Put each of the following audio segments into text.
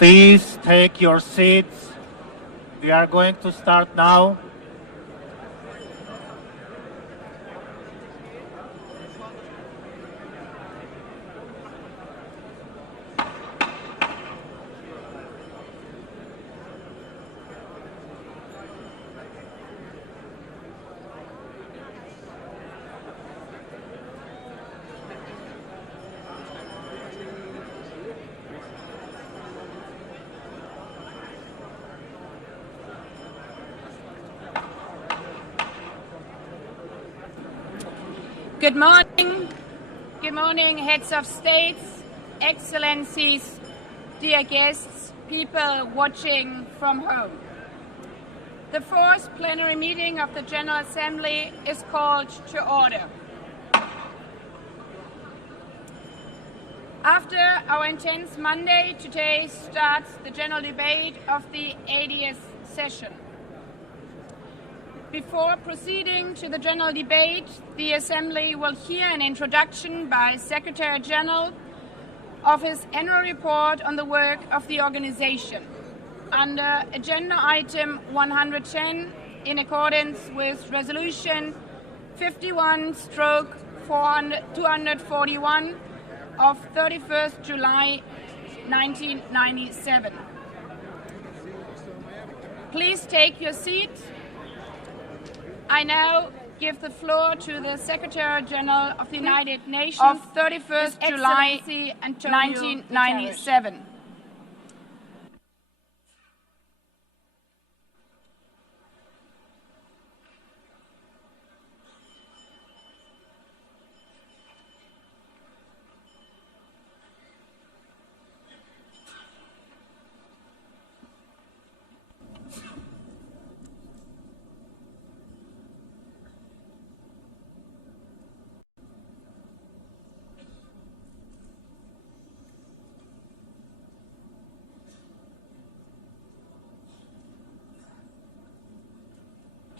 Please take your seats. We are going to start now. Good morning. Good morning, heads of states, excellencies, dear guests, people watching from home. The fourth plenary meeting of the General Assembly is called to order. After our intense Monday, today starts the general debate of the 80th session. Before proceeding to the general debate, the Assembly will hear an introduction by Secretary General of his annual report on the work of the organization. Under Agenda Item 110, in accordance with Resolution 51/241 of 31st July 1997. Please take your seat. I now give the floor to the Secretary General of the United Nations of 31st July 1997.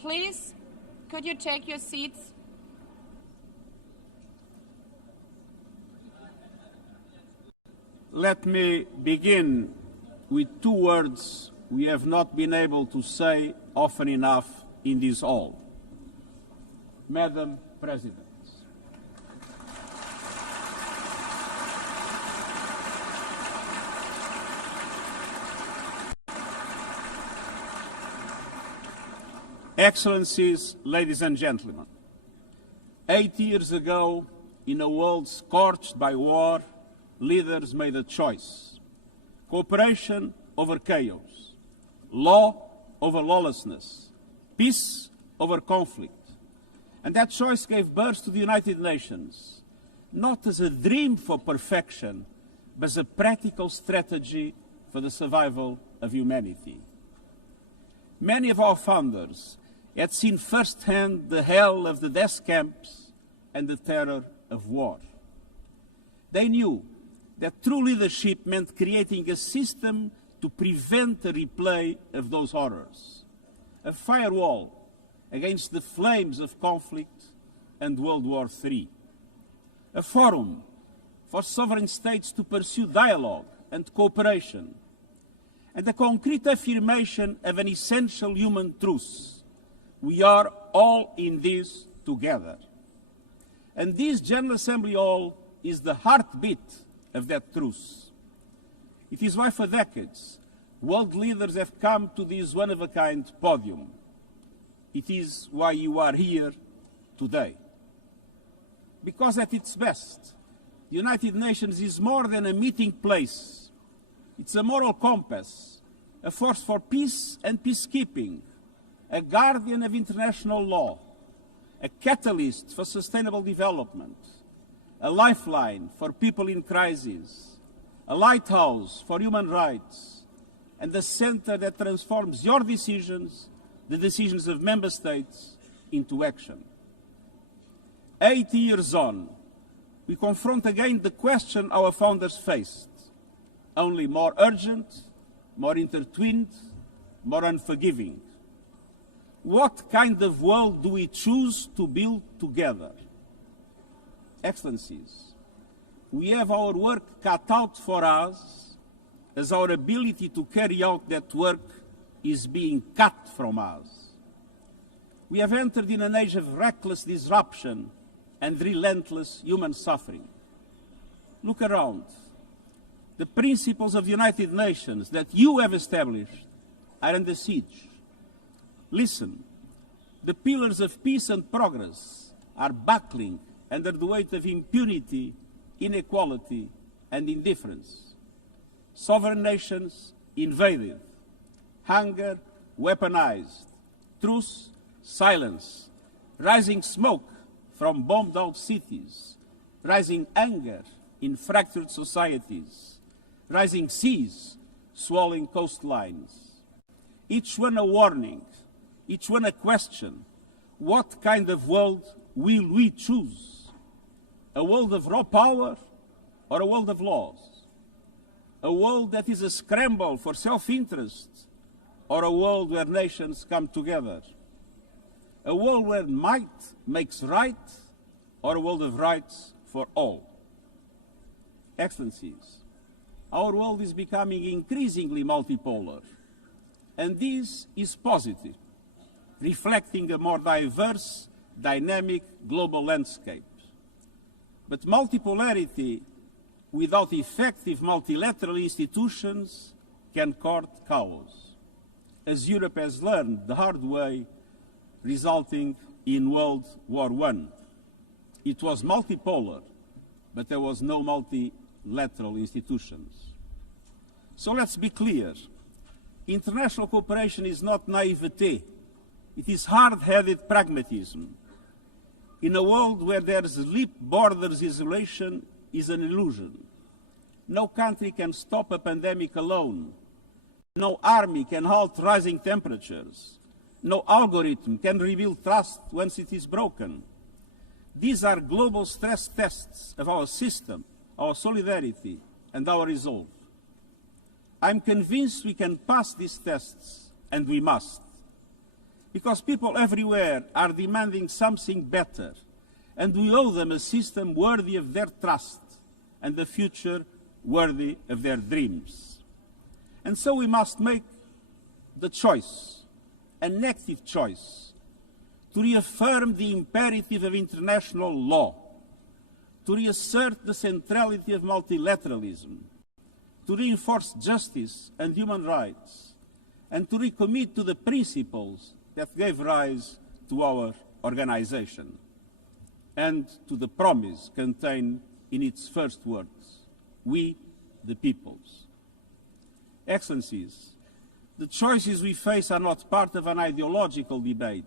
Please, could you take your seats? Let me begin with two words we have not been able to say often enough in this hall. Madam President. Excellencies, ladies and gentlemen, 8 years ago, in a world scorched by war, leaders made a choice: cooperation over chaos, law over lawlessness, peace over conflict. And that choice gave birth to the United Nations, not as a dream for perfection, but as a practical strategy for the survival of humanity. Many of our founders had seen firsthand the hell of the death camps and the terror of war. They knew that true leadership meant creating a system to prevent a replay of those horrors, a firewall against the flames of conflict and World War III, a forum for sovereign states to pursue dialogue and cooperation, and a concrete affirmation of an essential human truth: we are all in this together. And this General Assembly Hall is the heartbeat of that truth. It is why for decades world leaders have come to this one-of-a-kind podium. It is why you are here today. Because at its best, the United Nations is more than a meeting place. It's a moral compass, a force for peace and peacekeeping, a guardian of international law, a catalyst for sustainable development, a lifeline for people in crisis, a lighthouse for human rights, and a center that transforms your decisions, the decisions of member states, into action. 80 years on, we confront again the question our founders faced, only more urgent, more intertwined, more unforgiving. What kind of world do we choose to build together? Excellencies, we have our work cut out for us as our ability to carry out that work is being cut from us. We have entered in an age of reckless disruption and relentless human suffering. Look around. The principles of the United Nations that you have established are under siege. Listen, the pillars of peace and progress are buckling under the weight of impunity, inequality, and indifference. Sovereign nations invaded, hunger weaponized, truce silence, rising smoke from bombed-out cities, rising anger in fractured societies, rising seas swallowing coastlines. Each one a warning, each one a question. What kind of world will we choose? A world of raw power or a world of laws? A world that is a scramble for self-interest or a world where nations come together? A world where might makes right or a world of rights for all? Excellencies, our world is becoming increasingly multipolar, and this is positive, reflecting a more diverse, dynamic global landscape. But multipolarity without effective multilateral institutions can court chaos, as Europe has learned the hard way, resulting in World War I. It was multipolar, but there was no multilateral institutions. So let's be clear. International cooperation is not naivete. It is hard-headed pragmatism. In a world where there's leap borders, isolation is an illusion. No country can stop a pandemic alone. No army can halt rising temperatures. No algorithm can rebuild trust once it is broken. These are global stress tests of our system, our solidarity, and our resolve. I'm convinced we can pass these tests, and we must. Because people everywhere are demanding something better, and we owe them a system worthy of their trust and a future worthy of their dreams. And so we must make the choice, an active choice, to reaffirm the imperative of international law, to reassert the centrality of multilateralism, to reinforce justice and human rights, and to recommit to the principles that gave rise to our organization, and to the promise contained in its first words, we the peoples. Excellencies, the choices we face are not part of an ideological debate.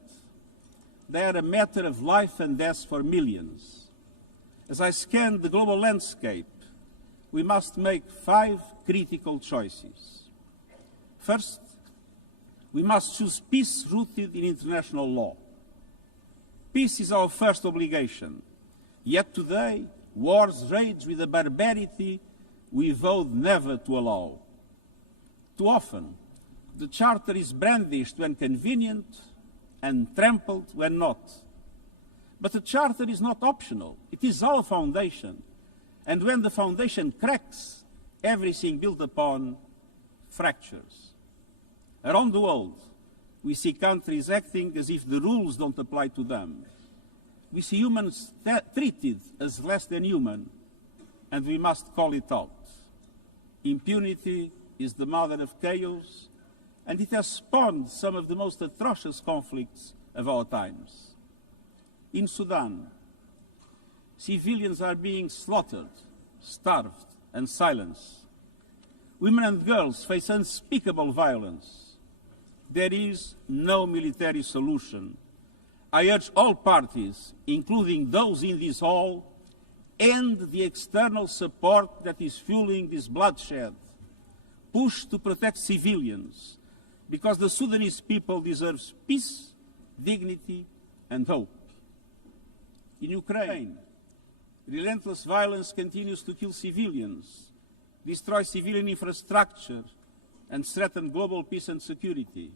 They are a matter of life and death for millions. As I scan the global landscape, we must make 5 critical choices. First, we must choose peace rooted in international law. Peace is our first obligation. Yet today, wars rage with a barbarity we vowed never to allow. Too often, the Charter is brandished when convenient and trampled when not. But the Charter is not optional. It is our foundation. And when the foundation cracks, everything built upon fractures. Around the world, we see countries acting as if the rules don't apply to them. We see humans treated as less than human, and we must call it out. Impunity is the mother of chaos, and it has spawned some of the most atrocious conflicts of our times. In Sudan, civilians are being slaughtered, starved, and silenced. Women and girls face unspeakable violence. There is no military solution. I urge all parties, including those in this hall, end the external support that is fueling this bloodshed. Push to protect civilians, because the Sudanese people deserve peace, dignity, and hope. In Ukraine, relentless violence continues to kill civilians, destroy civilian infrastructure, and threaten global peace and security.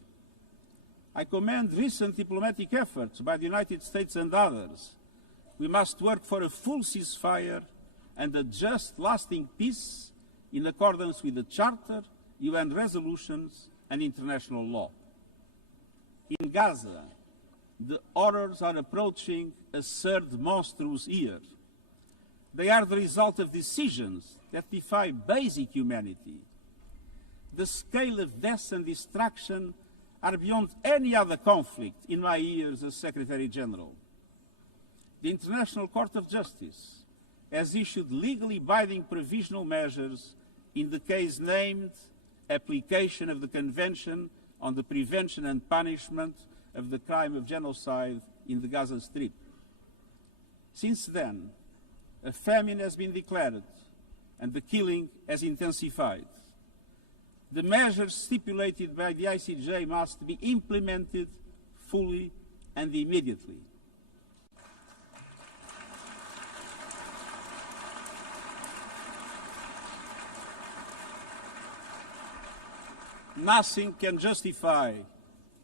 I commend recent diplomatic efforts by the United States and others. We must work for a full ceasefire and a just, lasting peace in accordance with the Charter, UN resolutions, and international law. In Gaza, the horrors are approaching a third monstrous year. They are the result of decisions that defy basic humanity. The scale of death and destruction are beyond any other conflict in my years as Secretary General. The International Court of Justice has issued legally binding provisional measures in the case named Application of the Convention on the Prevention and Punishment of the Crime of Genocide in the Gaza Strip. Since then, a famine has been declared and the killing has intensified. The measures stipulated by the ICJ must be implemented fully and immediately. Nothing can justify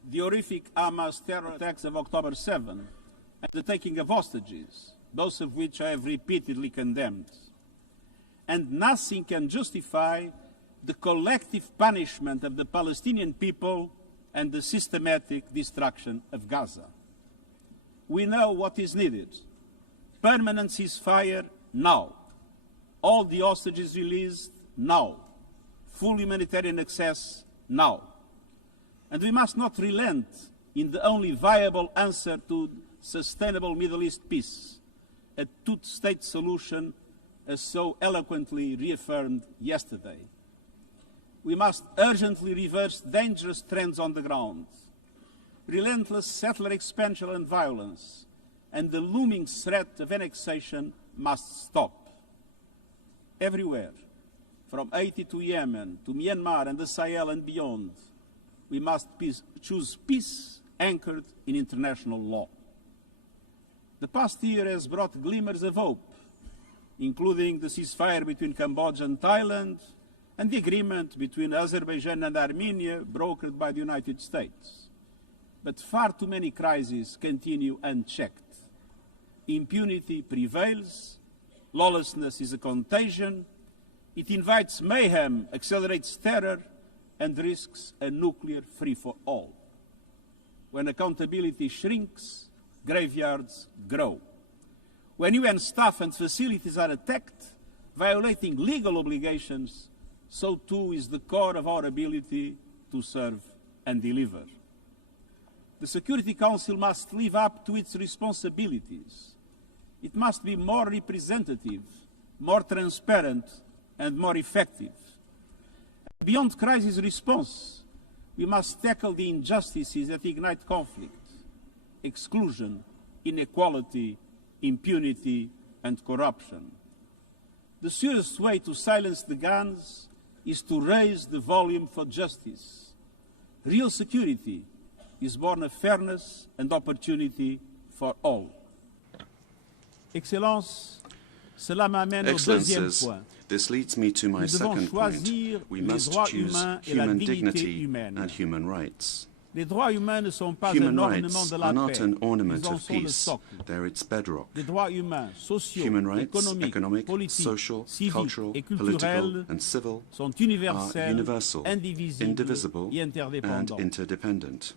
the horrific Hamas terror attacks of October 7 and the taking of hostages, both of which I have repeatedly condemned. And nothing can justify the collective punishment of the Palestinian people and the systematic destruction of Gaza. We know what is needed. Permanent ceasefire now. All the hostages released now. Full humanitarian access now. And we must not relent in the only viable answer to sustainable Middle East peace, a two-state solution as so eloquently reaffirmed yesterday. We must urgently reverse dangerous trends on the ground. Relentless settler expansion and violence and the looming threat of annexation must stop. Everywhere, from Haiti to Yemen, to Myanmar and the Sahel and beyond, we must choose peace anchored in international law. The past year has brought glimmers of hope, including the ceasefire between Cambodia and Thailand, and the agreement between Azerbaijan and Armenia brokered by the United States. But far too many crises continue unchecked. Impunity prevails, lawlessness is a contagion, it invites mayhem, accelerates terror, and risks a nuclear free-for-all. When accountability shrinks, graveyards grow. When UN staff and facilities are attacked, violating legal obligations, so too is the core of our ability to serve and deliver. The Security Council must live up to its responsibilities. It must be more representative, more transparent, and more effective. Beyond crisis response, we must tackle the injustices that ignite conflict: exclusion, inequality, impunity, and corruption. The surest way to silence the guns is to raise the volume for justice. Real security is born of fairness and opportunity for all. Excellences, cela m'amène au deuxième point. This leads me to my second point. We must choose human dignity and human rights. Les droits humains ne sont pas Human un ornement rights de la are paix. not an ornament Ils en of sont le peace. socle. They're its bedrock. Les droits humains, sociaux, Human rights, économiques, politiques, social, civiques cultural, et political, culturels and civil sont are universels, universal, indivisibles indivisible, et and interdépendants. interdependent.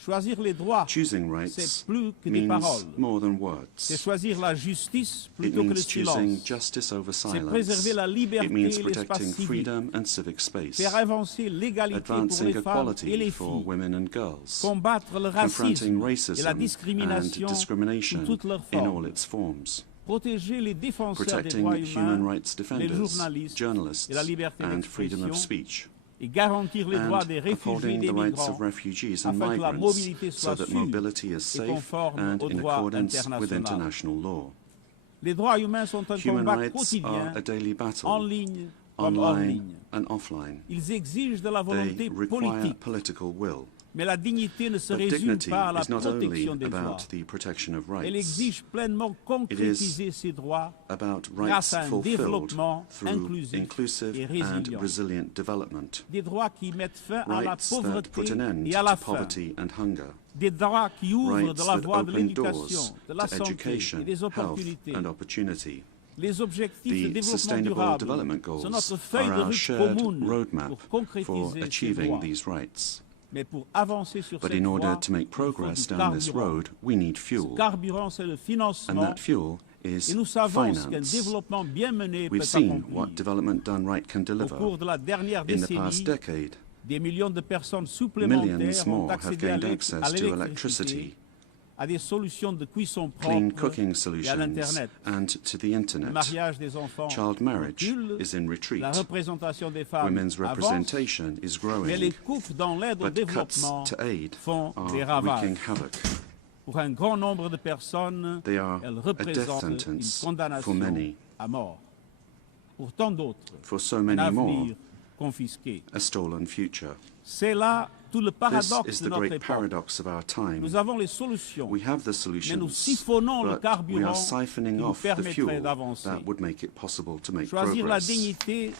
Choisir les droits, Choosing c'est rights plus que des means paroles. more than C'est words. choisir la justice It plutôt que le means choosing silence. justice over C'est silence. préserver la liberté It means et l'espace protecting civique. freedom and civic space. Faire avancer l'égalité pour Advancing les femmes et equality les for filles. women and girls. Combattre le Confronting racisme et la racism and discrimination sous discrimination toutes leurs in formes. all its forms. Protéger les défenseurs des Protecting droits human humains, rights les defenders, journalistes journalists, et la liberté and freedom of d'expression, speech. et garantir les droits And des réfugiés et upholding des the rights of migrants refugees and afin que la migrants mobilité so soit that sûre mobility is et safe conforme and au in droit accordance with international. international law. Les droits humains sont un Human combat rights quotidien, are a daily en battle, ligne comme hors online ligne. and offline. Ils exigent de la They volonté require politique, political will. mais la dignité ne se But résume dignity pas à la is not only protection des droits. about the protection of Elle rights, exige pleinement concrétiser ces droits about grâce rights à un fulfilled développement through inclusif inclusive et and résilient. resilient development. Des droits qui mettent fin à la Rights that pauvreté put an end et à la to faim. poverty and hunger. Des droits qui ouvrent Rights de la that voie de open l'éducation, doors de la to santé education, et des health opportunités. and opportunity. The Sustainable Development Goals are our shared roadmap for achieving these rights. But in order to make progress down this road, we need fuel. And that fuel is finance. We've seen what development done right can deliver. In the past decade, millions more have gained access to electricity, clean cooking solutions, and to the internet. Child marriage is in retreat. Women's representation is growing, but cuts to aid are wreaking havoc. They are a death sentence for many. For so many more, a stolen future. This is the great paradox of our time. We have the solutions, but we are siphoning off the fuel that would make it possible to make progress. To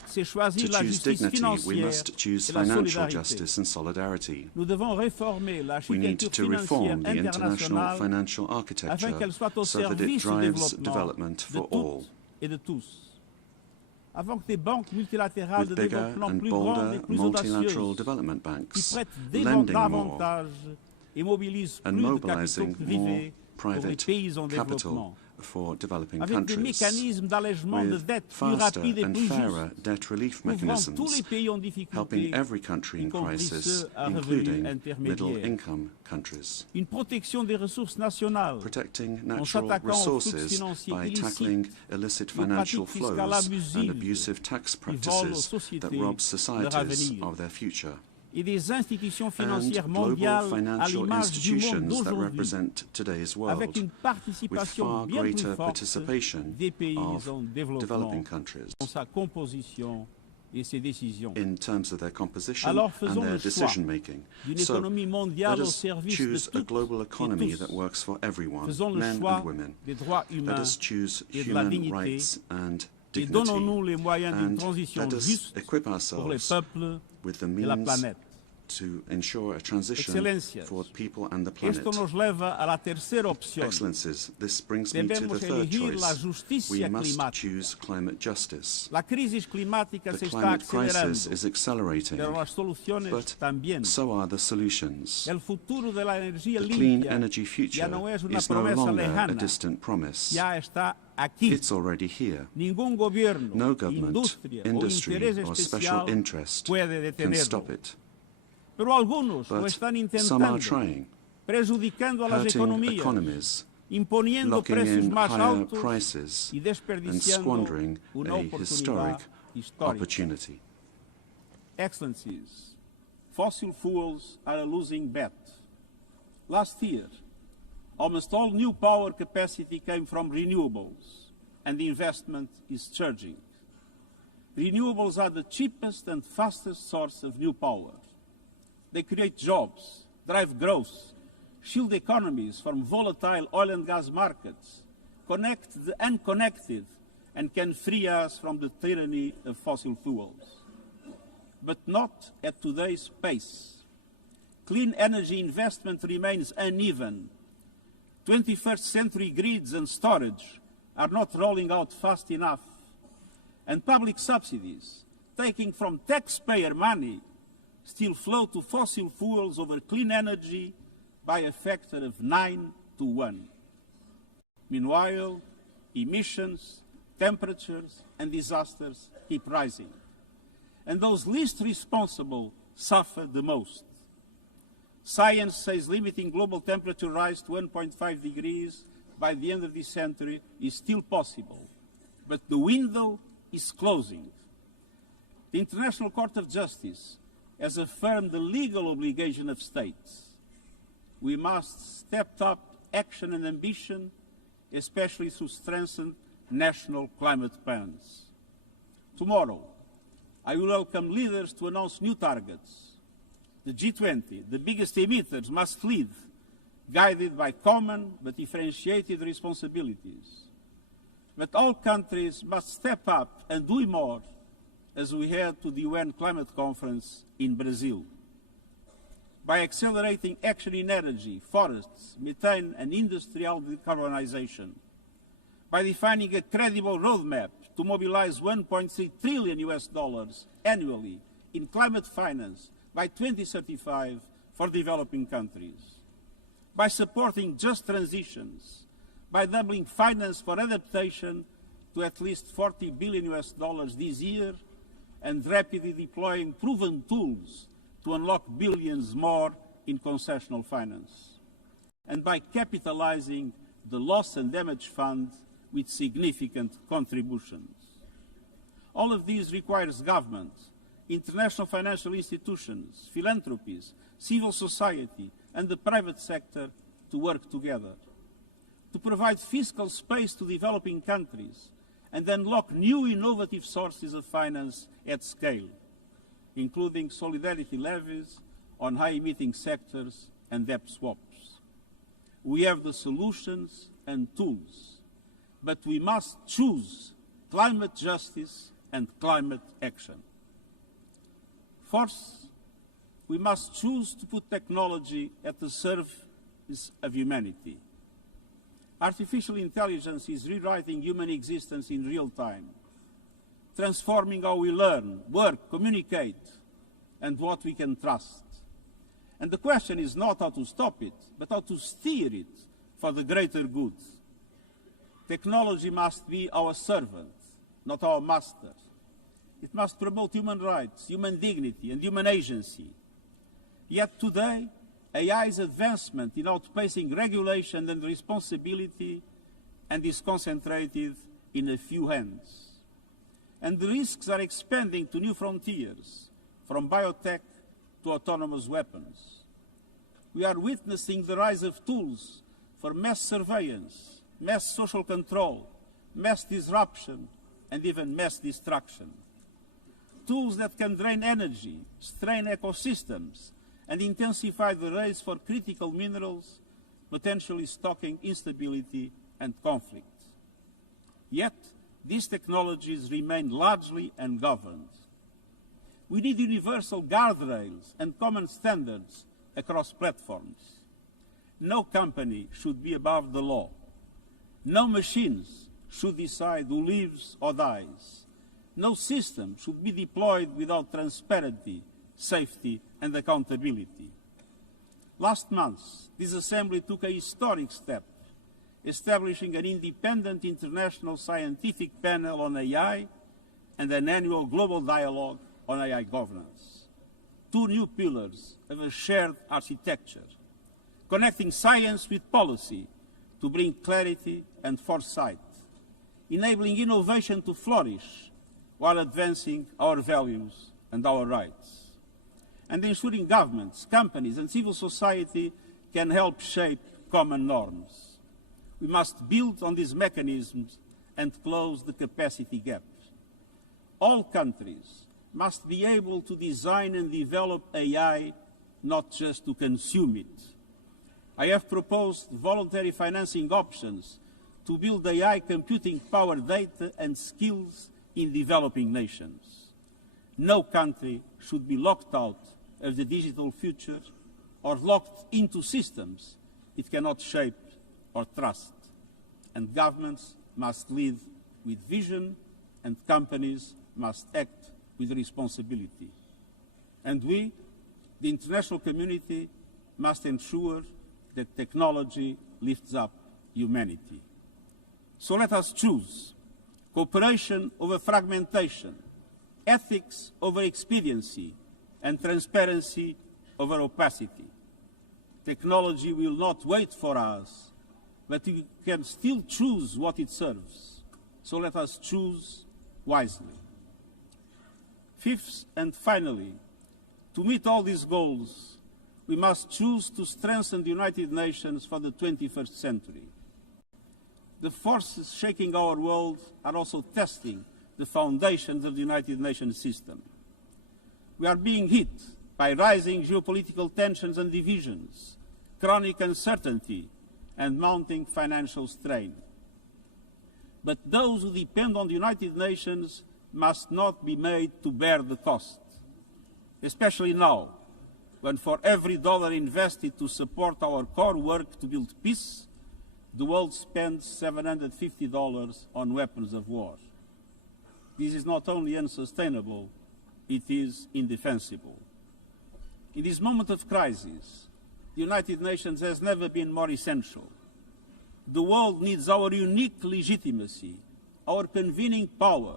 choose dignity, we must choose financial justice and solidarity. We need to reform the international financial architecture so that it drives development for all. With bigger and bolder multilateral development banks, lending more and mobilizing more private capital for developing countries, with faster and fairer debt relief mechanisms, helping every country in crisis, including middle-income countries. Protecting natural resources by tackling illicit financial flows and abusive tax practices that rob societies of their future. And global financial institutions that represent today's world, with far greater participation of developing countries in terms of their composition and their decision-making. So let us choose a global economy that works for everyone, men and women. Let us choose human rights and dignity, and let us equip ourselves with the means to ensure a transition for people and the planet. Excellencies, this brings me to the third choice. We must choose climate justice. The climate crisis is accelerating, but so are the solutions. The clean energy future is no longer a distant promise. It's already here. No government, industry, or special interest can stop it. But some are trying, hurting economies, locking in higher prices, and squandering a historic opportunity. Excellencies, fossil fuels are a losing bet. Last year, almost all new power capacity came from renewables, and the investment is surging. Renewables are the cheapest and fastest source of new power. They create jobs, drive growth, shield economies from volatile oil and gas markets, connect the unconnected, and can free us from the tyranny of fossil fuels. But not at today's pace. Clean energy investment remains uneven. 21st century grids and storage are not rolling out fast enough. And public subsidies, taking from taxpayer money, still flow to fossil fuels over clean energy by a factor of 9 to 1. Meanwhile, emissions, temperatures, and disasters keep rising. And those least responsible suffer the most. Science says limiting global temperature rise to 1.5 degrees by the end of this century is still possible, but the window is closing. The International Court of Justice has affirmed the legal obligation of states. We must step up action and ambition, especially through strengthened national climate plans. Tomorrow, I will welcome leaders to announce new targets. The G20, the biggest emitters, must lead, guided by common but differentiated responsibilities. But all countries must step up and do more as we head to the UN Climate Conference in Brazil. By accelerating action in energy, forests, methane and industrial decarbonization, by defining a credible roadmap to mobilize $1.3 trillion annually in climate finance by 2035 for developing countries, by supporting just transitions, by doubling finance for adaptation to at least $40 billion this year, and rapidly deploying proven tools to unlock billions more in concessional finance, and by capitalizing the Loss and Damage Fund with significant contributions. All of these requires government, international financial institutions, philanthropies, civil society, and the private sector to work together, to provide fiscal space to developing countries and unlock new innovative sources of finance at scale, including solidarity levies on high-emitting sectors and debt swaps. We have the solutions and tools, but we must choose climate justice and climate action. First, we must choose to put technology at the service of humanity. Artificial intelligence is rewriting human existence in real time, transforming how we learn, work, communicate, and what we can trust. And the question is not how to stop it, but how to steer it for the greater good. Technology must be our servant, not our master. It must promote human rights, human dignity, and human agency. Yet today, AI's advancement in outpacing regulation and responsibility and is concentrated in a few hands. And the risks are expanding to new frontiers, from biotech to autonomous weapons. We are witnessing the rise of tools for mass surveillance, mass social control, mass disruption, and even mass destruction. Tools that can drain energy, strain ecosystems, and intensify the race for critical minerals, potentially stoking instability and conflict. Yet, these technologies remain largely ungoverned. We need universal guardrails and common standards across platforms. No company should be above the law. No machines should decide who lives or dies. No system should be deployed without transparency, safety, and accountability. Last month, this Assembly took a historic step, establishing an independent international scientific panel on AI and an annual global dialogue on AI governance. Two new pillars of a shared architecture, connecting science with policy to bring clarity and foresight, enabling innovation to flourish while advancing our values and our rights, and ensuring governments, companies, and civil society can help shape common norms. We must build on these mechanisms and close the capacity gap. All countries must be able to design and develop AI, not just to consume it. I have proposed voluntary financing options to build AI computing power, data, and skills in developing nations. No country should be locked out of the digital future or locked into systems it cannot shape or trust. And governments must lead with vision, and companies must act with responsibility. And we, the international community, must ensure that technology lifts up humanity. So let us choose cooperation over fragmentation, ethics over expediency, and transparency over opacity. Technology will not wait for us, but we can still choose what it serves. So let us choose wisely. Fifth and finally, to meet all these goals, we must choose to strengthen the United Nations for the 21st century. The forces shaking our world are also testing the foundations of the United Nations system. We are being hit by rising geopolitical tensions and divisions, chronic uncertainty, and mounting financial strain. But those who depend on the United Nations must not be made to bear the cost, especially now, when for every dollar invested to support our core work to build peace, the world spends $750 on weapons of war. This is not only unsustainable, it is indefensible. In this moment of crisis, the United Nations has never been more essential. The world needs our unique legitimacy, our convening power,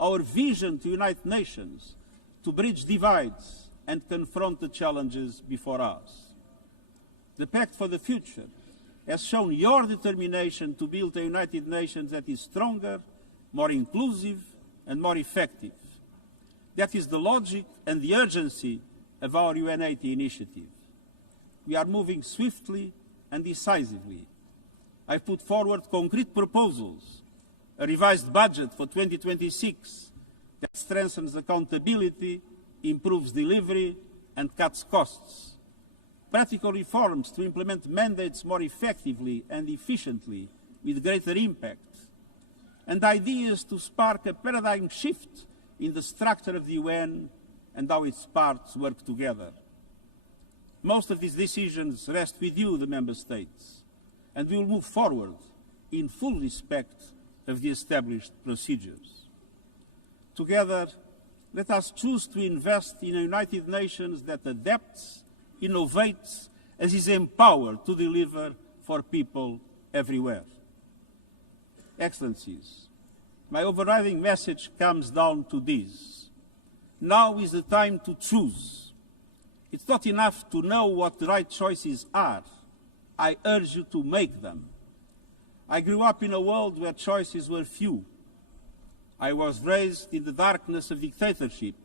our vision to unite nations, to bridge divides and confront the challenges before us. The Pact for the Future has shown your determination to build a United Nations that is stronger, more inclusive, and more effective. That is the logic and the urgency of our UN80 initiative. We are moving swiftly and decisively. I put forward concrete proposals, a revised budget for 2026 that strengthens accountability, improves delivery, and cuts costs. Practical reforms to implement mandates more effectively and efficiently with greater impact. And ideas to spark a paradigm shift in the structure of the UN and how its parts work together. Most of these decisions rest with you, the Member States, and we will move forward in full respect of the established procedures. Together, let us choose to invest in a United Nations that adapts, innovates, and is empowered to deliver for people everywhere. Excellencies, my overriding message comes down to this. Now is the time to choose. It's not enough to know what the right choices are. I urge you to make them. I grew up in a world where choices were few. I was raised in the darkness of dictatorship,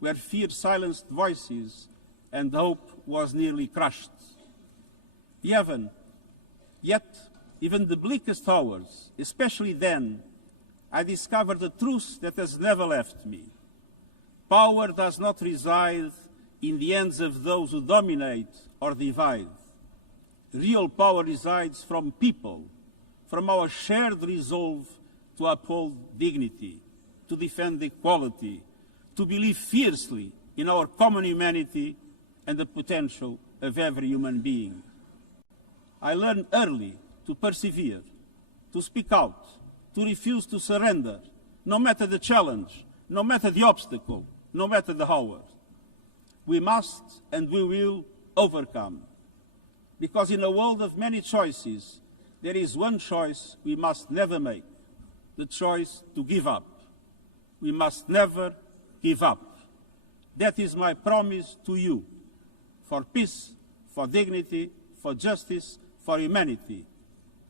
where fear silenced voices and hope was nearly crushed. Yet, even the bleakest hours, especially then, I discovered a truth that has never left me. Power does not reside in the hands of those who dominate or divide. Real power resides from people, from our shared resolve to uphold dignity, to defend equality, to believe fiercely in our common humanity and the potential of every human being. I learned early to persevere, to speak out, to refuse to surrender, no matter the challenge, no matter the obstacle, no matter the hour. We must and we will overcome. Because in a world of many choices, there is one choice we must never make, the choice to give up. We must never give up. That is my promise to you, for peace, for dignity, for justice, for humanity,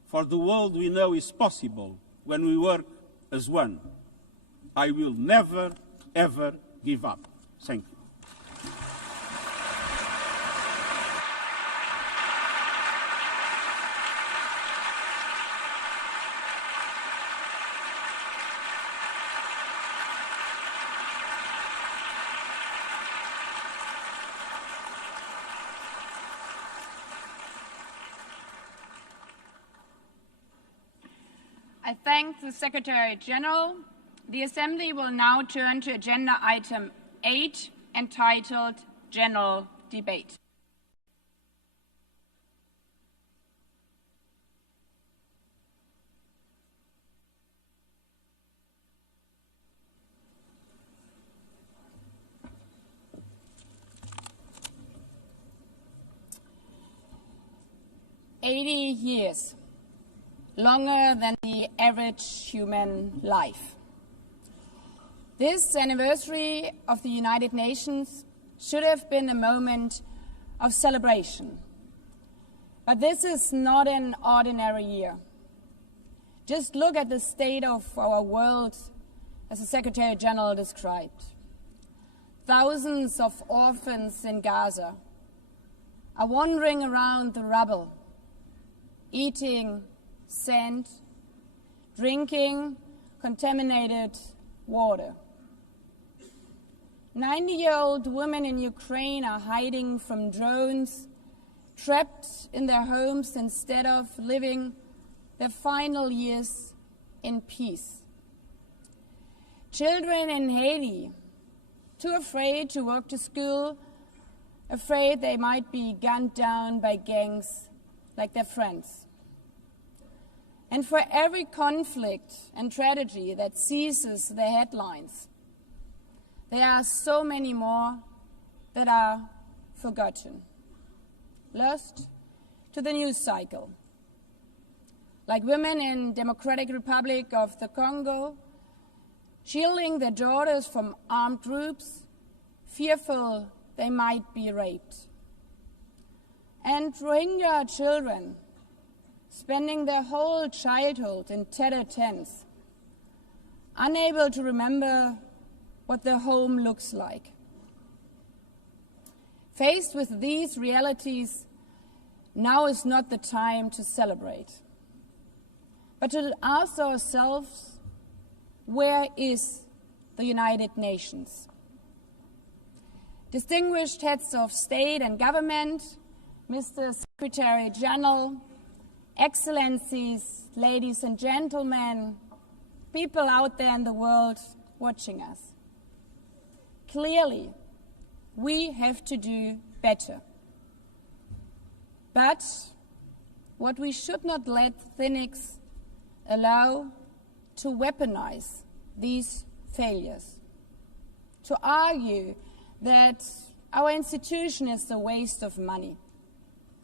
for the world we know is possible when we work as one. I will never, ever give up. Thank you. I thank the Secretary General. The Assembly will now turn to Agenda Item 8, entitled General Debate. "80 years. Longer than the average human life. This anniversary of the United Nations should have been a moment of celebration. But this is not an ordinary year. Just look at the state of our world, as the Secretary General described. Thousands of orphans in Gaza are wandering around the rubble, eating sand, drinking contaminated water. 90-year-old women in Ukraine are hiding from drones, trapped in their homes instead of living their final years in peace. Children in Haiti, too afraid to walk to school, afraid they might be gunned down by gangs like their friends. And for every conflict and tragedy that seizes the headlines, there are so many more that are forgotten, lost to the news cycle. Like women in Democratic Republic of the Congo, shielding their daughters from armed groups, fearful they might be raped. And Rohingya children spending their whole childhood in tattered tents, unable to remember what their home looks like. Faced with these realities, now is not the time to celebrate, but to ask ourselves, where is the United Nations? Distinguished heads of state and government, Mr. Secretary General, Excellencies, ladies and gentlemen, people out there in the world watching us. Clearly, we have to do better. But what we should not let cynics allow to weaponize these failures, to argue that our institution is a waste of money,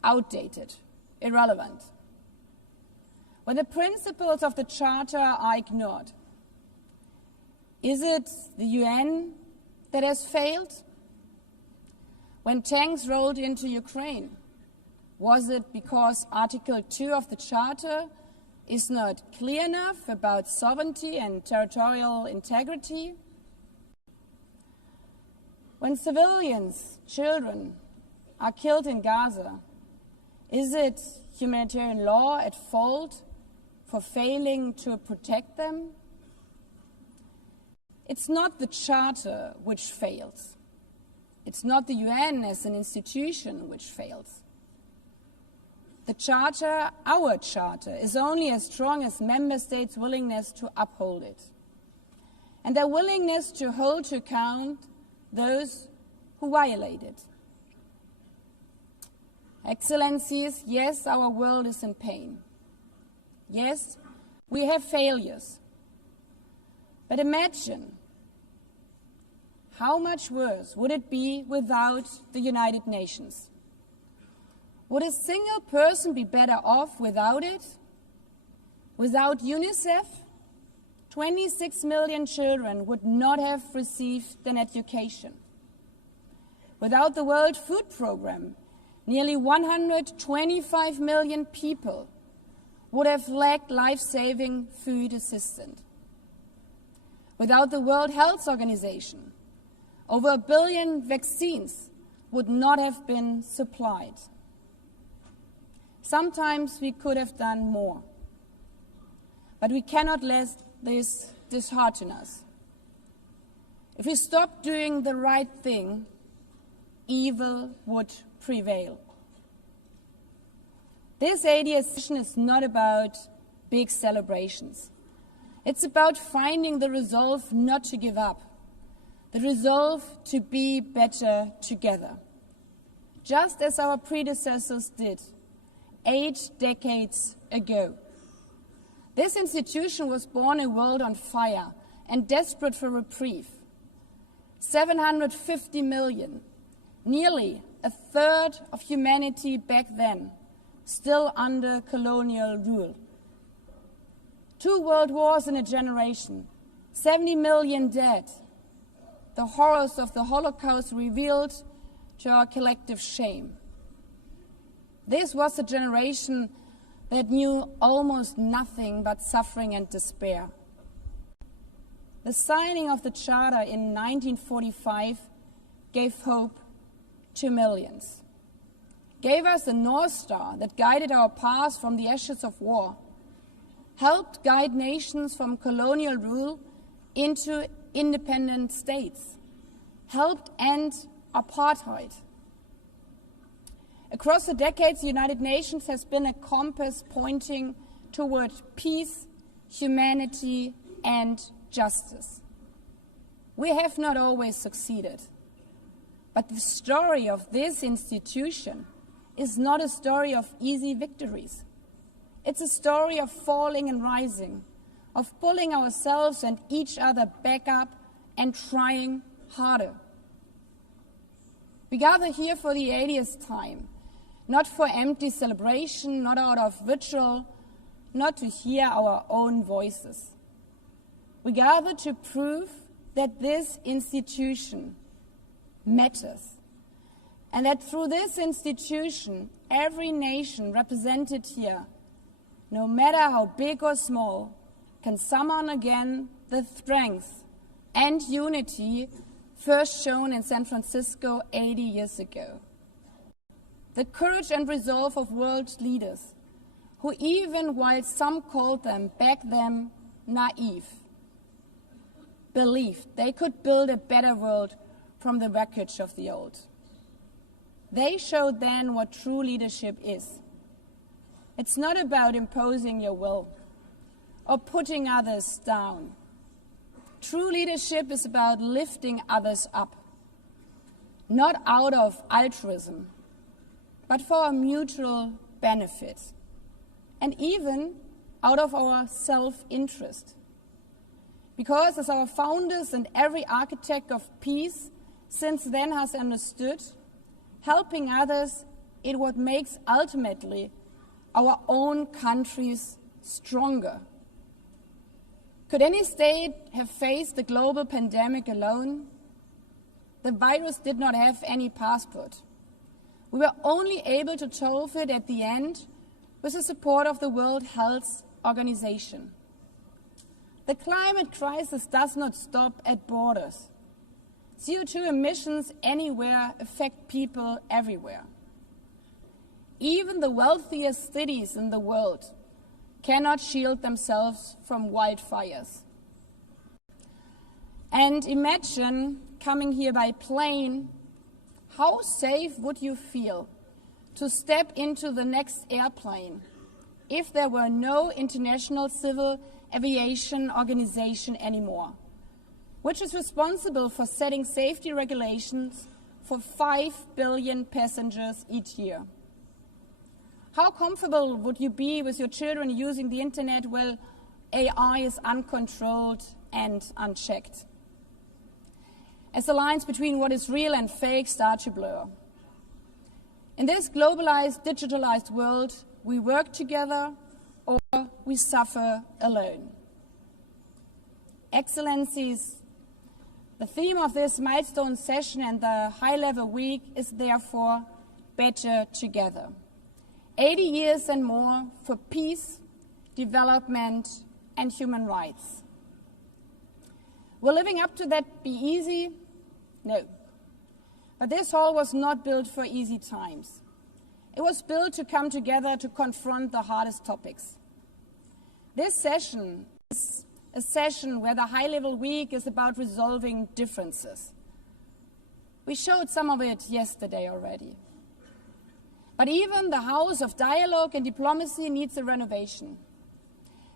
outdated, irrelevant. When the principles of the Charter are ignored, is it the UN that has failed? When tanks rolled into Ukraine, was it because Article 2 of the Charter is not clear enough about sovereignty and territorial integrity? When civilians, children, are killed in Gaza, is it humanitarian law at fault for failing to protect them? It's not the Charter which fails. It's not the UN as an institution which fails. The Charter, our Charter, is only as strong as member states' willingness to uphold it, and their willingness to hold to account those who violate it. Excellencies, yes, our world is in pain. Yes, we have failures. But imagine how much worse would it be without the United Nations? Would a single person be better off without it? Without UNICEF, 26 million children would not have received an education. Without the World Food Programme, nearly 125 million people would have lacked life-saving food assistance. Without the World Health Organization, over 1 billion vaccines would not have been supplied. Sometimes we could have done more, but we cannot let this dishearten us. If we stop doing the right thing, evil would prevail. This 80th session is not about big celebrations. It's about finding the resolve not to give up, the resolve to be better together, just as our predecessors did 8 decades ago. This institution was born in a world on fire and desperate for reprieve. 750 million, nearly a third of humanity back then, still under colonial rule. 2 world wars in a generation, 70 million dead. The horrors of the Holocaust revealed to our collective shame. This was a generation that knew almost nothing but suffering and despair. The signing of the Charter in 1945 gave hope to millions, gave us a North Star that guided our path from the ashes of war, helped guide nations from colonial rule into independent states, helped end apartheid. Across the decades, the United Nations has been a compass pointing toward peace, humanity, and justice. We have not always succeeded, but the story of this institution is not a story of easy victories. It's a story of falling and rising, of pulling ourselves and each other back up and trying harder. We gather here for the 80th time, not for empty celebration, not out of ritual, not to hear our own voices. We gather to prove that this institution matters, and that through this institution, every nation represented here, no matter how big or small, can summon again the strength and unity first shown in San Francisco 80 years ago. The courage and resolve of world leaders, who even while some called them back then naive, believed they could build a better world from the wreckage of the old. They showed then what true leadership is. It's not about imposing your will or putting others down. True leadership is about lifting others up, not out of altruism, but for our mutual benefit, and even out of our self-interest. Because as our founders and every architect of peace since then has understood, helping others is what makes ultimately our own countries stronger. Could any state have faced the global pandemic alone? The virus did not have any passport. We were only able to solve it at the end with the support of the World Health Organization. The climate crisis does not stop at borders. CO2 emissions anywhere affect people everywhere. Even the wealthiest cities in the world cannot shield themselves from wildfires. And imagine coming here by plane, how safe would you feel to step into the next airplane if there were no International Civil Aviation Organization anymore, which is responsible for setting safety regulations for 5 billion passengers each year? How comfortable would you be with your children using the internet while AI is uncontrolled and unchecked? As the lines between what is real and fake start to blur. In this globalized, digitalized world, we work together or we suffer alone. Excellencies, the theme of this milestone session and the high-level week is therefore better together. 80 years and more for peace, development, and human rights. Will living up to that be easy? No. But this hall was not built for easy times. It was built to come together to confront the hardest topics. This session is a session where the high-level week is about resolving differences. We showed some of it yesterday already. But even the House of Dialogue and Diplomacy needs a renovation.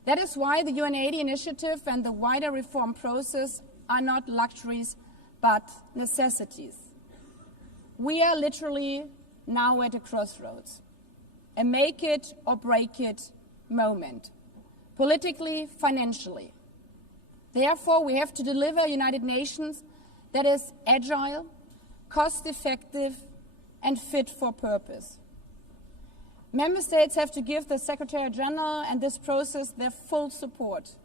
That is why the UN80 initiative and the wider reform process are not luxuries, but necessities. We are literally now at a crossroads, a make it or break it moment, politically, financially. Therefore, we have to deliver a United Nations that is agile, cost-effective, and fit for purpose. Member States have to give the Secretary General and this process their full support,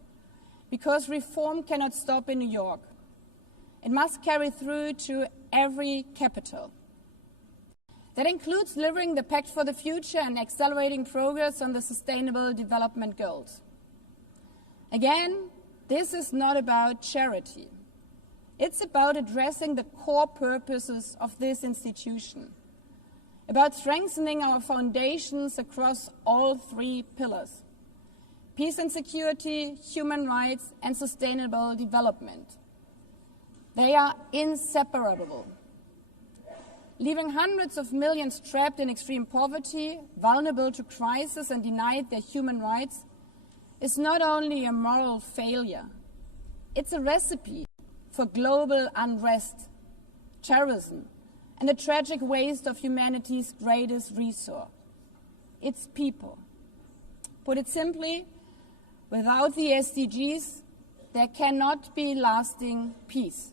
because reform cannot stop in New York. It must carry through to every capital. That includes delivering the Pact for the Future and accelerating progress on the Sustainable Development Goals. Again, this is not about charity. It's about addressing the core purposes of this institution, about strengthening our foundations across all 3 pillars: peace and security, human rights, and sustainable development. They are inseparable. Leaving hundreds of millions trapped in extreme poverty, vulnerable to crisis, and denied their human rights is not only a moral failure, it's a recipe for global unrest, terrorism, and a tragic waste of humanity's greatest resource, its people. Put it simply, without the SDGs, there cannot be lasting peace.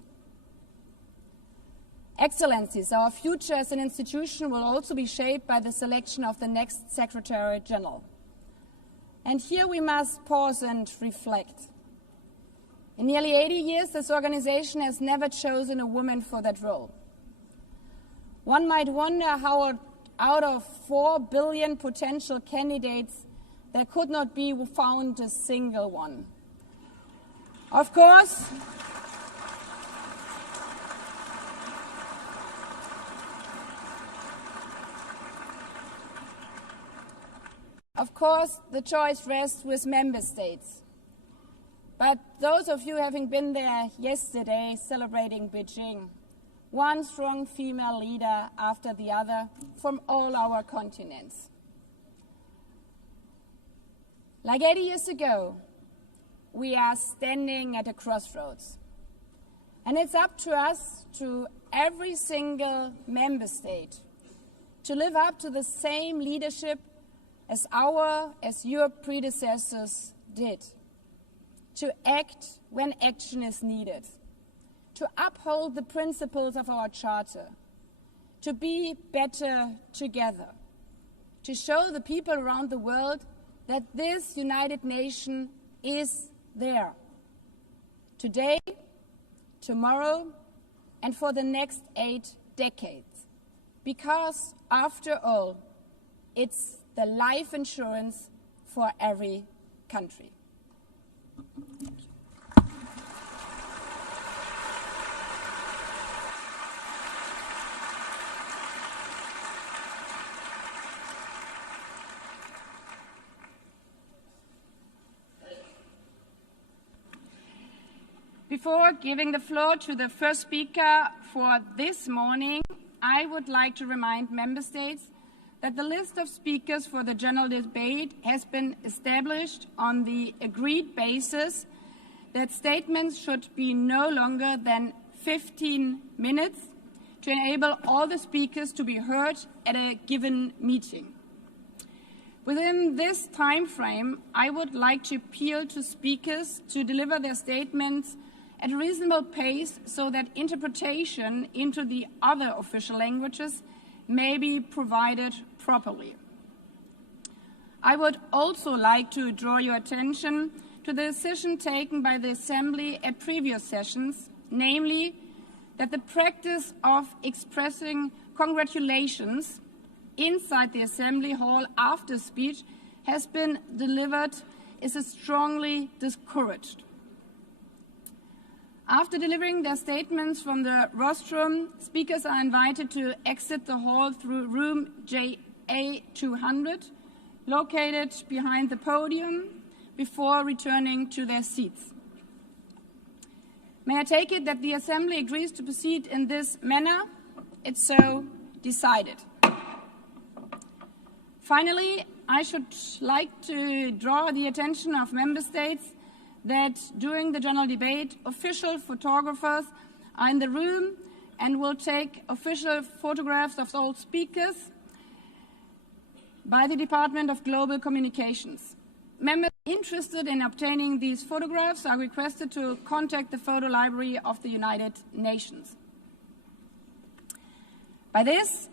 Excellencies, our future as an institution will also be shaped by the selection of the next Secretary General. And here we must pause and reflect. In nearly 80 years, this organization has never chosen a woman for that role. One might wonder how out of 4 billion potential candidates, there could not be found a single one. Of course, the choice rests with member states. But those of you having been there yesterday celebrating Beijing, one strong female leader after the other from all our continents. Like 80 years ago, we are standing at a crossroads. And it's up to us, to every single member state, to live up to the same leadership as your predecessors did. To act when action is needed. To uphold the principles of our Charter. To be better together. To show the people around the world that this United Nation is there. Today, tomorrow, and for the next 8 decades. Because, after all, it's the life insurance for every country. Before giving the floor to the first speaker for this morning, I would like to remind member states that the list of speakers for the general debate has been established on the agreed basis that statements should be no longer than 15 minutes to enable all the speakers to be heard at a given meeting. Within this time frame, I would like to appeal to speakers to deliver their statements at a reasonable pace so that interpretation into the other official languages may be provided properly. I would also like to draw your attention to the decision taken by the Assembly at previous sessions, namely that the practice of expressing congratulations inside the Assembly Hall after speech has been delivered is strongly discouraged. After delivering their statements from the rostrum, speakers are invited to exit the hall through room JA200, located behind the podium, before returning to their seats. May I take it that the Assembly agrees to proceed in this manner? It's so decided. Finally, I should like to draw the attention of member states that during the general debate, official photographers are in the room and will take official photographs of all speakers by the Department of Global Communications. Members interested in obtaining these photographs are requested to contact the Photo Library of the United Nations. By this,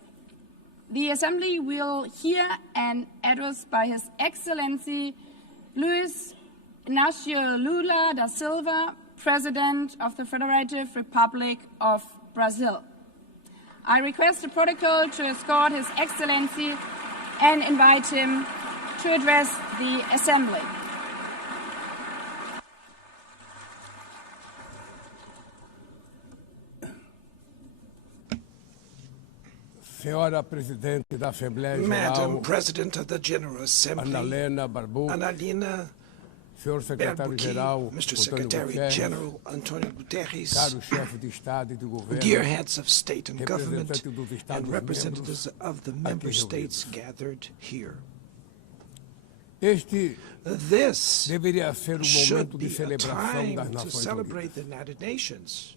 the Assembly will hear an address by His Excellency Luiz Inácio Lula da Silva, President of the Federative Republic of Brazil. I request the protocol to escort His Excellency and invite him to address the Assembly. Madam President of the General Assembly, Annalena Barbucchi, Mr. Secretary General Antonio Guterres, dear heads of state and government, and representatives of the member states gathered here. This should be a time to celebrate the United Nations,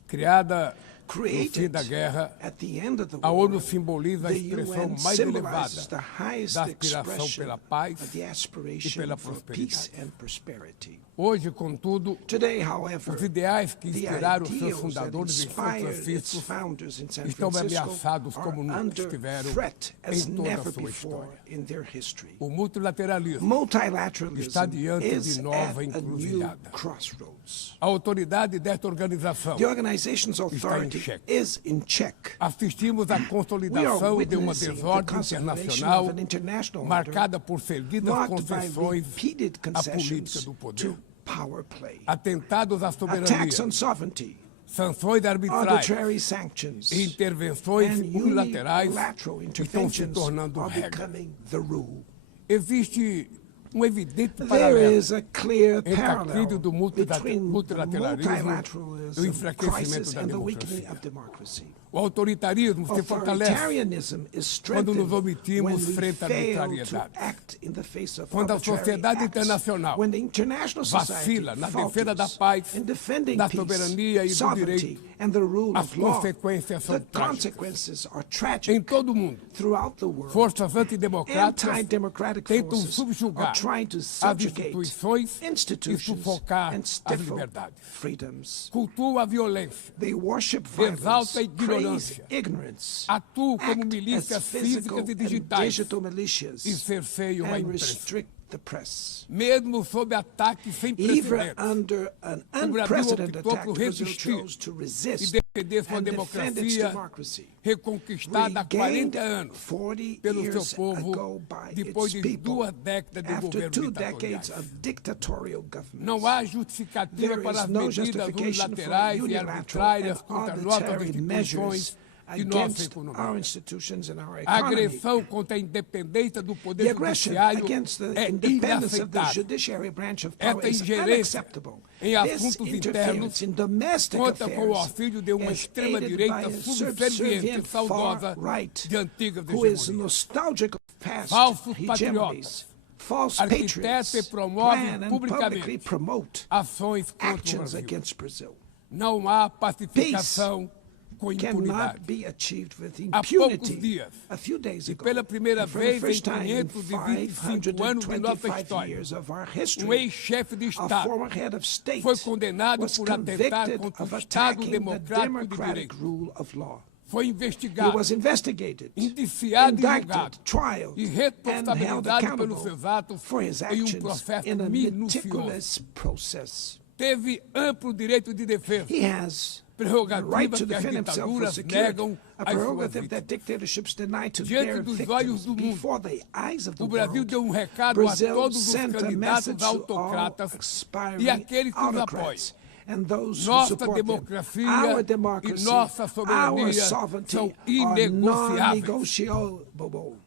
created da guerra, at the end of the a war, ONU simboliza a the expressão UN mais symbolizes elevada the highest da aspiração expression pela paz of the e aspiration pela for peace prosperidade. and prosperity. Hoje, contudo, Today, however, os ideais que the inspiraram seus ideals that fundadores em São inspired its Francisco founders in San estão Francisco ameaçados are como nunca under estiveram threat as em toda a never sua before história. in their history. O multilateralismo Multilateralism está diante de is nova at a new encruzilhada. crossroads. A autoridade desta organização The organization's está em authority xeque. is in check. Assistimos à We are consolidação de uma witnessing the desordem consolidation internacional of an international order marcada por seguidas marked by concessões repeated à política concessions do poder. to power play, Atentados à attacks soberania, on sovereignty, sanções arbitrárias arbitrary sanctions, e intervenções and unilaterais unilateral estão se interventions tornando are regra. becoming the rule. Existe evidente There paralelo is a clear entre a parallel crise do between multilateralismo e o multilateralism enfraquecimento crisis da and the weakening democracia. of democracy. O autoritarismo se fortalece Authoritarianism is quando nos strengthened omitimos when we frente à fail to arbitrariedade. act in the face of Quando a arbitrary sociedade acts. internacional When the international society vacila na defesa da falters paz, in defending da peace, soberania e do sovereignty, direito, and the rule as of law, consequências são the trágicas. consequences are tragic Em todo o mundo, throughout the world. forças antidemocráticas Anti-democratic tentam forces are subjugar trying to as subjugate instituições e institutions sufocar and as stifle liberdades. freedoms. Cultua a violência, They worship exalta a violence, praise ignorância, ignorance, atuam como act as milícias physical físicas e and digitais digital militias, e cerceiam a and imprensa. restrict the press. Mesmo sob ataques sem Even precedentes, under an o Brasil unprecedented optou attack, por Brazil resistir chose to e resist defender sua and defend its democracia democracy, reconquistada há 40 anos 40 pelo years seu povo ago by depois its de people, 2 décadas de after governo 2 decades ditatorial. of dictatorial government. Não há justificativa There para is as no medidas justification for unilaterais e unilateral arbitrárias and contra nossas arbitrary measures instituições e nossa against our economia. institutions and our A economy. agressão contra a independência do The poder aggression judiciário against the é independence of the inaceitável. judiciary branch of Esta power is ingerência unacceptable. em This assuntos interference internos in domestic conta com o affairs auxílio de uma is extrema-direita aided by a subserviente subservient e saudosa far-right de antigas who is hegemonias. nostalgic of past Falsos hegemonies. False arquiteta patriots e promove plan and publicamente publicly promote ações contra o actions Brasil. against Brazil. Não há pacificação com Cannot impunidade. be achieved with Há poucos impunity. dias, A few days e ago, pela primeira and for the vez em first time in 525 anos de nossa 525 história, years of our history, ex-chefe de a Estado former head of state foi condenado was por atentar convicted contra of o Estado attacking the democrático de democratic direito. rule of law. Foi He investigado, was investigated, indiciado e julgado indicted, trialed, e and held responsabilizado pelos accountable seus atos for his em actions processo in a minucioso. meticulous process. Teve amplo direito de defesa, He has the prerrogativa right to que as defend himself for ditaduras security, negam a às suas prerogative that vítimas. dictatorships deny to Diante their dos victims olhos do mundo, before the eyes of the O Brasil world. deu recado a Brazil todos os sent a candidatos message to all autocratas aspiring e aqueles que os apoiam. autocrats and those who Nossa support them. democracia Our e democracy, nossa our soberania sovereignty são are inegociáveis. non-negotiable.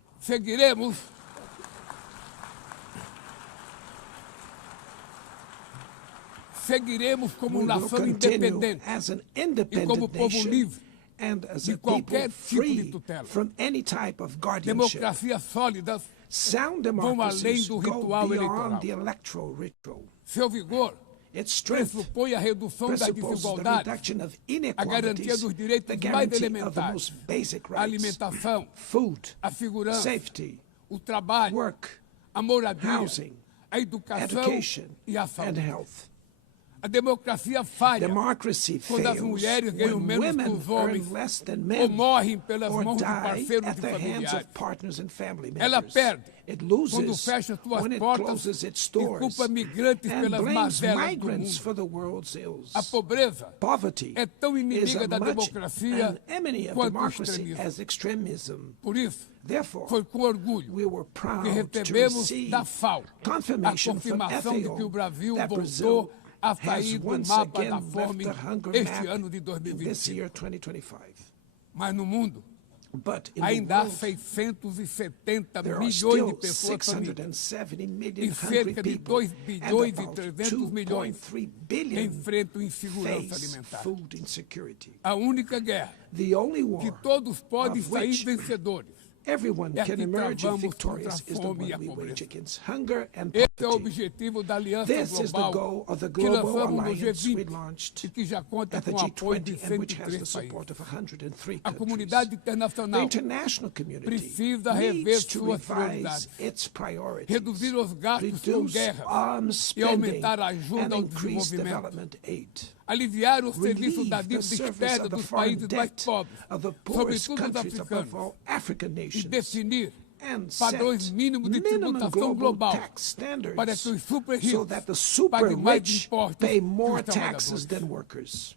Seguiremos como We will nação continue independente as an e como independent povo nation livre and as de a people qualquer tipo de free tutela. from any type of guardianship. Democracias sólidas, Sound além democracies do go ritual beyond eleitoral. the electoral ritual. seu vigor Its strength pressupõe a redução das presupposes the desigualdades, reduction of a garantia inequalities, dos the direitos mais guarantee of the elementares, most basic a rights, alimentação, food, a segurança, safety, o trabalho, work, a moradia, housing, a educação education, e a and saúde. health. A democracia falha Democracy quando as fails mulheres ganham when menos que women os homens earn less than ou men morrem pelas or mãos de die parceiros at e the hands familiares. of partners and family Ela members. perde It quando loses fecha suas when it portas closes its e doors culpa migrantes and pelas blames mazelas do migrants mundo. for the world's ills. A pobreza Poverty é tão is inimiga a da much democracia an enemy of quanto o democracy extremismo. as extremism. Por isso, Therefore, foi com orgulho we were proud que to recebemos receive da FAO a confirmation from confirmação de que o FAO Brasil that voltou Brazil a has sair do once mapa again da left fome the hunger este map ano de in this 2025. year, 2025. Mas no mundo, But in the ainda há world, 670 there are milhões still de pessoas famintas 670 million e hungry cerca de people 2 and bilhões e about 300 milhões 2.3 billion enfrentam insegurança face alimentar. food insecurity. A única guerra The only que war todos podem of sair which vencedores Everyone é can que emerge travamos victorious contra a is the fome e a one we wage pobreza. against hunger and Esse é o poverty. objetivo da Aliança This is the Global goal of the que global lançamos no alliance we G20 launched e que já conta at the com o apoio de G20 and which has the 103 support países. of 103 A countries. comunidade The internacional international community precisa rever needs to suas revise prioridades, its priorities, reduzir os gastos com reduce guerras arms e spending, aumentar a ajuda and ao increase desenvolvimento. development aid. Aliviar o serviço da Relieve the dívida service externa of the dos foreign países mais debt pobres, of the poorest sobretudo os countries, above africanos, all African e nations, definir and padrões set mínimos de minimum tributação global global tax standards para que os super so ricos that the super paguem mais rich impostos pay que more os taxes trabalhadores. than workers.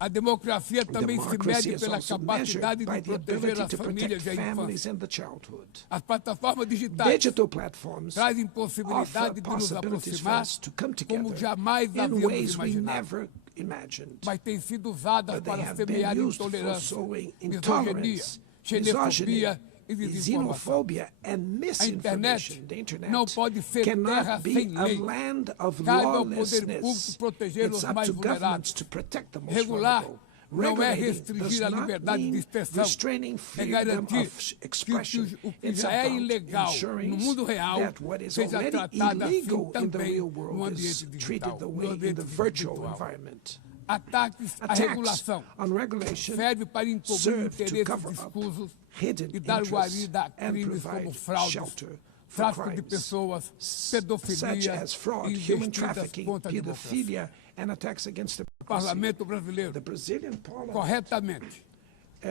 A democracia também se Democracy mede is pela also capacidade measured by de the proteger ability as to protect famílias e a families infância. and the childhood. As plataformas digitais Digital platforms trazem offer possibilidade de nos possibilities for aproximar us to come como together jamais in havíamos ways we imaginado, never imagined. mas têm sido usadas But they para have been semear used for intolerância, sowing misoginia, intolerance, xenofobia e desinformação. xenophobia, and A internet misinformation. The internet não pode ser terra cannot be sem a lei. land of Cabe ao poder lawlessness. público proteger It's os up mais to governments vulneráveis. to protect the most Regular vulnerable. não é Regulating restringir does a not liberdade de mean expressão, restraining é freedom garantir of expression. que o que It's já é about ilegal ensuring no mundo real that what is seja already tratado assim illegal in the também real no world is ambiente treated digital, the no way in ambiente the virtual virtual. environment. Ataques à Attacks regulação on regulation serve para encobrir serve to interesses cover up escusos hidden e dar interests guarida a and crimes provide como fraudes, shelter for tráfico de crimes pessoas, such pedofilia as fraud, e human investidas trafficking, contra a democracia. pedophilia, and attacks against the O Parlamento brasileiro, The Brazilian parliament corretamente,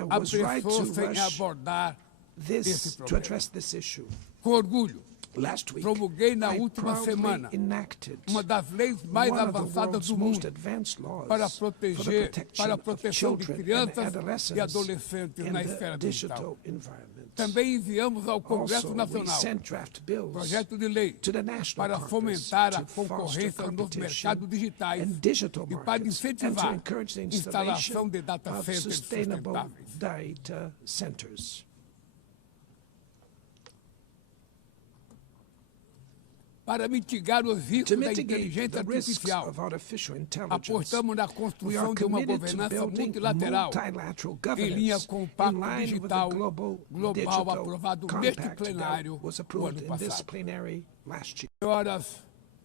was right to apressou-se em rush abordar esse this to problema. address this issue. Com orgulho, Last week, promulguei na I última proudly semana enacted uma das leis mais one of the avançadas world's do most mundo advanced laws para for the proteger, protection para a of proteção de children and crianças e adolescents adolescentes in na the esfera digital. digital environment. Também enviamos ao Congresso Also, we Nacional sent draft bills projeto de lei to the national para Congress fomentar a to foster concorrência nos competition mercados digitais and digital e para markets and to incentivar encourage the a instalação installation de data of centers sustainable sustentáveis. data centers. Para mitigar os To riscos da mitigate inteligência the risks artificial, of artificial intelligence, apostamos na we are construção de uma committed to governança building multilateral multilateral em linha governance com o in Pacto line with the Digital global Global aprovado neste compact plenário that was o approved ano in this passado. plenary last year. Senhoras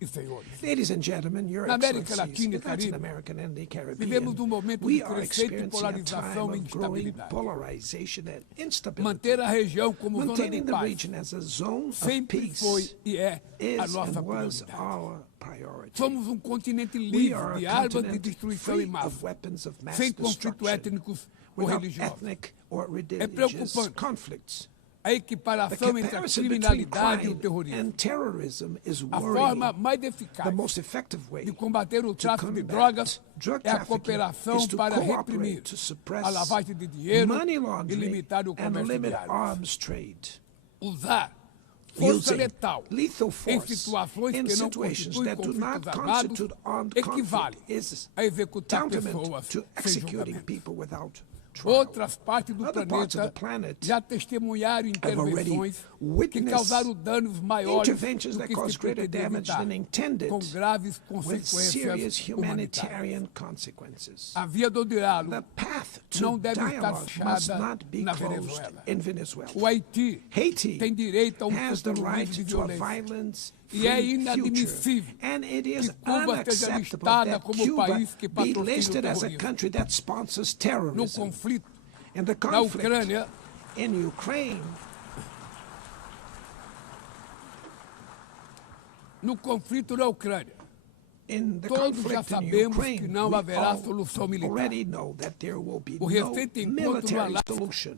e senhores, Ladies and gentlemen, Your Na América Excellencies, Latina e in Latin Caribe, America and the Caribbean, vivemos momento we de are crescente experiencing a polarização time e of growing instabilidade. polarization and instability. Manter a região como zona de Maintaining the paz region as a zone of sempre peace foi e é a is nossa and was prioridade. our priority. Somos continente We livre are de a armas de continent destruição free em massa, of weapons of mass sem conflitos destruction, étnicos ou without religiosos. ethnic or religious preocupante. conflicts. A The equiparação entre a comparison between criminalidade e o crime terrorismo. and terrorism is A forma worrying. mais The eficaz most effective way de combater o to tráfico de combat drogas drug é a trafficking cooperação is to para cooperate reprimir to suppress a lavagem de dinheiro money e laundering limitar o and comércio de limit armas. arms trade. Usar força Using letal lethal em force situações in que não situations constituem that do not conflitos armados constitute armed equivale conflict is a executar tantamount pessoas to sem executing julgamento. people without trial. Outras partes do Other parts of the planeta planet já testemunharam already intervenções que witnessed causaram danos maiores interventions do that que cause se greater pretendia damage evitar, than intended, com graves with consequências serious humanitárias. humanitarian consequences. A via do diálogo The path to não deve estar dialogue must fechada not be na closed Venezuela. in Venezuela. O Haiti Haiti tem direito a has the futuro right livre de to a violência. violence E é free inadmissível future. And it is que Cuba seja unacceptable listada that como Cuba país que be patrocina o listed as a terrorismo. country that sponsors No terrorism. conflito In the na conflict Ucrânia, in Ukraine, in the todos já conflict in sabemos Ukraine, que não we haverá all solução militar. already know that there will be O no recente encontro no military Alasca solution.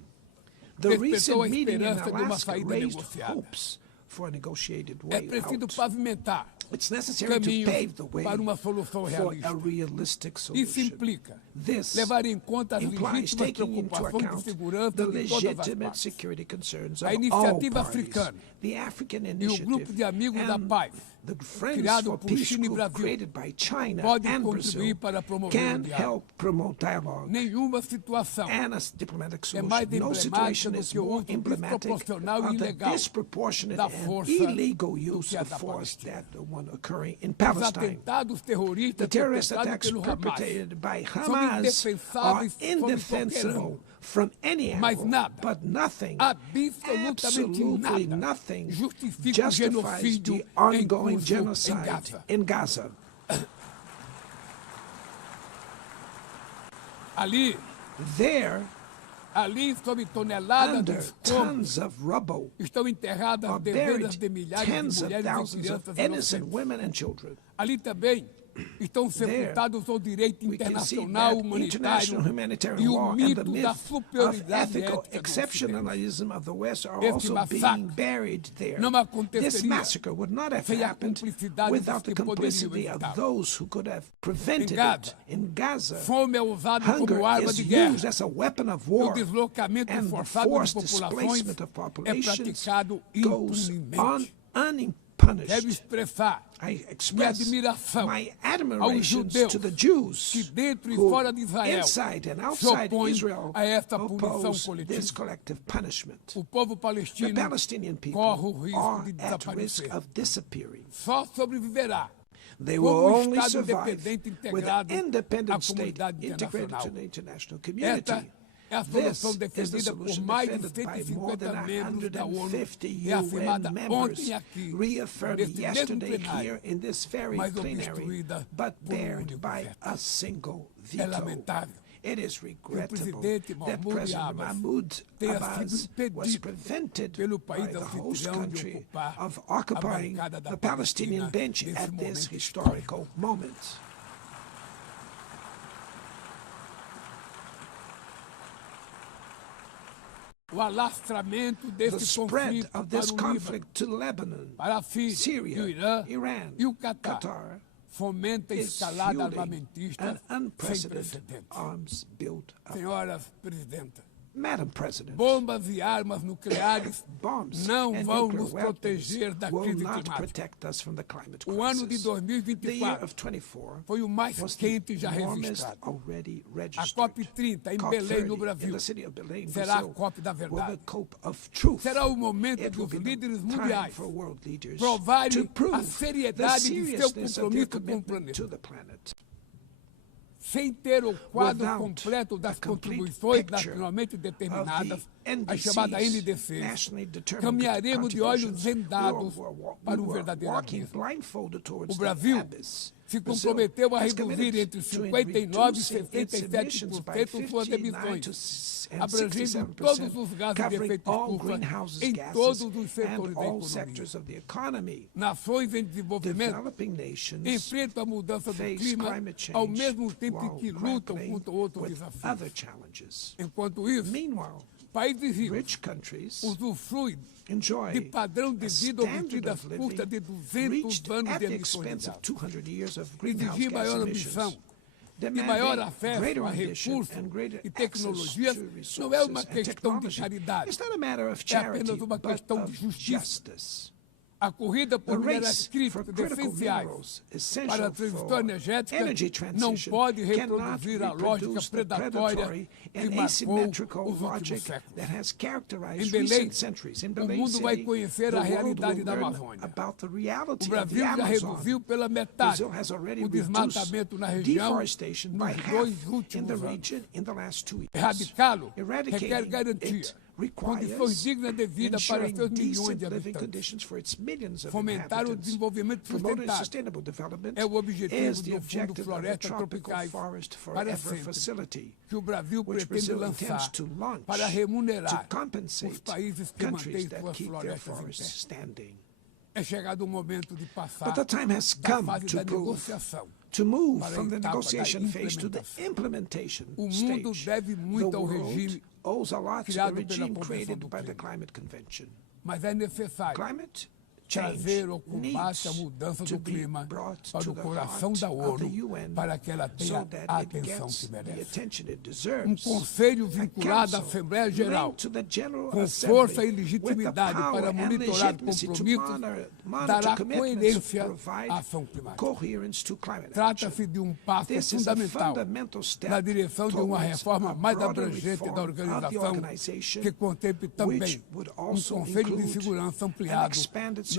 The despertou recent a meeting in esperança de uma Alaska saída raised negociada. hopes for a negotiated É way preciso out. pavimentar It's necessary to caminhos pave the way para uma solução for a realista. realistic Isso solution. implica This levar em conta as implies legítimas taking into preocupações de account segurança the de todas as legitimate partes. security concerns A of all iniciativa parties. africana The African e o Initiative grupo de amigos da and paz, the Friends criado for por Peace China e group Brasil, created by China pode and contribuir Brazil para promover can o diálogo. help promote dialogue Nenhuma situação and a diplomatic é mais solution. No situation emblemática do is que o more uso emblematic desproporcional e of the ilegal disproportionate da and força illegal do use que a of da force Palestina. that the one one occurring in Palestine. The terrorist attacks perpetrated by Hamas are indefensible from any angle, but nothing, absolutely nothing, justifies the ongoing genocide in Gaza. There, under tons of rubble, are buried tens of thousands of innocent women and children. Estão sepultados ao direito internacional humanitário e o mito da superioridade étnica Este massacre não aconteceria sem a cumplicidade dos que poderiam evitar. In Gaza, fome é usada como arma de guerra. O deslocamento forçado de populações é praticado impunemente. Quero expressar minha admiração aos judeus que dentro e fora de Israel se opõem a esta punição coletiva. O povo palestino corre o risco de desaparecer. Só sobreviverá como um Estado independente integrado à comunidade internacional. Esta é a solução defendida por mais de 150 membros da ONU e afirmada ontem aqui, neste mesmo plenário, mas obstruída por um único veto. É lamentável que o presidente Mahmoud Abbas tenha sido impedido pelo país anfitrião de ocupar a bancada da Palestina nesse momento histórico. O alastramento desse conflito para o Líbano, para a Síria, o Irã e o Catar fomenta a escalada armamentista sem precedentes. Senhoras Presidenta, bombas e armas nucleares não vão nos proteger da crise climática. O ano de 2024 foi o mais quente já registrado. A COP30 em Belém, no Brasil, será a COP da verdade. Será o momento dos líderes mundiais provarem a seriedade de seu compromisso com o planeta. Sem ter o quadro completo das contribuições nacionalmente determinadas, a chamada NDC, caminharemos de olhos vendados para um verdadeiro abismo. O Brasil se comprometeu a reduzir entre 59% e 67% suas emissões, abrangendo todos os gases de efeito estufa em todos os setores da economia. Nações em desenvolvimento enfrentam a mudança do clima ao mesmo tempo em que lutam contra outros desafios. Enquanto isso, países ricos usufruem de padrão de vida obtido às custas de 200 anos de emissões de gás. Exigir maior ambição e maior acesso a recursos e tecnologias não é uma questão de caridade, é apenas uma questão de justiça. A corrida por minerais críticos essenciais para a transição energética não pode reproduzir a lógica predatória que marcou os últimos séculos. Em Belém, o mundo vai conhecer a realidade da Amazônia. O Brasil já reduziu pela metade o desmatamento na região nos 2 últimos anos. Erradicá-lo requer garantia condições dignas de vida para seus milhões de habitantes. Fomentar o desenvolvimento sustentável é o objetivo do Fundo Florestas Tropicais para sempre, que o Brasil pretende lançar para remunerar os países que mantêm suas florestas em pé. É chegado o momento de passar da fase da negociação para a etapa da implementação. O mundo deve muito ao regime criado pela Convenção do Clima. Mas é necessário trazer o combate à mudança do clima para o coração da ONU, para que ela tenha a atenção que merece. Um conselho vinculado à Assembleia Geral, com força e legitimidade para monitorar compromissos, dará coerência à ação climática. Trata-se de um passo fundamental na direção de uma reforma mais abrangente da organização, que contemple também um Conselho de Segurança ampliado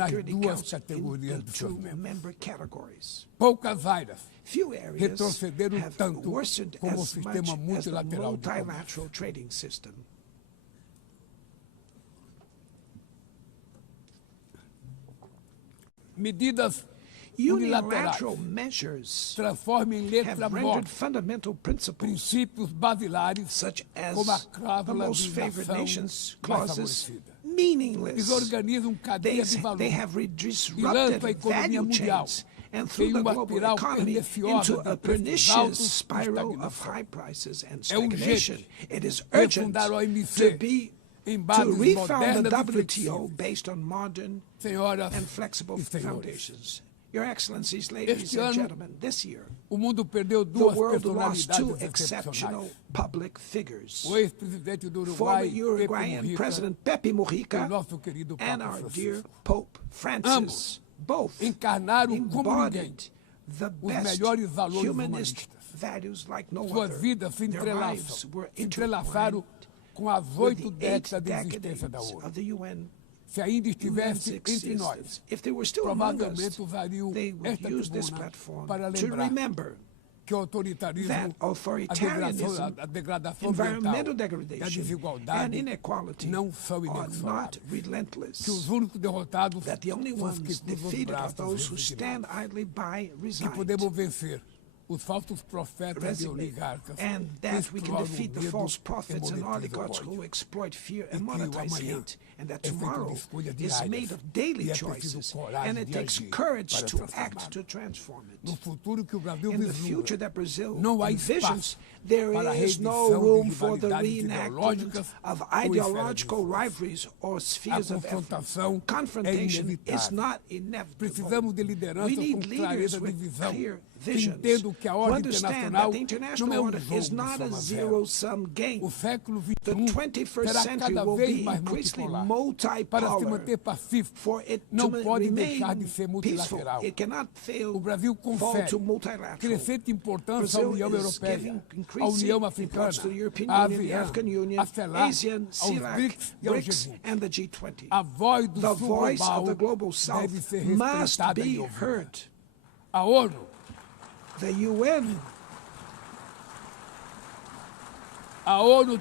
Security duas Council categorias in the de seus two membros. member categories. Poucas áreas Few areas retrocederam have tanto worsened como o as much sistema as the multilateral de comércio. multilateral trading system. Medidas Unilateral unilaterais measures transformam em letra have rendered morta fundamental principles princípios basilares such as como a the cláusula most de favored nação nations mais clauses favorecida. meaningless. Desorganizam cadeias de valor They have e disrupted lançam a economia value mundial chains and em through the uma global espiral economy perniciosa into a de preços pernicious altos e spiral of estagnação. high prices and É urgente stagnation. It is urgent refundar a OMC em to bases refound the modernas e WTO flexíveis. based on modern Senhoras and flexible e senhores, foundations. Your Excellencies, ladies este and ano gentlemen, this year, o mundo perdeu the duas world lost two personalidades exceptional excepcionais. public figures. O ex-presidente do Former Uruguai, Pepe Uruguayan Mujica, President Pepe e o Mujica nosso querido and Papa our dear Francisco. Pope Francis, both Encarnaram como ninguém embodied the os best melhores valores humanist humanistas. values like no Suas other. vidas se Their lives were entrelaçaram com as with 8 the 8 décadas de existência da decades ONU. of the UN. Se ainda estivesse entre nós, Existence. If they were still among us, provavelmente usariam they would esta use this tribuna platform para to lembrar remember que o autoritarismo, that authoritarianism, a degradação environmental ambiental e a degradation, and desigualdade inequality não são are not inexoráveis. relentless. Que os únicos derrotados That the only são os ones que cruzam os defeated are braços those who stand resignados. idly by, Que resigned, podemos vencer os falsos profetas e resignate, oligarcas and que that we can exploram defeat the o medo false e prophets and monetizam o oligarchs ódio. who exploit fear E and que o monetize amanhã hate, and that é feito de tomorrow escolhas is diárias made of daily e é preciso choices, coragem and it de takes agir courage para to transformá-lo. act to transform it. No futuro que o Brasil In the vislumbra, future that Brazil não há envisions, espaço there para a is no reedição room de for the rivalidades reenactment ideológicas of ou ideological esferas de rivalries or spheres A of confrontação effort. é Confrontation inevitável. is not inevitable. Precisamos de We lideranças need com leaders clareza de with visão, clear que visions entendam que a who ordem understand internacional that the não international é order jogo is de not a soma zero. zero-sum game. O século The XXI 21st será century cada will vez be mais increasingly multipolar. Para se multipolar. manter pacífico, For it não to pode remain deixar de ser peaceful, multilateral. it cannot fail O Brasil fall confere to multilateral. crescente importância à Brazil União is Europeia, giving à increasing União Africana, importance to the European à Union, the ASEAN, African Union, à CELAC, ASEAN, aos CELAC, BRICS e ao BRICS, G20. and the G20. A voz do The Sul voice global of the global South deve ser must respeitada e be ouvida. heard. A ONU, The UN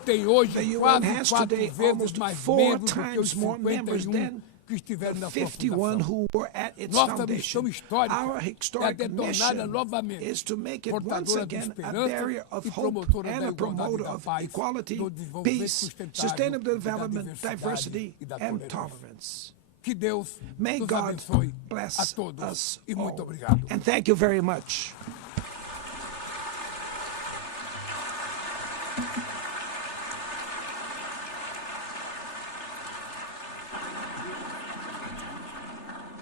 tem hoje The UN quase has 4 today vezes almost mais 4 membros do que os times more members 51 than que estiveram the na 51 fundação. who were at its Nossa foundation. missão histórica Our é historic de torná-la mission novamente is to make it once portadora de again a esperança barrier of e hope promotora and da a igualdade promoter da of paz, equality, do desenvolvimento peace, sustentável sustainable e da development, diversidade diversity, e da and tolerância. tolerance. Que Deus May nos God abençoe a bless todos us e muito all. obrigado. And thank you very much.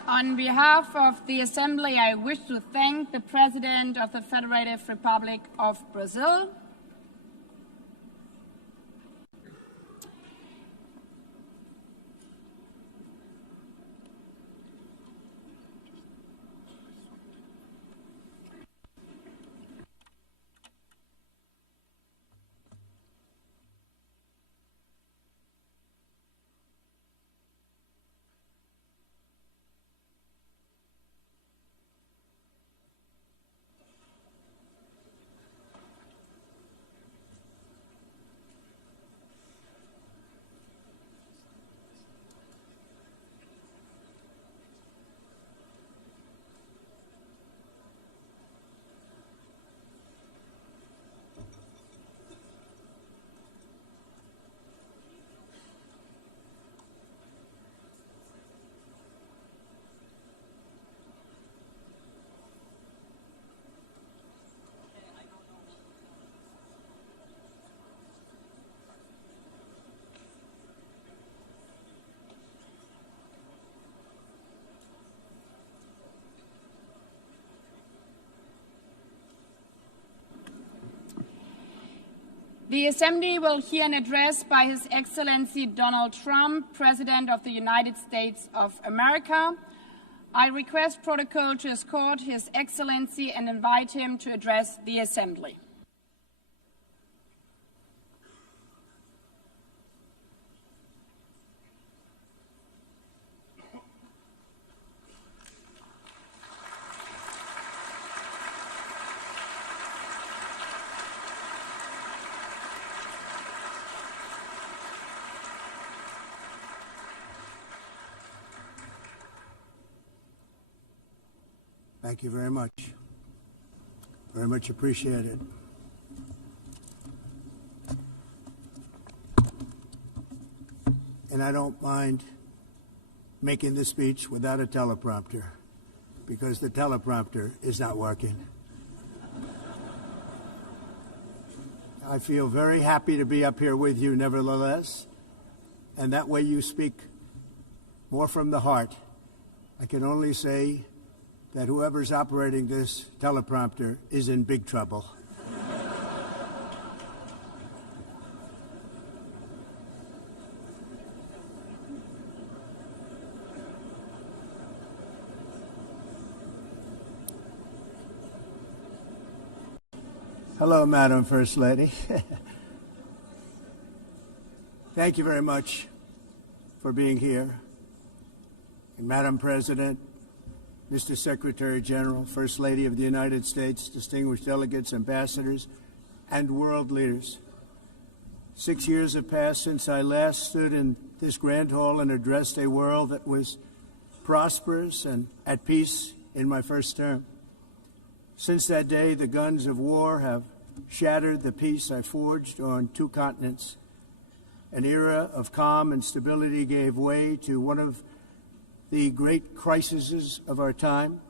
On behalf of the Assembly, I wish to thank the President of the Federative Republic of Brazil, the Assembly will hear an address by His Excellency Donald Trump, President of the United States of America. I request protocol to escort His Excellency and invite him to address the Assembly. Thank you very much. Very much appreciated. And I don't mind making this speech without a teleprompter, because the teleprompter is not working. I feel very happy to be up here with you nevertheless, and that way you speak more from the heart. I can only say that whoever's operating this teleprompter is in big trouble. Hello, Madam First Lady. Thank you very much for being here. And Madam President, Mr. Secretary General, First Lady of the United States, distinguished delegates, ambassadors, and world leaders. 6 years have passed since I last stood in this grand hall and addressed a world that was prosperous and at peace in my first term. Since that day, the guns of war have shattered the peace I forged on 2 continents. An era of calm and stability gave way to one of the great crises of our time.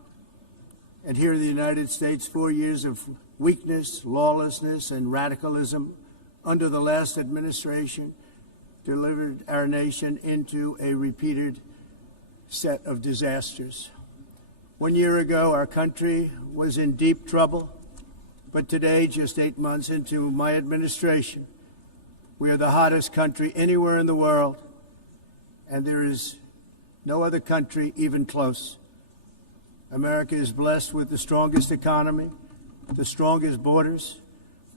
And here in the United States, 4 years of weakness, lawlessness, and radicalism under the last administration delivered our nation into a repeated set of disasters. 1 year ago, our country was in deep trouble, but today, just 8 months into my administration, we are the hottest country anywhere in the world, and there is no other country even close. America is blessed with the strongest economy, the strongest borders,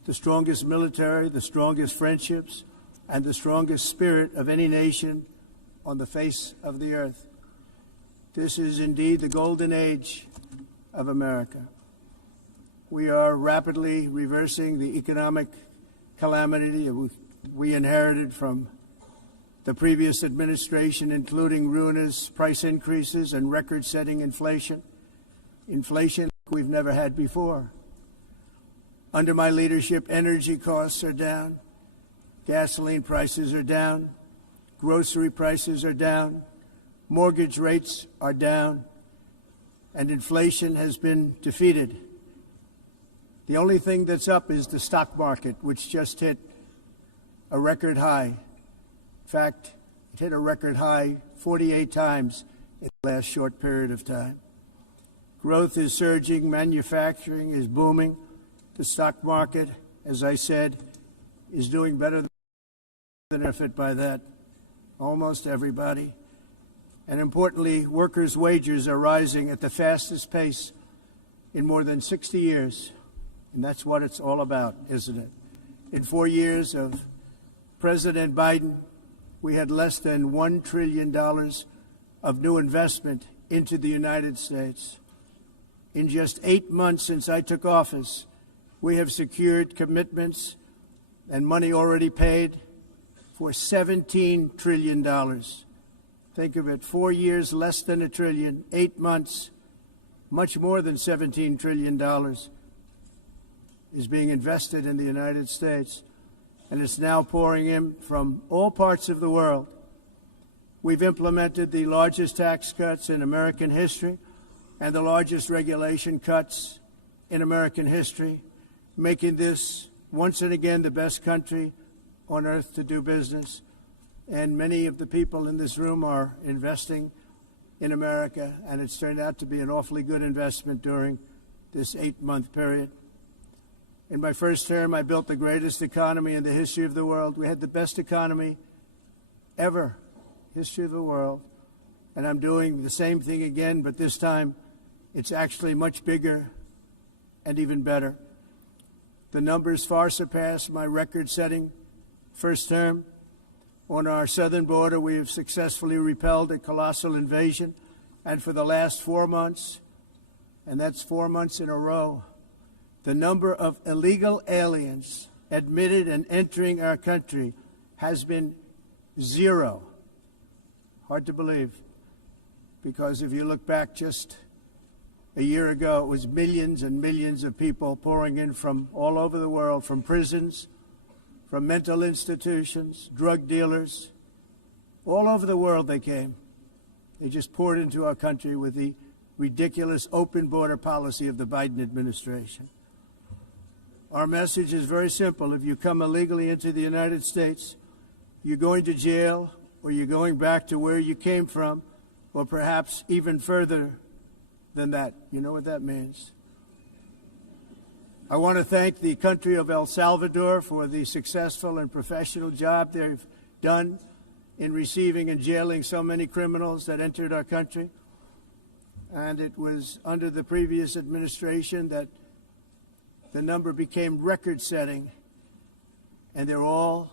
the strongest military, the strongest friendships, and the strongest spirit of any nation on the face of the earth. This is indeed the golden age of America. We are rapidly reversing the economic calamity we inherited from the previous administration, including ruinous price increases and record-setting inflation we've never had before. Under my leadership, energy costs are down, gasoline prices are down, grocery prices are down, mortgage rates are down, and inflation has been defeated. The only thing that's up is the stock market, which just hit a record high. In fact, it hit a record high 48 times in the last short period of time. Growth is surging, manufacturing is booming. The stock market, as I said, is doing better than benefit by that. Almost everybody. And importantly, workers' wages are rising at the fastest pace in more than 60 years. And that's what it's all about, isn't it? In 4 years of President Biden, we had less than $1 trillion of new investment into the United States. In just 8 months since I took office, we have secured commitments and money already paid for $17 trillion. Think of it, 4 years, less than $1 trillion, 8 months, much more than $17 trillion is being invested in the United States, and it's now pouring in from all parts of the world. We've implemented the largest tax cuts in American history and the largest regulation cuts in American history, making this once and again the best country on earth to do business. And many of the people in this room are investing in America, and it's turned out to be an awfully good investment during this 8-month period. In my first term, I built the greatest economy in the history of the world. We had the best economy ever, history of the world. And I'm doing the same thing again, but this time it's actually much bigger and even better. The numbers far surpass my record-setting first term. On our southern border, we have successfully repelled a colossal invasion. And for the last 4 months, and that's 4 months in a row, the number of illegal aliens admitted and entering our country has been 0. Hard to believe, because if you look back just A year ago, it was millions and millions of people pouring in from all over the world, from prisons, from mental institutions, drug dealers. All over the world they came. They just poured into our country with the ridiculous open border policy of the Biden administration. Our message is very simple. If you come illegally into the United States, you're going to jail, or you're going back to where you came from, or perhaps even further than that. You know what that means. I want to thank the country of El Salvador for the successful and professional job they've done in receiving and jailing so many criminals that entered our country. And it was under the previous administration that the number became record-setting, and they're all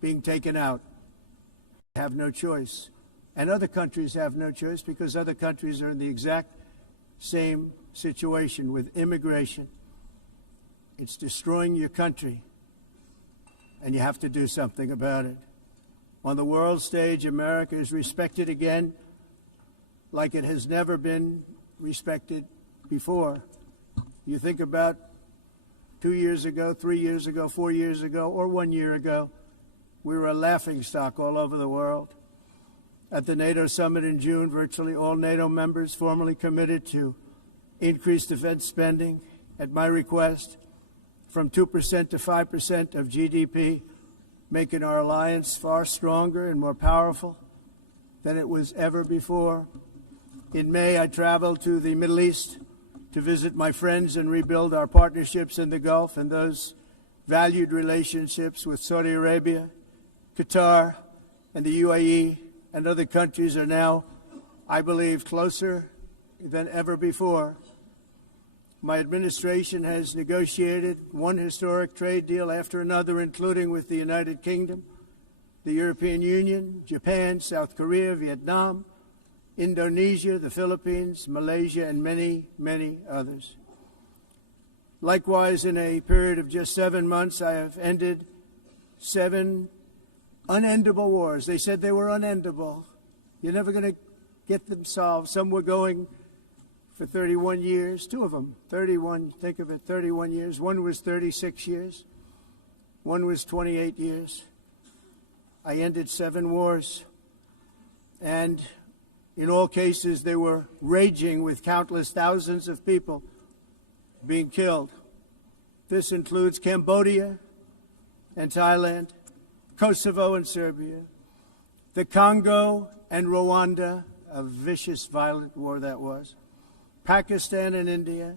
being taken out. They have no choice. And other countries have no choice because other countries are in the exact same situation with immigration. It's destroying your country, and you have to do something about it. On the world stage, America is respected again like it has never been respected before. You think about 2 years ago, 3 years ago, 4 years ago, or 1 year ago, we were a laughingstock all over the world. At the NATO summit in June, virtually all NATO members formally committed to increase defense spending at my request from 2% to 5% of GDP, making our alliance far stronger and more powerful than it was ever before. In May, I traveled to the Middle East to visit my friends and rebuild our partnerships in the Gulf and those valued relationships with Saudi Arabia, Qatar, and the UAE and other countries are now, I believe, closer than ever before. My administration has negotiated one historic trade deal after another, including with the United Kingdom, the European Union, Japan, South Korea, Vietnam, Indonesia, the Philippines, Malaysia, and many, many others. Likewise, in a period of just 7 months, I have ended 7 unendable wars. They said they were unendable. You're never going to get them solved. Some were going for 31 years, 2 of them, 31, think of it, 31 years. One was 36 years. One was 28 years. I ended 7 wars. And in all cases, they were raging with countless thousands of people being killed. This includes Cambodia and Thailand, Kosovo and Serbia, the Congo and Rwanda, a vicious, violent war that was, Pakistan and India,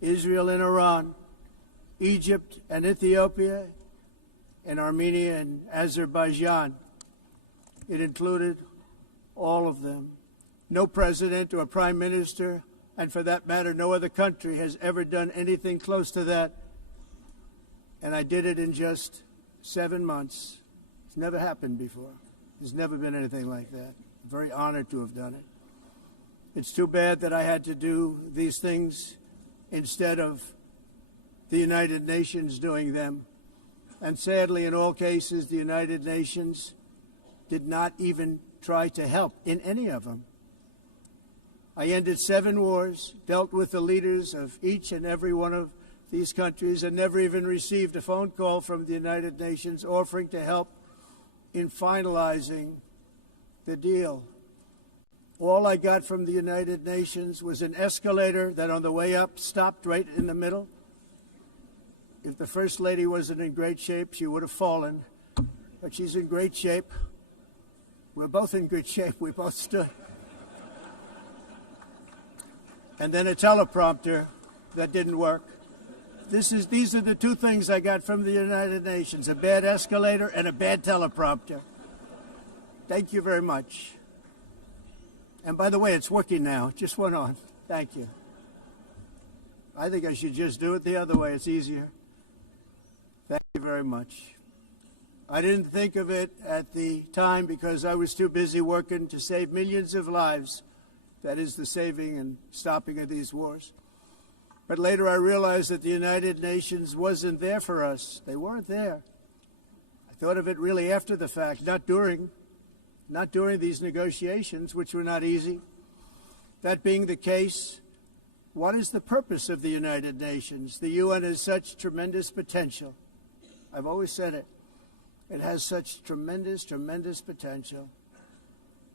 Israel and Iran, Egypt and Ethiopia, and Armenia and Azerbaijan. It included all of them. No president or prime minister, and for that matter, no other country has ever done anything close to that. And I did it in just 7 months. It's never happened before. There's never been anything like that. I'm very honored to have done it. It's too bad that I had to do these things instead of the United Nations doing them. And sadly, in all cases, the United Nations did not even try to help in any of them. I ended 7 wars, dealt with the leaders of each and every one of these countries, and never even received a phone call from the United Nations offering to help in finalizing the deal. All I got from the United Nations was an escalator that on the way up stopped right in the middle. If the First Lady wasn't in great shape, she would have fallen, but she's in great shape. We're both in good shape. We both stood. And then a teleprompter that didn't work. These are the 2 things I got from the United Nations, a bad escalator and a bad teleprompter. Thank you very much. And by the way, it's working now. It just went on. Thank you. I think I should just do it the other way. It's easier. Thank you very much. I didn't think of it at the time because I was too busy working to save millions of lives. That is the saving and stopping of these wars. But later I realized that the United Nations wasn't there for us. They weren't there. I thought of it really after the fact, not during these negotiations, which were not easy. That being the case, What is the purpose of the United Nations? The UN has such tremendous potential. I've always said it. It has such tremendous, tremendous potential,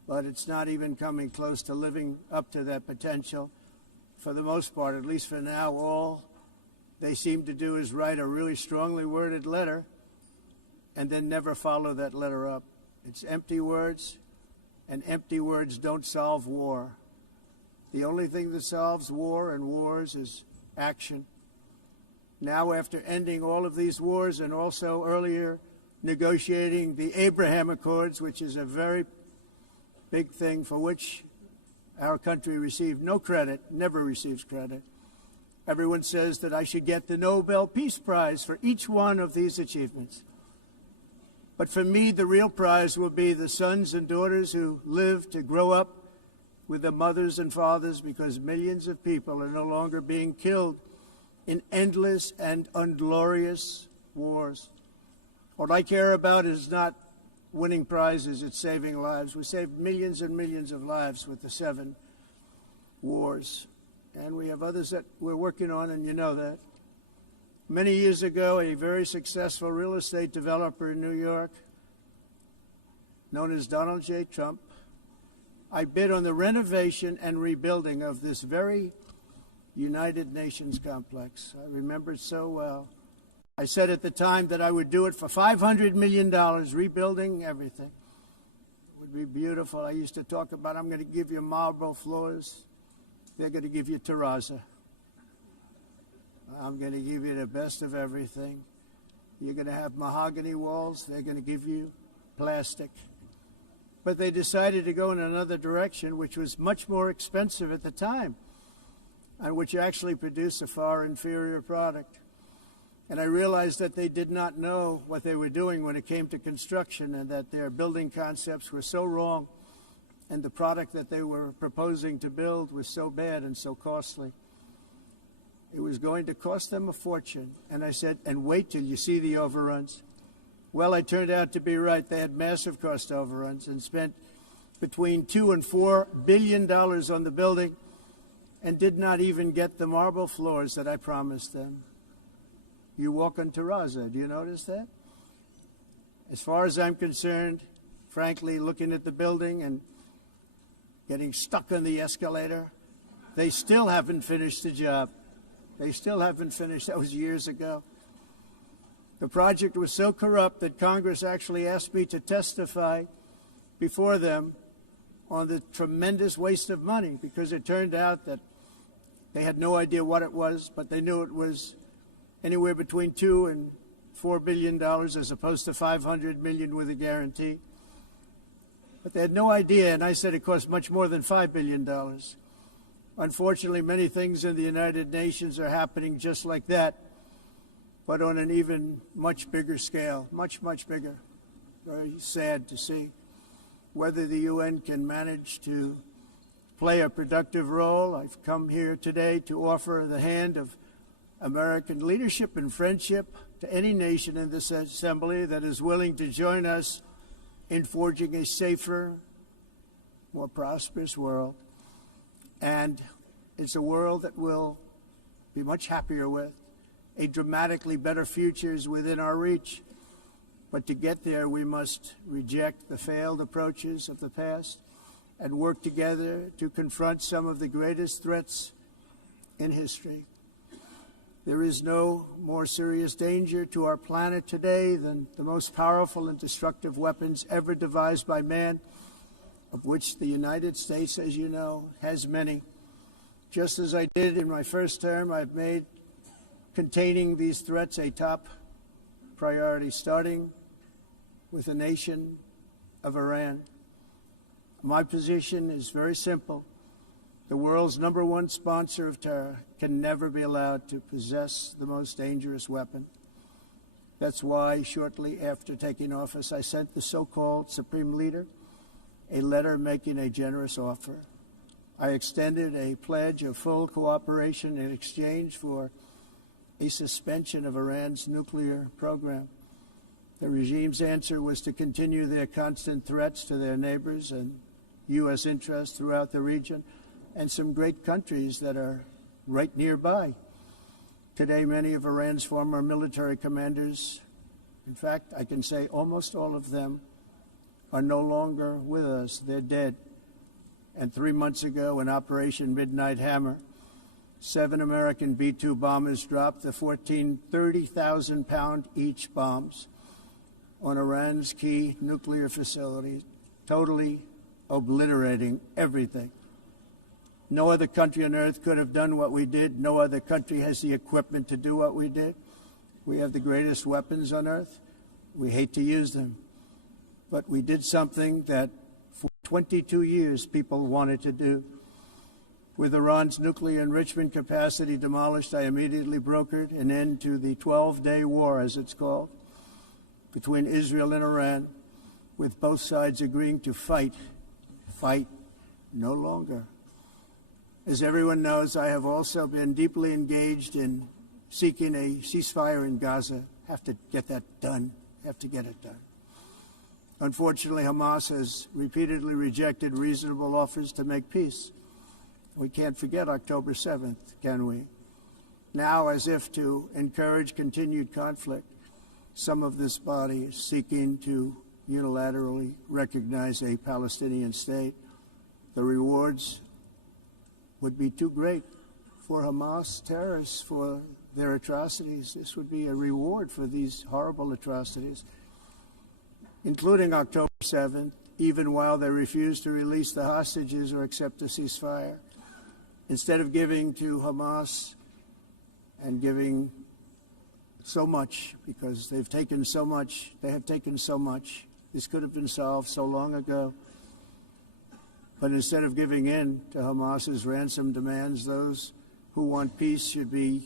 but it's not even coming close to living up to that potential. For the most part, at least for now, all they seem to do is write a really strongly worded letter and then never follow that letter up. It's empty words, and empty words don't solve war. The only thing that solves war and wars is action. Now, after ending all of these wars and also earlier negotiating the Abraham Accords, which is a very big thing for which our country received no credit, never receives credit. Everyone says that I should get the Nobel Peace Prize for each one of these achievements. But for me, the real prize will be the sons and daughters who live to grow up with the mothers and fathers, because millions of people are no longer being killed in endless and unglorious wars. What I care about is not winning prizes, it's saving lives. We saved millions and millions of lives with the 7 wars. And we have others that we're working on, and you know that. Many years ago, a very successful real estate developer in New York, known as Donald J. Trump, I bid on the renovation and rebuilding of this very United Nations complex. I remember it so well. I said at the time that I would do it for $500 million, rebuilding everything. It would be beautiful. I used to talk about, I'm going to give you marble floors. They're going to give you terrazzo. I'm going to give you the best of everything. You're going to have mahogany walls. They're going to give you plastic. But they decided to go in another direction, which was much more expensive at the time, and which actually produced a far inferior product. And I realized that they did not know what they were doing when it came to construction, and that their building concepts were so wrong, and the product that they were proposing to build was so bad and so costly. It was going to cost them a fortune. And I said, and wait till you see the overruns. Well, I turned out to be right. They had massive cost overruns and spent between $2 and $4 billion on the building and did not even get the marble floors that I promised them. You walk on terrazzo. Do you notice that? As far as I'm concerned, frankly, looking at the building and getting stuck on the escalator, they still haven't finished the job. They still haven't finished. That was years ago. The project was so corrupt that Congress actually asked me to testify before them on the tremendous waste of money, because it turned out that they had no idea what it was, but they knew it was anywhere between $2 and $4 billion as opposed to $500 million with a guarantee. But they had no idea, and I said it cost much more than $5 billion. Unfortunately, many things in the United Nations are happening just like that, but on an even much bigger scale, much, much bigger. Very sad to see. Whether the UN can manage to play a productive role, I've come here today to offer the hand of American leadership and friendship to any nation in this assembly that is willing to join us in forging a safer, more prosperous world. And it's a world that we'll be much happier with. A dramatically better future is within our reach. But to get there, we must reject the failed approaches of the past and work together to confront some of the greatest threats in history. There is no more serious danger to our planet today than the most powerful and destructive weapons ever devised by man, of which the United States, as you know, has many. Just as I did in my first term, I've made containing these threats a top priority, starting with the nation of Iran. My position is very simple. The world's #1 sponsor of terror can never be allowed to possess the most dangerous weapon. That's why, shortly after taking office, I sent the so-called Supreme Leader a letter making a generous offer. I extended a pledge of full cooperation in exchange for a suspension of Iran's nuclear program. The regime's answer was to continue their constant threats to their neighbors and U.S. interests throughout the region, and some great countries that are right nearby. Today, many of Iran's former military commanders, in fact, I can say almost all of them, are no longer with us. They're dead. And 3 months ago, in Operation Midnight Hammer, 7 American B-2 bombers dropped the 14 30,000-pound each bombs on Iran's key nuclear facilities, totally obliterating everything. No other country on earth could have done what we did. No other country has the equipment to do what we did. We have the greatest weapons on earth. We hate to use them. But we did something that for 22 years people wanted to do. With Iran's nuclear enrichment capacity demolished, I immediately brokered an end to the 12-day war, as it's called, between Israel and Iran, with both sides agreeing to fight no longer. As everyone knows, I have also been deeply engaged in seeking a ceasefire in Gaza. Have to get that done. Have to get it done. Unfortunately, Hamas has repeatedly rejected reasonable offers to make peace. We can't forget October 7th, can we? Now, as if to encourage continued conflict, some of this body is seeking to unilaterally recognize a Palestinian state. The rewards would be too great for Hamas terrorists for their atrocities. This would be a reward for these horrible atrocities, including October 7th, even while they refuse to release the hostages or accept a ceasefire. Instead of giving to Hamas and giving so much, because they've taken so much, they have taken so much. This could have been solved so long ago. But instead of giving in to Hamas's ransom demands, those who want peace should be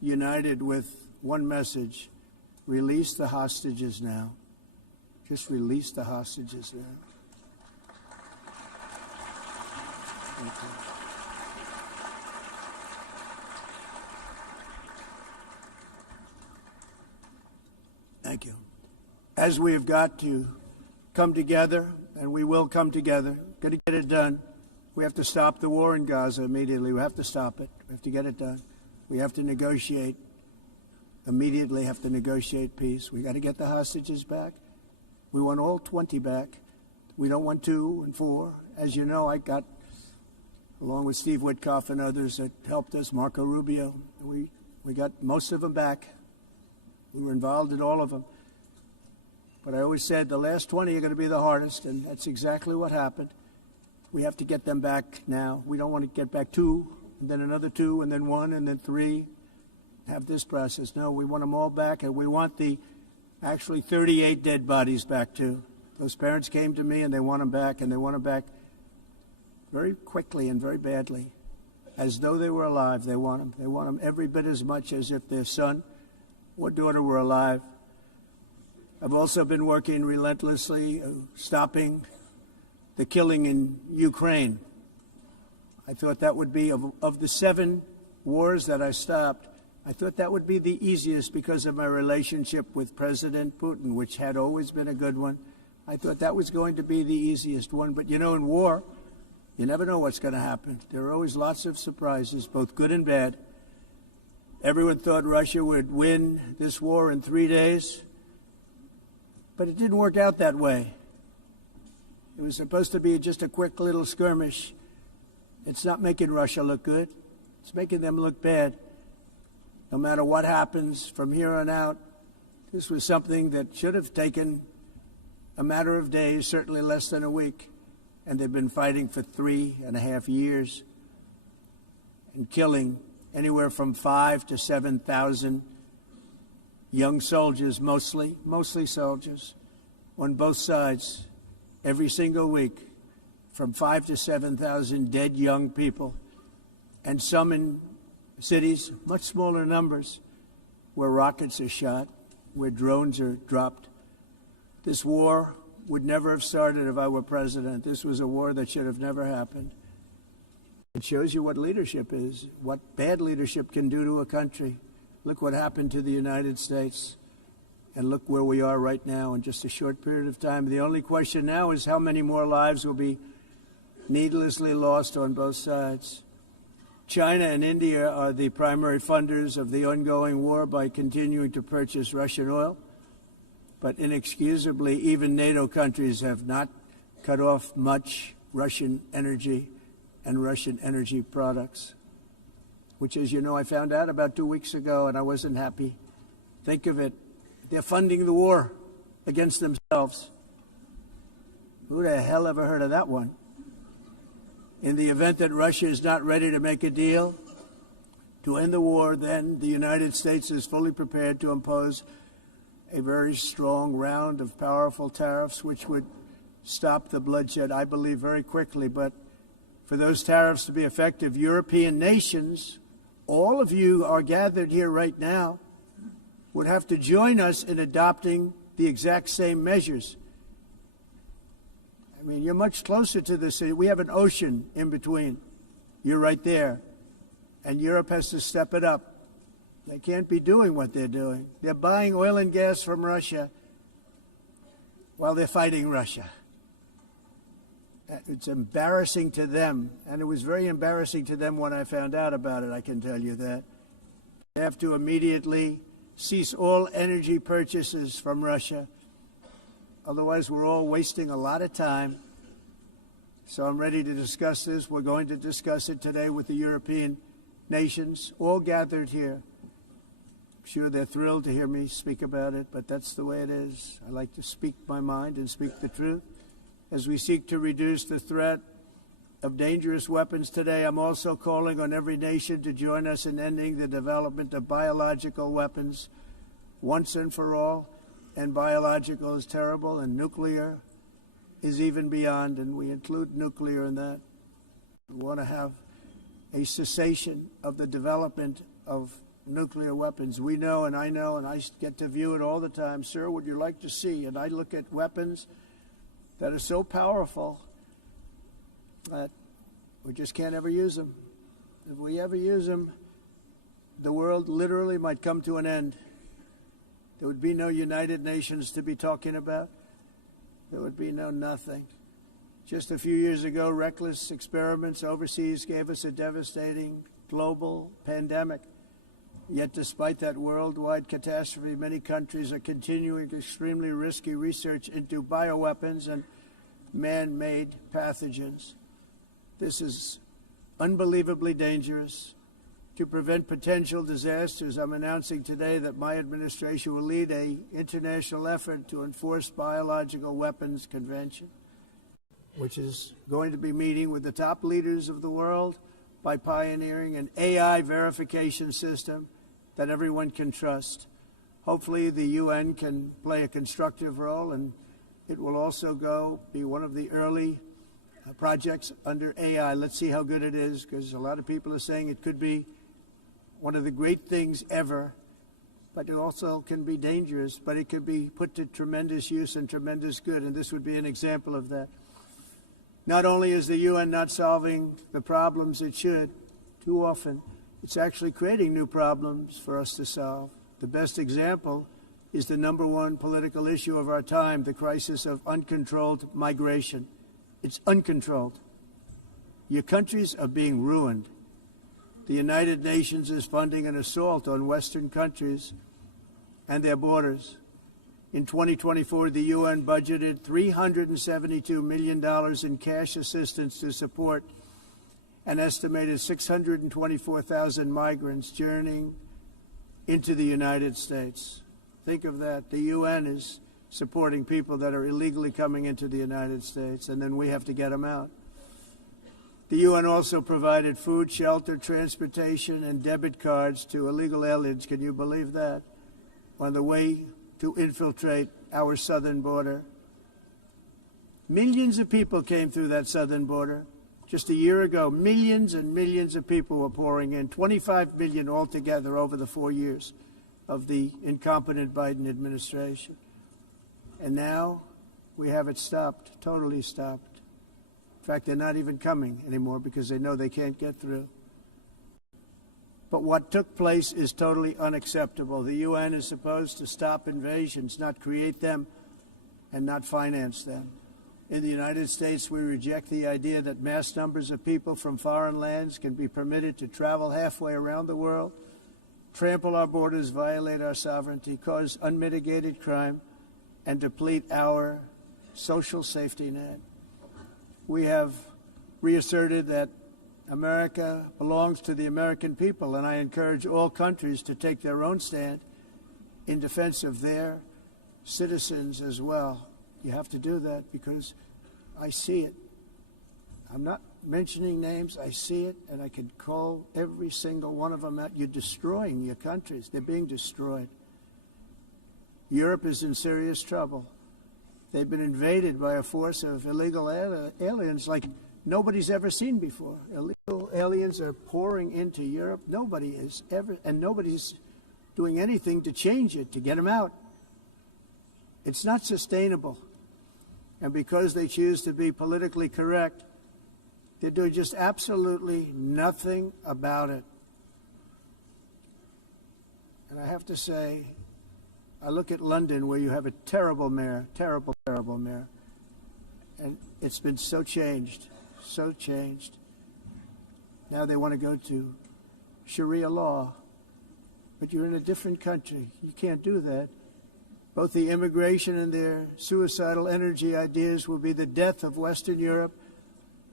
united with one message: release the hostages now. Just release the hostages now. Thank you. Thank you. As we have got to come together, and we will come together, got to get it done. We have to stop the war in Gaza immediately. We have to stop it. We have to get it done. We have to negotiate, immediately have to negotiate peace. We got to get the hostages back. We want all 20 back. We don't want 2 and 4. As you know, I got, along with Steve Witkoff and others that helped us, Marco Rubio, we got most of them back. We were involved in all of them. But I always said the last 20 are going to be the hardest, and that's exactly what happened. We have to get them back now. We don't want to get back 2, and then another 2, and then 1, and then 3, have this process. No, we want them all back, and we want the actually 38 dead bodies back too. Those parents came to me, and they want them back, and they want them back very quickly and very badly. As though they were alive, they want them. They want them every bit as much as if their son or daughter were alive. I've also been working relentlessly, stopping the killing in Ukraine. I thought that would be, of the 7 wars that I stopped, I thought that would be the easiest because of my relationship with President Putin, which had always been a good one. I thought that was going to be the easiest one. But, you know, in war, you never know what's going to happen. There are always lots of surprises, both good and bad. Everyone thought Russia would win this war in 3 days, but it didn't work out that way. It was supposed to be just a quick little skirmish. It's not making Russia look good. It's making them look bad. No matter what happens from here on out, this was something that should have taken a matter of days, certainly less than a week. And they've been fighting for 3.5 years and killing anywhere from 5,000 to 7,000 young soldiers, mostly soldiers, on both sides, every single week, from 5,000 to 7,000 dead young people, and some in cities, much smaller numbers, where rockets are shot, where drones are dropped. This war would never have started if I were president. This was a war that should have never happened. It shows you what leadership is, what bad leadership can do to a country. Look what happened to the United States, and look where we are right now in just a short period of time. The only question now is how many more lives will be needlessly lost on both sides. China and India are the primary funders of the ongoing war by continuing to purchase Russian oil. But inexcusably, even NATO countries have not cut off much Russian energy and Russian energy products, which, as you know, I found out about 2 weeks ago, and I wasn't happy. Think of it. They're funding the war against themselves. Who the hell ever heard of that one? In the event that Russia is not ready to make a deal to end the war, then the United States is fully prepared to impose a very strong round of powerful tariffs, which would stop the bloodshed, I believe, very quickly. But for those tariffs to be effective, European nations, all of you are gathered here right now, would have to join us in adopting the exact same measures. I mean, you're much closer to this. We have an ocean in between. You're right there. And Europe has to step it up. They can't be doing what they're doing. They're buying oil and gas from Russia while they're fighting Russia. It's embarrassing to them, and it was very embarrassing to them when I found out about it, I can tell you that. They have to immediately cease all energy purchases from Russia. Otherwise, we're all wasting a lot of time. So I'm ready to discuss this. We're going to discuss it today with the European nations, all gathered here. I'm sure they're thrilled to hear me speak about it, but that's the way it is. I like to speak my mind and speak the truth. As we seek to reduce the threat of dangerous weapons today, I'm also calling on every nation to join us in ending the development of biological weapons once and for all. And biological is terrible, and nuclear is even beyond, and we include nuclear in that. We want to have a cessation of the development of nuclear weapons. We know, and I get to view it all the time. Sir, would you like to see? And I look at weapons that are so powerful that we just can't ever use them. If we ever use them, the world literally might come to an end. There would be no United Nations to be talking about. There would be no nothing. Just a few years ago, reckless experiments overseas gave us a devastating global pandemic. Yet despite that worldwide catastrophe, many countries are continuing extremely risky research into bioweapons and man-made pathogens. This is unbelievably dangerous. To prevent potential disasters, I'm announcing today that my administration will lead an international effort to enforce Biological Weapons Convention, which is going to be meeting with the top leaders of the world by pioneering an AI verification system that everyone can trust. Hopefully the UN can play a constructive role, and it will also be one of the early projects under AI. Let's see how good it is, because a lot of people are saying it could be one of the great things ever, but it also can be dangerous, but it could be put to tremendous use and tremendous good, and this would be an example of that. Not only is the UN not solving the problems it should, too often, it's actually creating new problems for us to solve. The best example is the #1 political issue of our time, the crisis of uncontrolled migration. It's uncontrolled. Your countries are being ruined. The United Nations is funding an assault on Western countries and their borders. In 2024, the UN budgeted $372 million in cash assistance to support an estimated 624,000 migrants journeying into the United States. Think of that. The UN is supporting people that are illegally coming into the United States, and then we have to get them out. The UN also provided food, shelter, transportation, and debit cards to illegal aliens. Can you believe that? On the way to infiltrate our southern border. Millions of people came through that southern border. Just a year ago, millions and millions of people were pouring in, 25 million altogether over the 4 years of the incompetent Biden administration. And now we have it stopped, totally stopped. In fact, they're not even coming anymore because they know they can't get through. But what took place is totally unacceptable. The UN is supposed to stop invasions, not create them and not finance them. In the United States, we reject the idea that mass numbers of people from foreign lands can be permitted to travel halfway around the world, trample our borders, violate our sovereignty, cause unmitigated crime, and deplete our social safety net. We have reasserted that America belongs to the American people, and I encourage all countries to take their own stand in defense of their citizens as well. You have to do that because I see it. I'm not mentioning names. I see it, and I can call every single one of them out. You're destroying your countries. They're being destroyed. Europe is in serious trouble. They've been invaded by a force of illegal aliens like nobody's ever seen before. Illegal aliens are pouring into Europe. Nobody is ever, and nobody's doing anything to change it, to get them out. It's not sustainable. And because they choose to be politically correct, they're doing just absolutely nothing about it. And I have to say, I look at London, where you have a terrible mayor, terrible mayor, and it's been so changed, so changed. Now they want to go to Sharia law, but you're in a different country. You can't do that. Both the immigration and their suicidal energy ideas will be the death of Western Europe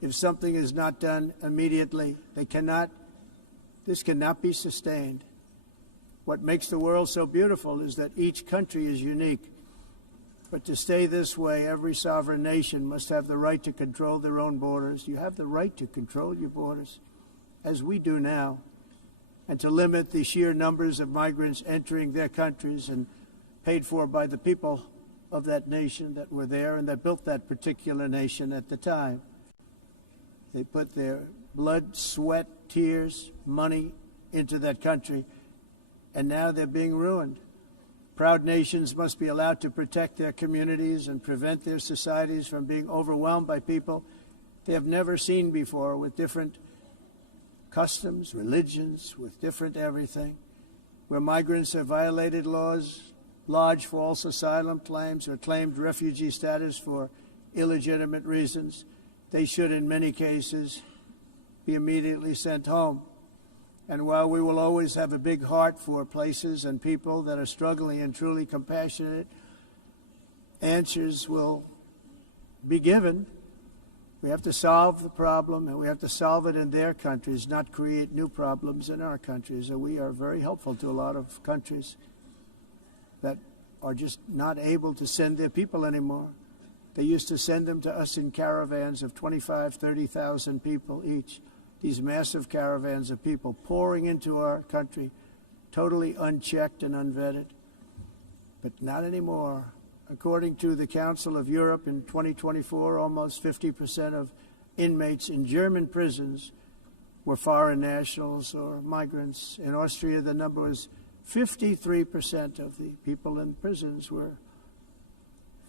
if something is not done immediately. This cannot be sustained. What makes the world so beautiful is that each country is unique. But to stay this way, every sovereign nation must have the right to control their own borders. You have the right to control your borders, as we do now, and to limit the sheer numbers of migrants entering their countries and paid for by the people of that nation that were there and that built that particular nation at the time. They put their blood, sweat, tears, money into that country, and now they're being ruined. Proud nations must be allowed to protect their communities and prevent their societies from being overwhelmed by people they have never seen before, with different customs, religions, with different everything. Where migrants have violated laws, lodged false asylum claims, or claimed refugee status for illegitimate reasons, they should, in many cases, be immediately sent home. And while we will always have a big heart for places and people that are struggling and truly compassionate, answers will be given. We have to solve the problem, and we have to solve it in their countries, not create new problems in our countries. And we are very helpful to a lot of countries that are just not able to send their people anymore. They used to send them to us in caravans of 25,000, 30,000 people each. These massive caravans of people pouring into our country, totally unchecked and unvetted. But not anymore. According to the Council of Europe, in 2024, almost 50% of inmates in German prisons were foreign nationals or migrants. In Austria, the number was 53% of the people in prisons were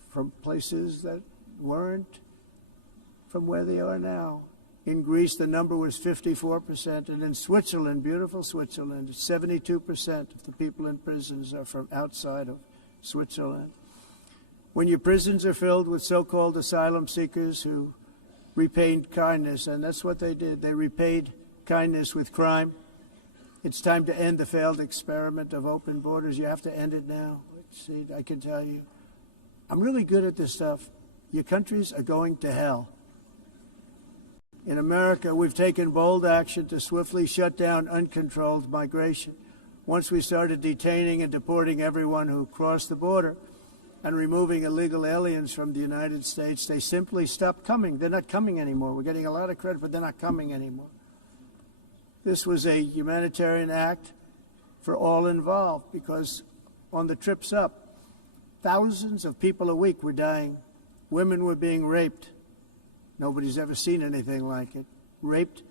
from places that weren't from where they are now. In Greece, the number was 54%, and in Switzerland, beautiful Switzerland, 72% of the people in prisons are from outside of Switzerland. When your prisons are filled with so-called asylum seekers who repaid kindness, and that's what they did, they repaid kindness with crime, it's time to end the failed experiment of open borders. You have to end it now. See, I can tell you, I'm really good at this stuff. Your countries are going to hell. In America, we've taken bold action to swiftly shut down uncontrolled migration. Once we started detaining and deporting everyone who crossed the border and removing illegal aliens from the United States, they simply stopped coming. They're not coming anymore. We're getting a lot of credit, but they're not coming anymore. This was a humanitarian act for all involved, because on the trips up, thousands of people a week were dying. Women were being raped. Nobody's ever seen anything like it. Raped,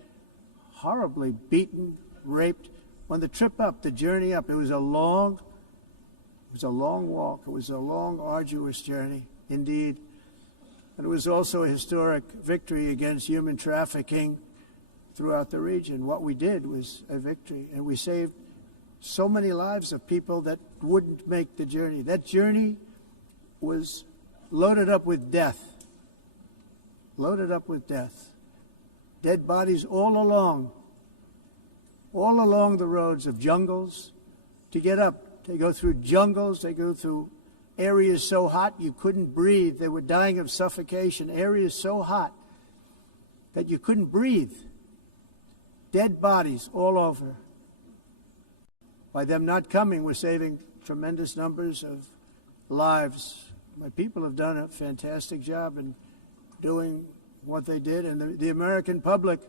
horribly beaten, raped. On the trip up, the journey up, it was a long walk. It was a long, arduous journey, indeed. And it was also a historic victory against human trafficking throughout the region. What we did was a victory, and we saved so many lives of people that wouldn't make the journey. That journey was loaded up with death. loaded up with death. Dead bodies all along the roads of jungles to get up. They go through jungles, they go through areas so hot you couldn't breathe. They were dying of suffocation, areas so hot that you couldn't breathe. Dead bodies all over. By them not coming, we're saving tremendous numbers of lives. My people have done a fantastic job in doing what they did, and the American public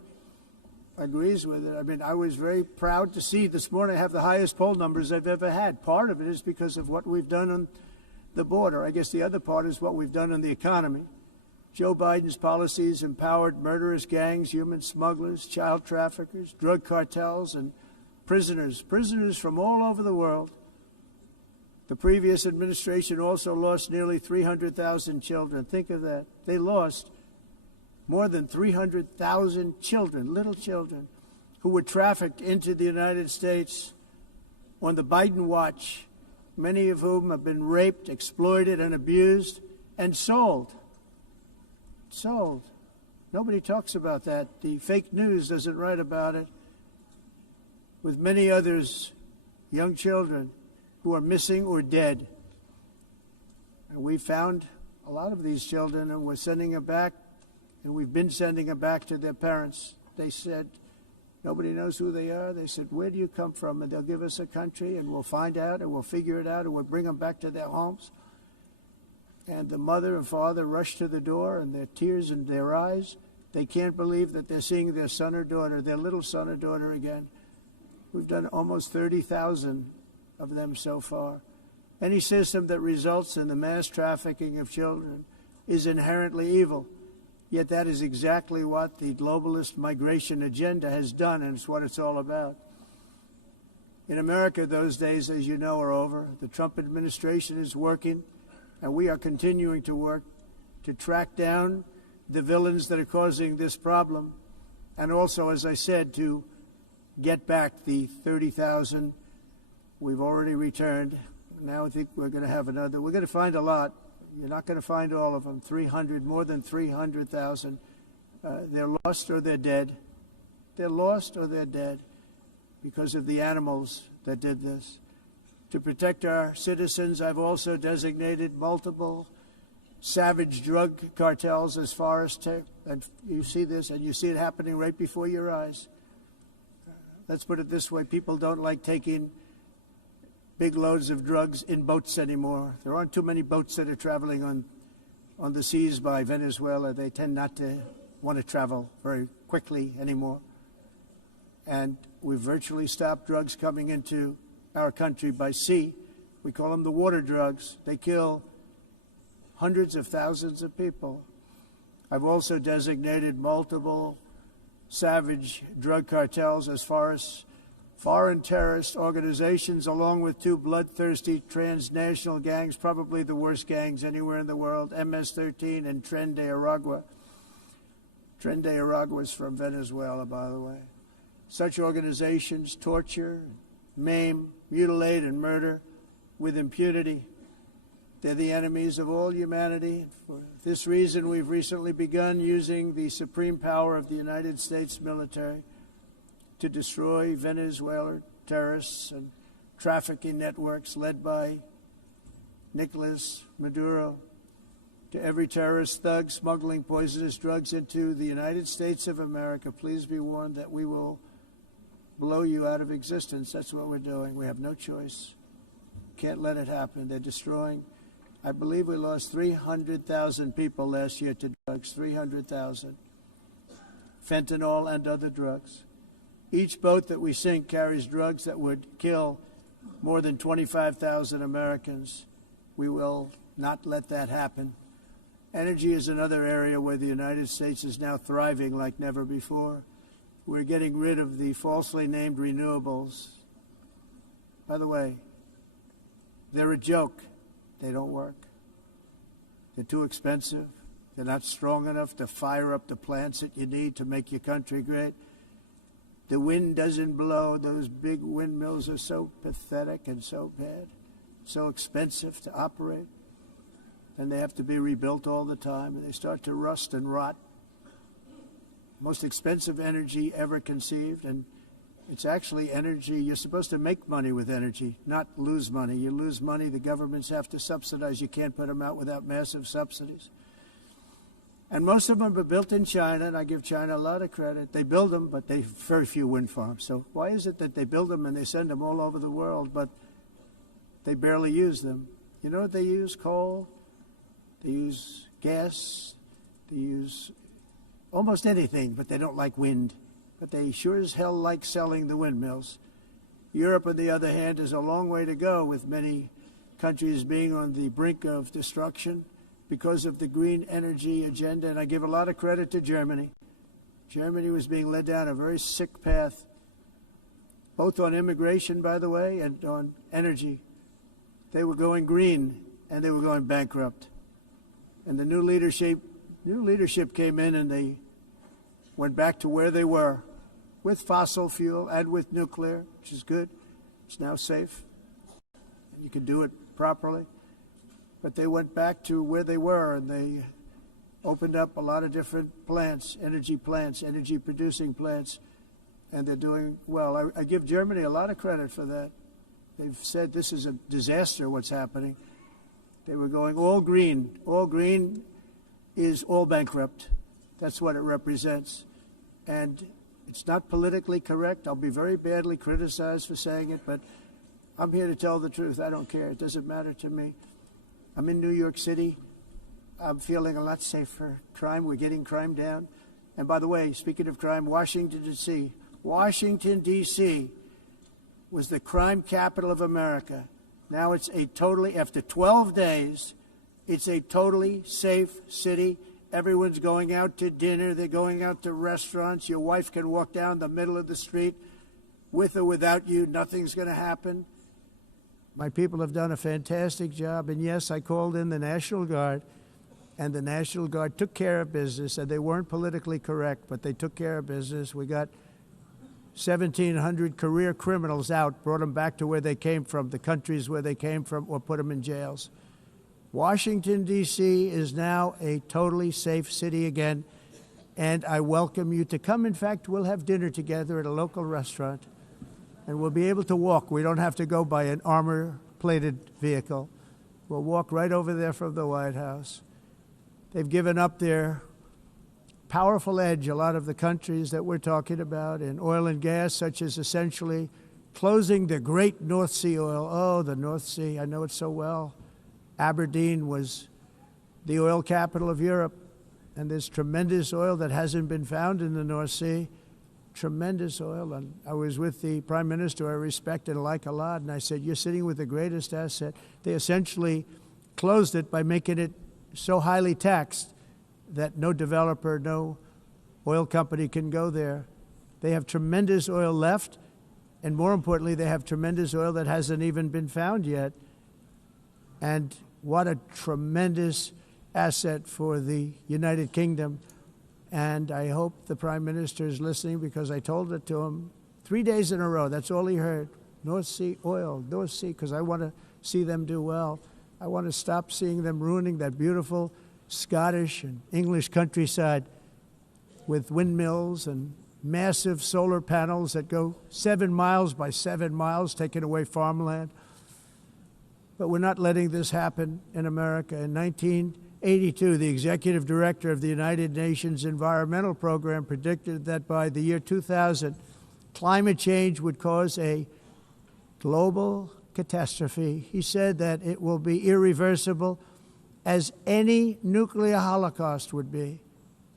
agrees with it. I mean, I was very proud to see this morning I have the highest poll numbers I've ever had. Part of it is because of what we've done on the border. I guess the other part is what we've done on the economy. Joe Biden's policies empowered murderous gangs, human smugglers, child traffickers, drug cartels, and prisoners from all over the world. The previous administration also lost nearly 300,000 children. Think of that. They lost more than 300,000 children, little children, who were trafficked into the United States on the Biden watch, many of whom have been raped, exploited, and abused, and sold. Sold. Nobody talks about that. The fake news doesn't write about it. With many others, young children who are missing or dead. And we found a lot of these children, and we're sending them back, and we've been sending them back to their parents. They said, nobody knows who they are. They said, where do you come from? And they'll give us a country, and we'll find out, and we'll figure it out, and we'll bring them back to their homes. And the mother and father rush to the door, and their tears in their eyes. They can't believe that they're seeing their son or daughter, their little son or daughter again. We've done almost 30,000 of them so far. Any system that results in the mass trafficking of children is inherently evil. Yet that is exactly what the globalist migration agenda has done, and it's what it's all about. In America, those days, as you know, are over. The Trump administration is working, and we are continuing to work to track down the villains that are causing this problem, and also, as I said, to get back the 30,000 we've already returned. Now I think we're going to have another. We're going to find a lot. You're not going to find all of them. 300, more than 300,000. They're lost or they're dead. They're lost or they're dead because of the animals that did this. To protect our citizens, I've also designated multiple savage drug cartels as far as and you see this, and you see it happening right before your eyes. Let's put it this way. People don't like taking big loads of drugs in boats anymore. There aren't too many boats that are traveling on the seas by Venezuela. They tend not to want to travel very quickly anymore. And we've virtually stopped drugs coming into our country by sea. We call them the water drugs. They kill hundreds of thousands of people. I've also designated multiple savage drug cartels as far as foreign terrorist organizations, along with two bloodthirsty transnational gangs, probably the worst gangs anywhere in the world, MS-13 and Tren de Aragua. Tren de Aragua is from Venezuela, by the way. Such organizations torture, maim, mutilate, and murder with impunity. They're the enemies of all humanity. For this reason, we've recently begun using the supreme power of the United States military to destroy Venezuelan terrorists and trafficking networks led by Nicolas Maduro. To every terrorist thug smuggling poisonous drugs into the United States of America, please be warned that we will blow you out of existence. That's what we're doing. We have no choice. Can't let it happen. They're destroying. I believe we lost 300,000 people last year to drugs, 300,000. Fentanyl and other drugs. Each boat that we sink carries drugs that would kill more than 25,000 Americans. We will not let that happen. Energy is another area where the United States is now thriving like never before. We're getting rid of the falsely named renewables. By the way, they're a joke. They don't work. They're too expensive. They're not strong enough to fire up the plants that you need to make your country great. The wind doesn't blow. Those big windmills are so pathetic and so bad, so expensive to operate. And they have to be rebuilt all the time, and they start to rust and rot most expensive energy ever conceived, and it's actually energy. You're supposed to make money with energy, not lose money. You lose money, the governments have to subsidize. You can't put them out without massive subsidies. And most of them are built in China, and I give China a lot of credit. They build them, but they have very few wind farms. So why is it that they build them and they send them all over the world, but they barely use them? You know what they use? Coal. They use gas. They use almost anything, but they don't like wind. But they sure as hell like selling the windmills. Europe, on the other hand, is a long way to go, with many countries being on the brink of destruction because of the green energy agenda. And I give a lot of credit to Germany. Germany was being led down a very sick path, both on immigration, by the way, and on energy. They were going green, and they were going bankrupt. And the new leadership came in, and they went back to where they were, with fossil fuel and with nuclear, which is good. It's now safe. You can do it properly. But they went back to where they were, and they opened up a lot of different plants, energy-producing plants, and they're doing well. I give Germany a lot of credit for that. They've said this is a disaster, what's happening. They were going all green. All green is all bankrupt. That's what it represents. And it's not politically correct. I'll be very badly criticized for saying it, but I'm here to tell the truth. I don't care. It doesn't matter to me. I'm in New York City. I'm feeling a lot safer. Crime, we're getting crime down. And by the way, speaking of crime, Washington, D.C. was the crime capital of America. Now it's after 12 days, it's a totally safe city. Everyone's going out to dinner. They're going out to restaurants. Your wife can walk down the middle of the street with or without you. Nothing's going to happen. My people have done a fantastic job. And yes, I called in the National Guard, and the National Guard took care of business, and they weren't politically correct, but they took care of business. We got 1,700 career criminals out, brought them back to where they came from, the countries where they came from, or put them in jails. Washington, D.C. is now a totally safe city again, and I welcome you to come. In fact, we'll have dinner together at a local restaurant, and we'll be able to walk. We don't have to go by an armor-plated vehicle. We'll walk right over there from the White House. They've given up their powerful edge, a lot of the countries that we're talking about, in oil and gas, such as essentially closing the great North Sea oil. Oh, the North Sea, I know it so well. Aberdeen was the oil capital of Europe, and there's tremendous oil that hasn't been found in the North Sea. Tremendous oil. And I was with the Prime Minister I respect and like a lot, and I said, you're sitting with the greatest asset. They essentially closed it by making it so highly taxed that no developer, no oil company can go there. They have tremendous oil left, and more importantly, they have tremendous oil that hasn't even been found yet. And what a tremendous asset for the United Kingdom. And I hope the Prime Minister is listening, because I told it to him 3 days in a row. That's all he heard. North Sea oil, North Sea, because I want to see them do well. I want to stop seeing them ruining that beautiful Scottish and English countryside with windmills and massive solar panels that go 7 miles by 7 miles, taking away farmland. But we're not letting this happen in America. In 1982, the executive director of the United Nations Environmental Program predicted that by the year 2000, climate change would cause a global catastrophe. He said that it will be irreversible, as any nuclear holocaust would be.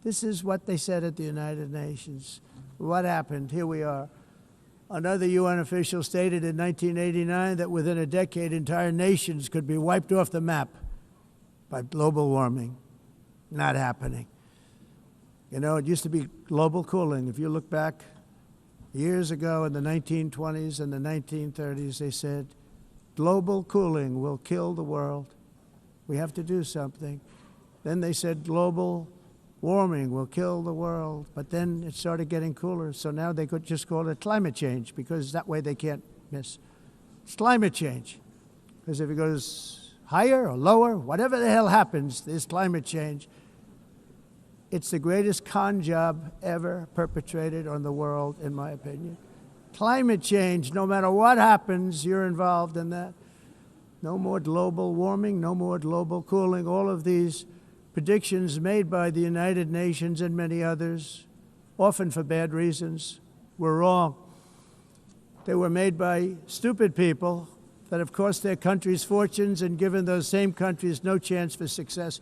This is what they said at the United Nations. What happened? Here we are. Another UN official stated in 1989 that within a decade, entire nations could be wiped off the map by global warming. Not happening. You know, it used to be global cooling. If you look back years ago in the 1920s and the 1930s, they said, global cooling will kill the world. We have to do something. Then they said global warming will kill the world. But then it started getting cooler, so now they could just call it climate change, because that way they can't miss. It's climate change. Because if it goes higher or lower, whatever the hell happens, there's climate change. It's the greatest con job ever perpetrated on the world, in my opinion. Climate change, no matter what happens, you're involved in that. No more global warming, no more global cooling. All of these predictions made by the United Nations and many others, often for bad reasons, were wrong. They were made by stupid people that have cost their countries fortunes and given those same countries no chance for success.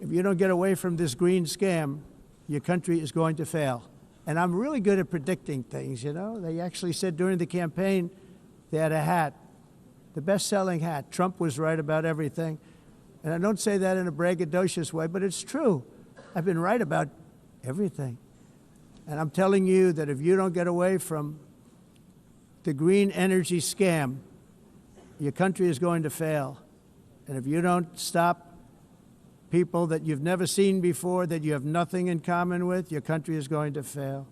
If you don't get away from this green scam, your country is going to fail. And I'm really good at predicting things, you know. They actually said during the campaign they had a hat, the best-selling hat. Trump was right about everything. And I don't say that in a braggadocious way, but it's true. I've been right about everything. And I'm telling you that if you don't get away from the green energy scam, your country is going to fail. And if you don't stop people that you've never seen before, that you have nothing in common with, your country is going to fail.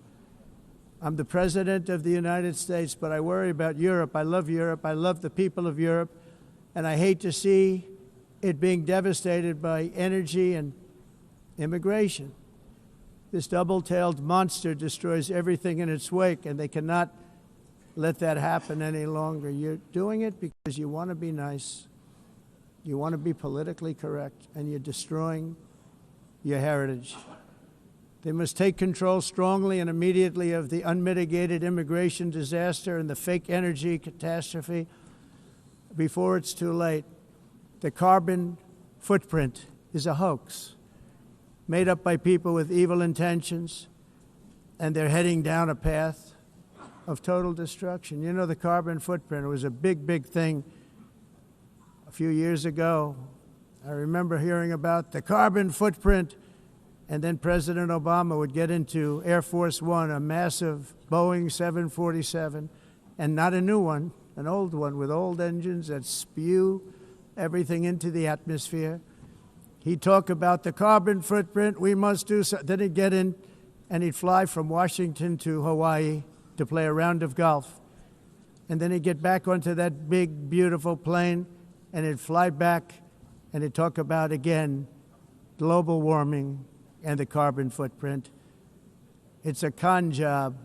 I'm the President of the United States, but I worry about Europe. I love Europe. I love the people of Europe. And I hate to see it being devastated by energy and immigration. This double-tailed monster destroys everything in its wake, and they cannot let that happen any longer. You're doing it because you want to be nice. You want to be politically correct, and you're destroying your heritage. They must take control strongly and immediately of the unmitigated immigration disaster and the fake energy catastrophe before it's too late. The carbon footprint is a hoax made up by people with evil intentions, and they're heading down a path of total destruction. You know, the carbon footprint was a big, big thing a few years ago. I remember hearing about the carbon footprint, and then President Obama would get into Air Force One, a massive Boeing 747, and not a new one, an old one with old engines that spew everything into the atmosphere. He'd talk about the carbon footprint, we must do so. Then he'd get in and he'd fly from Washington to Hawaii to play a round of golf. And then he'd get back onto that big, beautiful plane and he'd fly back and he'd talk about, again, global warming and the carbon footprint. It's a con job.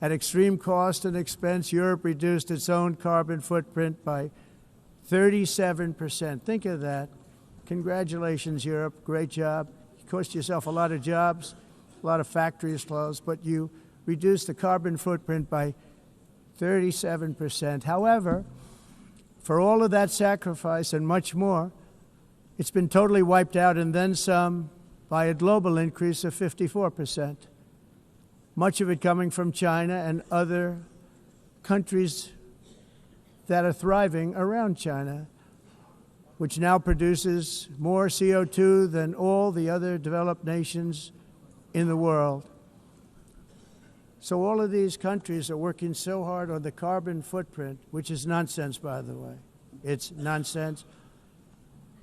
At extreme cost and expense, Europe reduced its own carbon footprint by 37%. Think of that. Congratulations, Europe. Great job. You cost yourself a lot of jobs, a lot of factories closed, but you reduced the carbon footprint by 37%. However, for all of that sacrifice and much more, it's been totally wiped out and then some by a global increase of 54%. Much of it coming from China and other countries that are thriving around China, which now produces more CO2 than all the other developed nations in the world. So all of these countries are working so hard on the carbon footprint, which is nonsense, by the way. It's nonsense.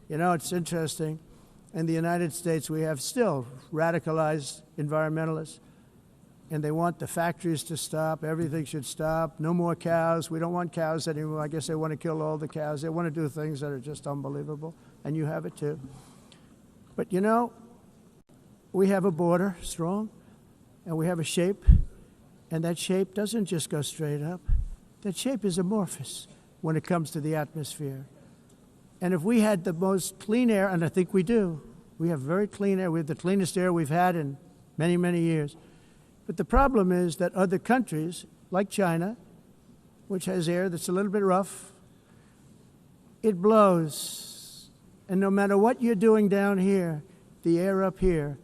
You know, it's interesting. In the United States, we have still radicalized environmentalists, and they want the factories to stop. Everything should stop. No more cows. We don't want cows anymore. I guess they want to kill all the cows. They want to do things that are just unbelievable, and you have it too. But you know, we have a border, strong, and we have a shape, and that shape doesn't just go straight up. That shape is amorphous when it comes to the atmosphere. And if we had the most clean air, and I think we do, we have very clean air. We have the cleanest air we've had in many, many years. But the problem is that other countries, like China, which has air that's a little bit rough, it blows. And no matter what you're doing down here, the air up here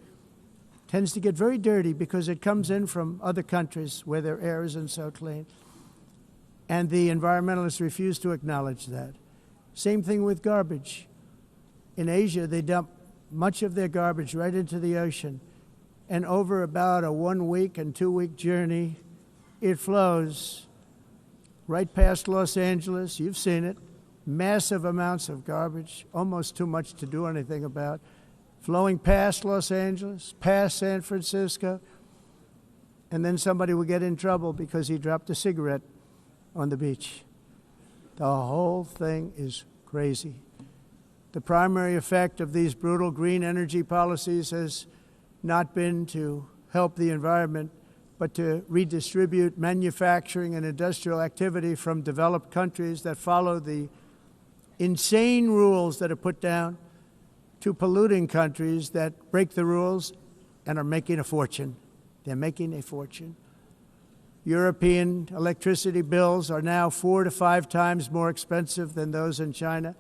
tends to get very dirty because it comes in from other countries where their air isn't so clean. And the environmentalists refuse to acknowledge that. Same thing with garbage. In Asia, they dump much of their garbage right into the ocean. And over about a 1 week and 2 week journey, it flows right past Los Angeles. You've seen it. Massive amounts of garbage, almost too much to do anything about, flowing past Los Angeles, past San Francisco, and then somebody will get in trouble because he dropped a cigarette on the beach. The whole thing is crazy. The primary effect of these brutal green energy policies has not been to help the environment, but to redistribute manufacturing and industrial activity from developed countries that follow the insane rules that are put down to polluting countries that break the rules and are making a fortune. They're making a fortune. European electricity bills are now 4 to 5 times more expensive than those in China,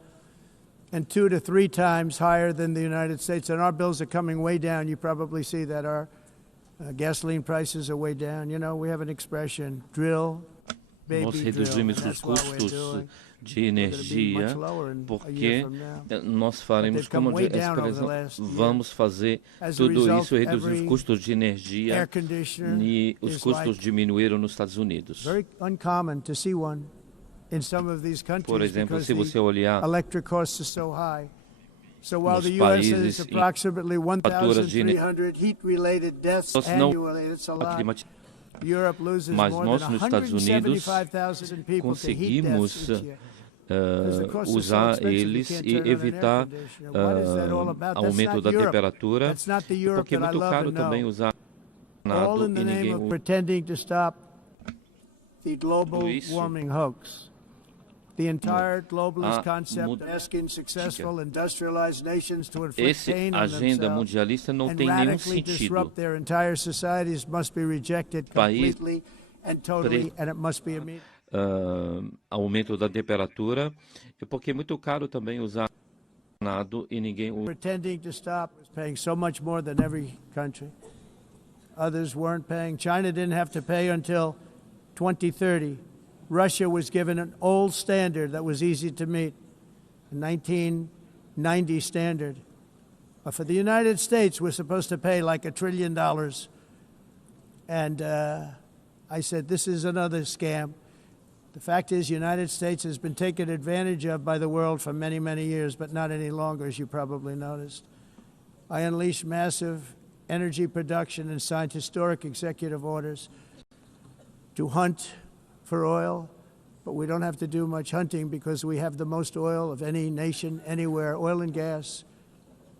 and 2 to 3 times higher than the United States. And our bills are coming way down. You probably see that our gasoline prices are way down. You know, we have an expression, drill, baby, Nós drill. reduzimos os custos de energia porque nós faremos, como a expressão, vamos fazer tudo isso, reduzir os custos de energia, e os custos diminuíram nos Estados Unidos. Por exemplo, se você olhar nos países em faturas de mas nós nos Estados Unidos conseguimos usar eles e evitar aumento da temperatura, porque é muito caro também usar nada e ninguém usa isso. The entire globalist concept asking successful industrialized nations to inflict pain on themselves and radically disrupt their entire societies must be rejected completely and totally, and it must be immediate. Aumento da temperatura, porque é muito caro também usar nada e ninguém usa. Pretending to stop, paying so much more than every country. Others weren't paying. China didn't have to pay until 2030. Russia was given an old standard that was easy to meet, a 1990 standard. But for the United States, we're supposed to pay like $1 trillion. And I said, this is another scam. The fact is, the United States has been taken advantage of by the world for many, many years, but not any longer, as you probably noticed. I unleashed massive energy production and signed historic executive orders to hunt for oil, but we don't have to do much hunting because we have the most oil of any nation anywhere, oil and gas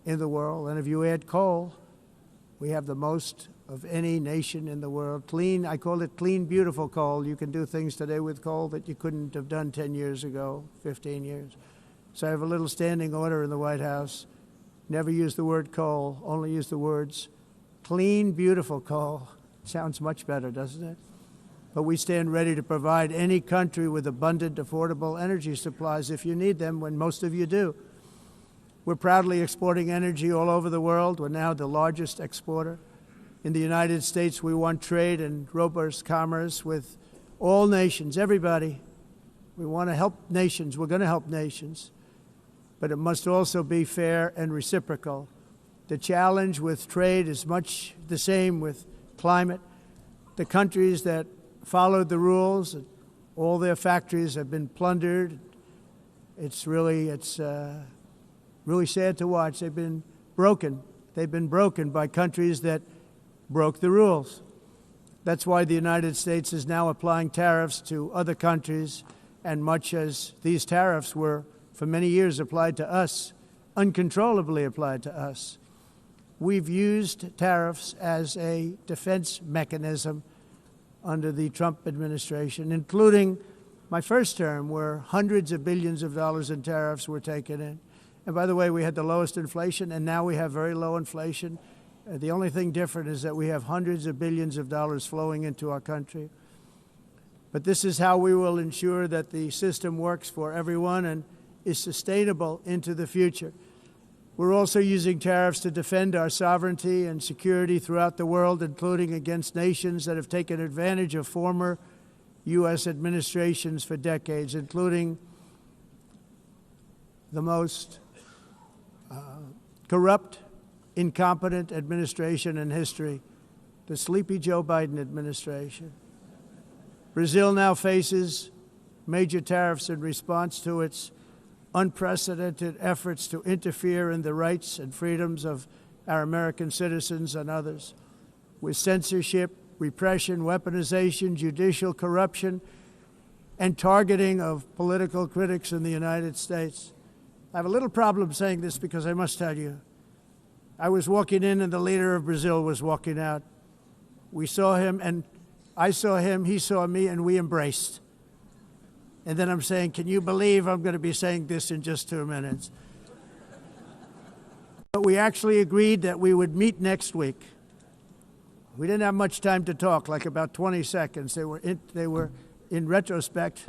in the world. And if you add coal, we have the most of any nation in the world. Clean, I call it clean, beautiful coal. You can do things today with coal that you couldn't have done 10 years ago, 15 years. So I have a little standing order in the White House. Never use the word coal, only use the words clean, beautiful coal. Sounds much better, doesn't it? But we stand ready to provide any country with abundant, affordable energy supplies if you need them, when most of you do. We're proudly exporting energy all over the world. We're now the largest exporter. In the United States, we want trade and robust commerce with all nations, everybody. We want to help nations. We're going to help nations. But it must also be fair and reciprocal. The challenge with trade is much the same with climate. The countries that followed the rules, all their factories have been plundered. It's really sad to watch. They've been broken. They've been broken by countries that broke the rules. That's why the United States is now applying tariffs to other countries, and much as these tariffs were for many years applied to us, uncontrollably applied to us. We've used tariffs as a defense mechanism under the Trump administration, including my first term, where hundreds of billions of dollars in tariffs were taken in. And by the way, we had the lowest inflation, and now we have very low inflation. The only thing different is that we have hundreds of billions of dollars flowing into our country. But this is how we will ensure that the system works for everyone and is sustainable into the future. We're also using tariffs to defend our sovereignty and security throughout the world, including against nations that have taken advantage of former U.S. administrations for decades, including the most corrupt, incompetent administration in history, the sleepy Joe Biden administration. Brazil now faces major tariffs in response to its unprecedented efforts to interfere in the rights and freedoms of our American citizens and others, with censorship, repression, weaponization, judicial corruption, and targeting of political critics in the United States. I have a little problem saying this because I must tell you, I was walking in and the leader of Brazil was walking out. We saw him and I saw him, he saw me, and we embraced. And then I'm saying, can you believe I'm going to be saying this in just 2 minutes? But we actually agreed that we would meet next week. We didn't have much time to talk, like about 20 seconds. They were in retrospect,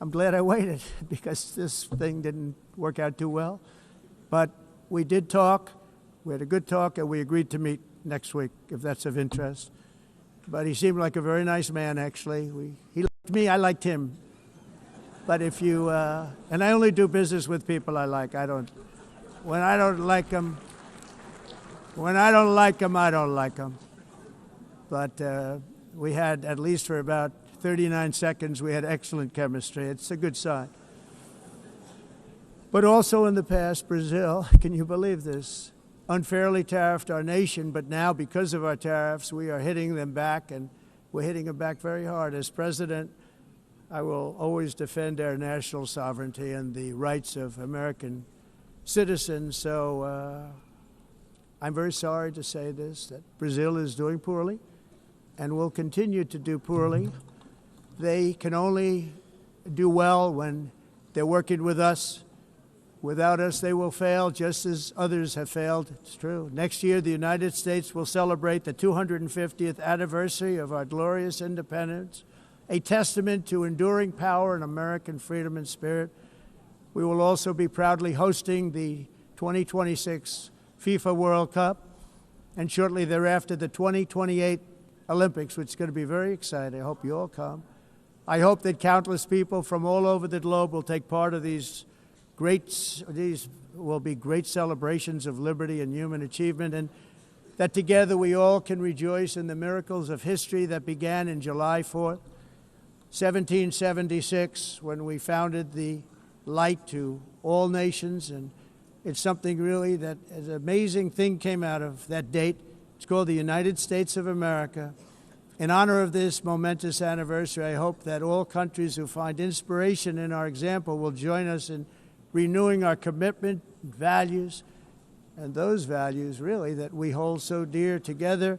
I'm glad I waited because this thing didn't work out too well. But we did talk, we had a good talk, and we agreed to meet next week, if that's of interest. But he seemed like a very nice man, actually. He liked me, I liked him. But if you, and I only do business with people I like. When I don't like them, I don't like them. But we had, at least for about 39 seconds, we had excellent chemistry. It's a good sign. But also in the past, Brazil, can you believe this, unfairly tariffed our nation, but now because of our tariffs, we are hitting them back, and we're hitting them back very hard. As president, I will always defend our national sovereignty and the rights of American citizens. So I'm very sorry to say this, that Brazil is doing poorly and will continue to do poorly. They can only do well when they're working with us. Without us, they will fail, just as others have failed. It's true. Next year, the United States will celebrate the 250th anniversary of our glorious independence, a testament to enduring power and American freedom and spirit. We will also be proudly hosting the 2026 FIFA World Cup, and shortly thereafter, the 2028 Olympics, which is going to be very exciting. I hope you all come. I hope that countless people from all over the globe will take part of these will be great celebrations of liberty and human achievement, and that together we all can rejoice in the miracles of history that began in July 4th, 1776, when we founded the light to all nations. And it's something really that an amazing thing came out of that date. It's called the United States of America. In honor of this momentous anniversary, I hope that all countries who find inspiration in our example will join us in renewing our commitment, values, and those values, really, that we hold so dear together.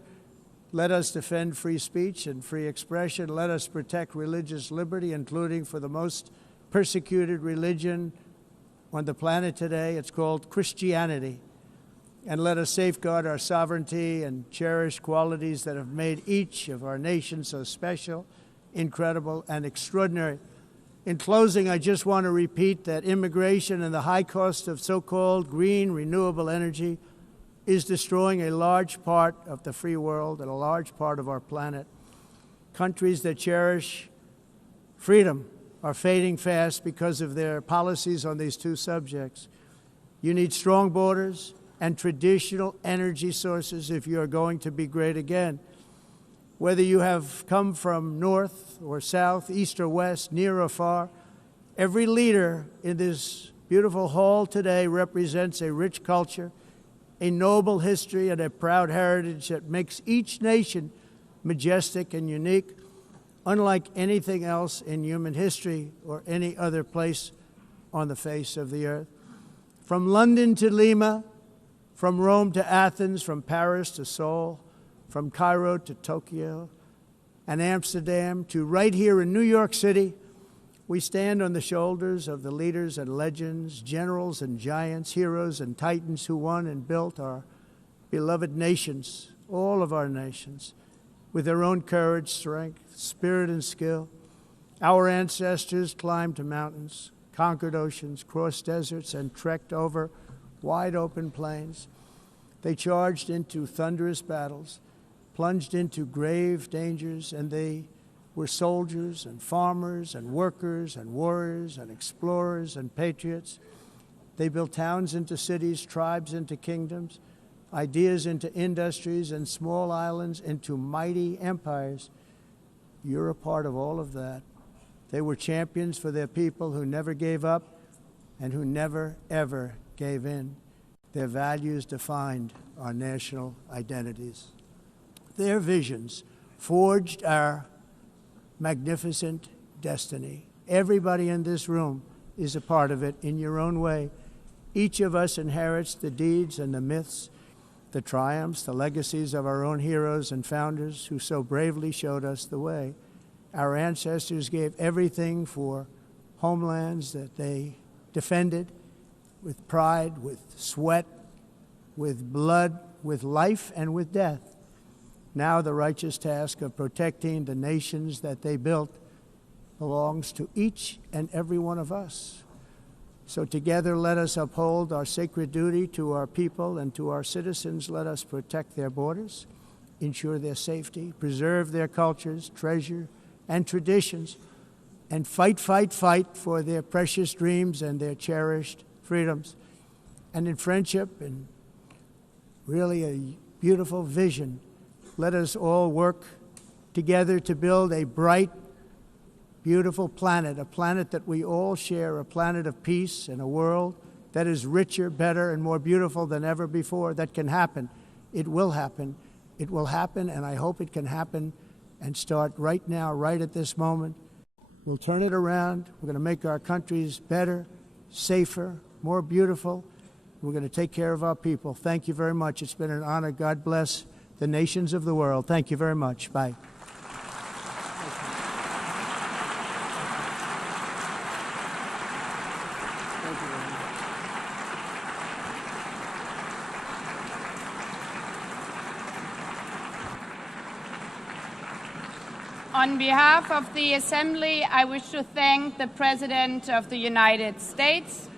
Let us defend free speech and free expression. Let us protect religious liberty, including for the most persecuted religion on the planet today. It's called Christianity. And let us safeguard our sovereignty and cherish qualities that have made each of our nations so special, incredible, and extraordinary. In closing, I just want to repeat that immigration and the high cost of so-called green renewable energy is destroying a large part of the free world and a large part of our planet. Countries that cherish freedom are fading fast because of their policies on these two subjects. You need strong borders and traditional energy sources if you are going to be great again. Whether you have come from north or south, east or west, near or far, every leader in this beautiful hall today represents a rich culture, a noble history, and a proud heritage that makes each nation majestic and unique, unlike anything else in human history or any other place on the face of the earth. From London to Lima, from Rome to Athens, from Paris to Seoul, from Cairo to Tokyo and Amsterdam to right here in New York City, we stand on the shoulders of the leaders and legends, generals and giants, heroes and titans who won and built our beloved nations, all of our nations, with their own courage, strength, spirit, and skill. Our ancestors climbed mountains, conquered oceans, crossed deserts, and trekked over wide open plains. They charged into thunderous battles, plunged into grave dangers, and they were soldiers and farmers and workers and warriors and explorers and patriots. They built towns into cities, tribes into kingdoms, ideas into industries, and small islands into mighty empires. You're a part of all of that. They were champions for their people who never gave up and who never, ever gave in. Their values defined our national identities. Their visions forged our magnificent destiny. Everybody in this room is a part of it in your own way. Each of us inherits the deeds and the myths the triumphs, the legacies of our own heroes and founders who so bravely showed us the way. Our ancestors gave everything for homelands that they defended with pride, with sweat, with blood, with life, and with death. Now the righteous task of protecting the nations that they built belongs to each and every one of us. So together let us uphold our sacred duty to our people and to our citizens. Let us protect their borders, ensure their safety, preserve their cultures, treasure, and traditions, and fight, fight, fight for their precious dreams and their cherished freedoms. And in friendship and really a beautiful vision, let us all work together to build a bright, beautiful planet, a planet that we all share, a planet of peace and a world that is richer, better, and more beautiful than ever before. That can happen. It will happen. It will happen, and I hope it can happen and start right now, right at this moment. We'll turn it around. We're going to make our countries better, safer, more beautiful. We're going to take care of our people. Thank you very much. It's been an honor. God bless the nations of the world. Thank you very much. Bye. On behalf of the Assembly, I wish to thank the President of the United States,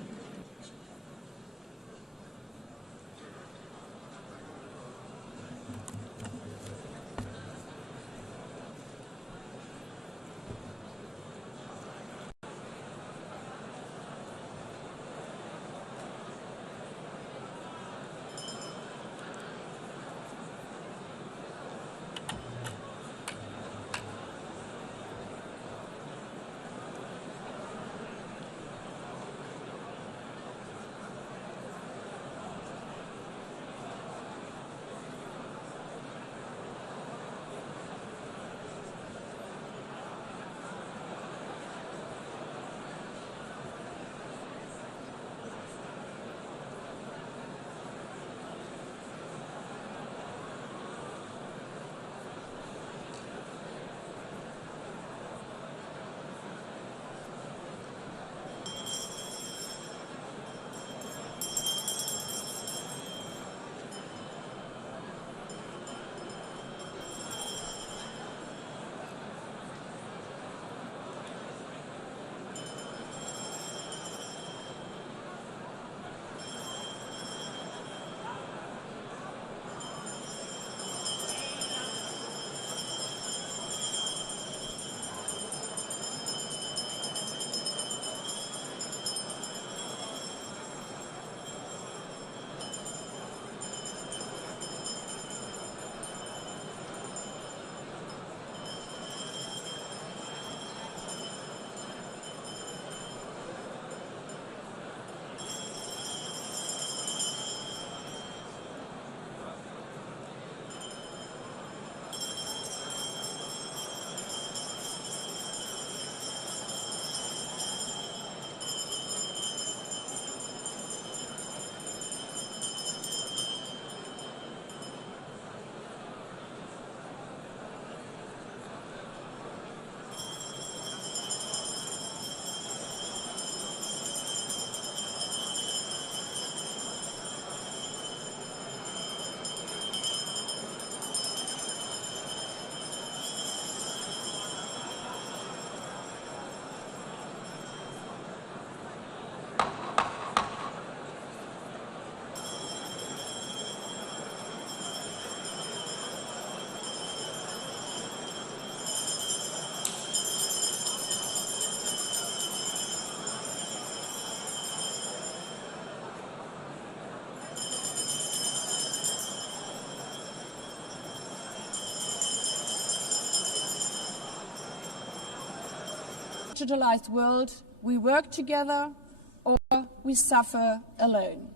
digitalized world, we work together or we suffer alone.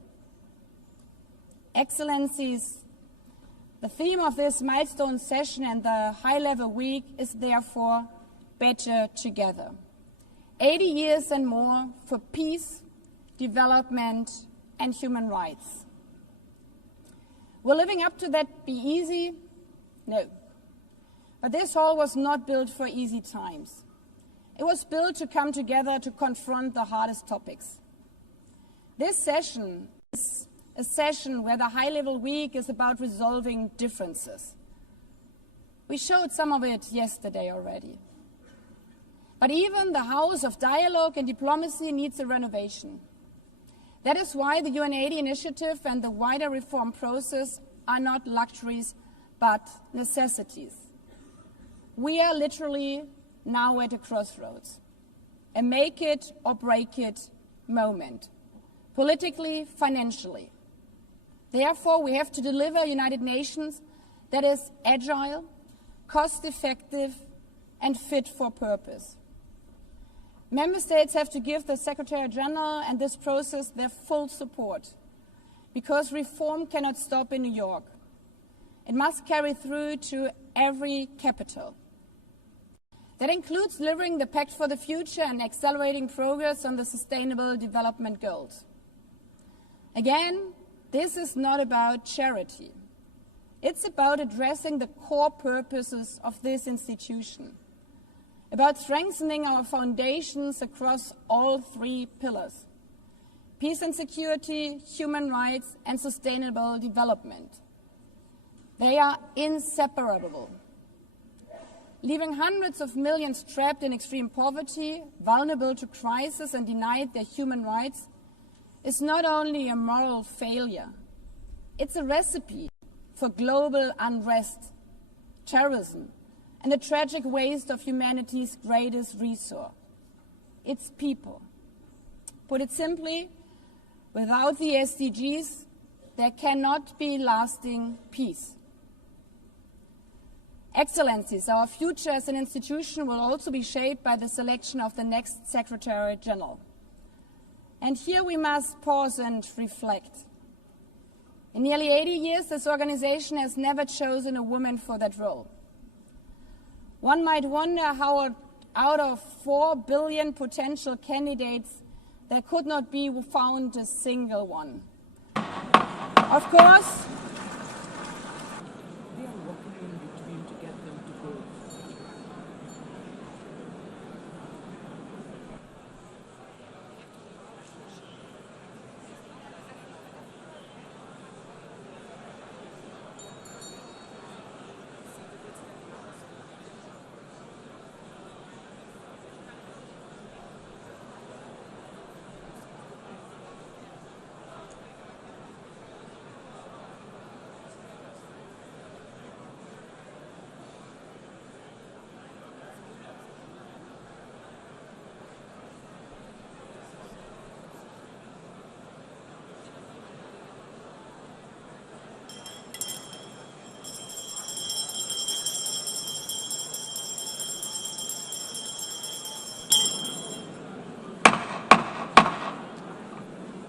Excellencies, the theme of this milestone session and the high-level week is therefore better together. 80 years and more for peace, development, and human rights. Will living up to that be easy? No. But this hall was not built for easy times. It was built to come together to confront the hardest topics. This session is a session where the high-level week is about resolving differences. We showed some of it yesterday already. But even the house of dialogue and diplomacy needs a renovation. That is why the UN80 initiative and the wider reform process are not luxuries, but necessities. We are literally now at a crossroads, a make it or break it moment, politically, financially. Therefore, we have to deliver a United Nations that is agile, cost-effective, and fit for purpose. Member States have to give the Secretary General and this process their full support, because reform cannot stop in New York. It must carry through to every capital. That includes delivering the Pact for the Future and accelerating progress on the Sustainable Development Goals. Again, this is not about charity. It's about addressing the core purposes of this institution, about strengthening our foundations across all three pillars: peace and security, human rights, and sustainable development. They are inseparable. Leaving hundreds of millions trapped in extreme poverty, vulnerable to crisis, and denied their human rights is not only a moral failure, it's a recipe for global unrest, terrorism, and the tragic waste of humanity's greatest resource, its people. Put it simply, without the SDGs, there cannot be lasting peace. Excellencies, our future as an institution will also be shaped by the selection of the next Secretary General. And here we must pause and reflect. In nearly 80 years, this organization has never chosen a woman for that role. One might wonder how out of 4 billion potential candidates, there could not be found a single one. Of course,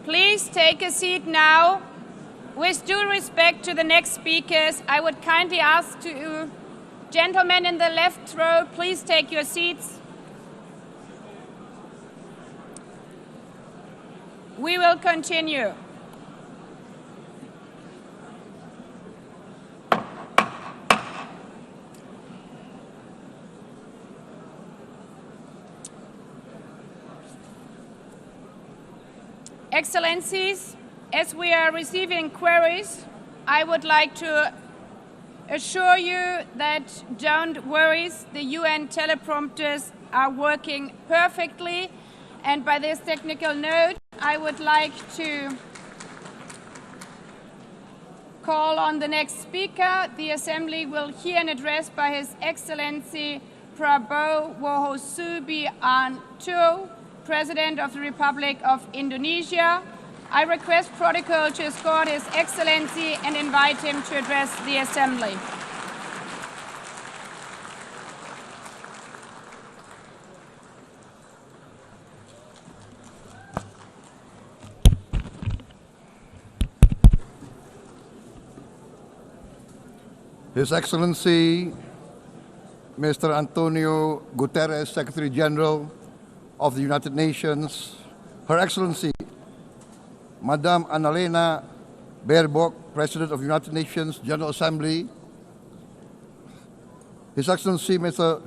please take a seat now. With due respect to the next speakers, I would kindly ask you, gentlemen in the left row, please take your seats. We will continue. Excellencies, as we are receiving queries, I would like to assure you that don't worry, the UN teleprompters are working perfectly. And by this technical note, I would like to call on the next speaker. The Assembly will hear an address by His Excellency Prabowo Subianto, President of the Republic of Indonesia. I request protocol to escort His Excellency and invite him to address the Assembly. His Excellency Mr. Antonio Guterres, Secretary General of the United Nations, Her Excellency Madame Annalena Baerbock, President of the United Nations General Assembly, His Excellency Mr.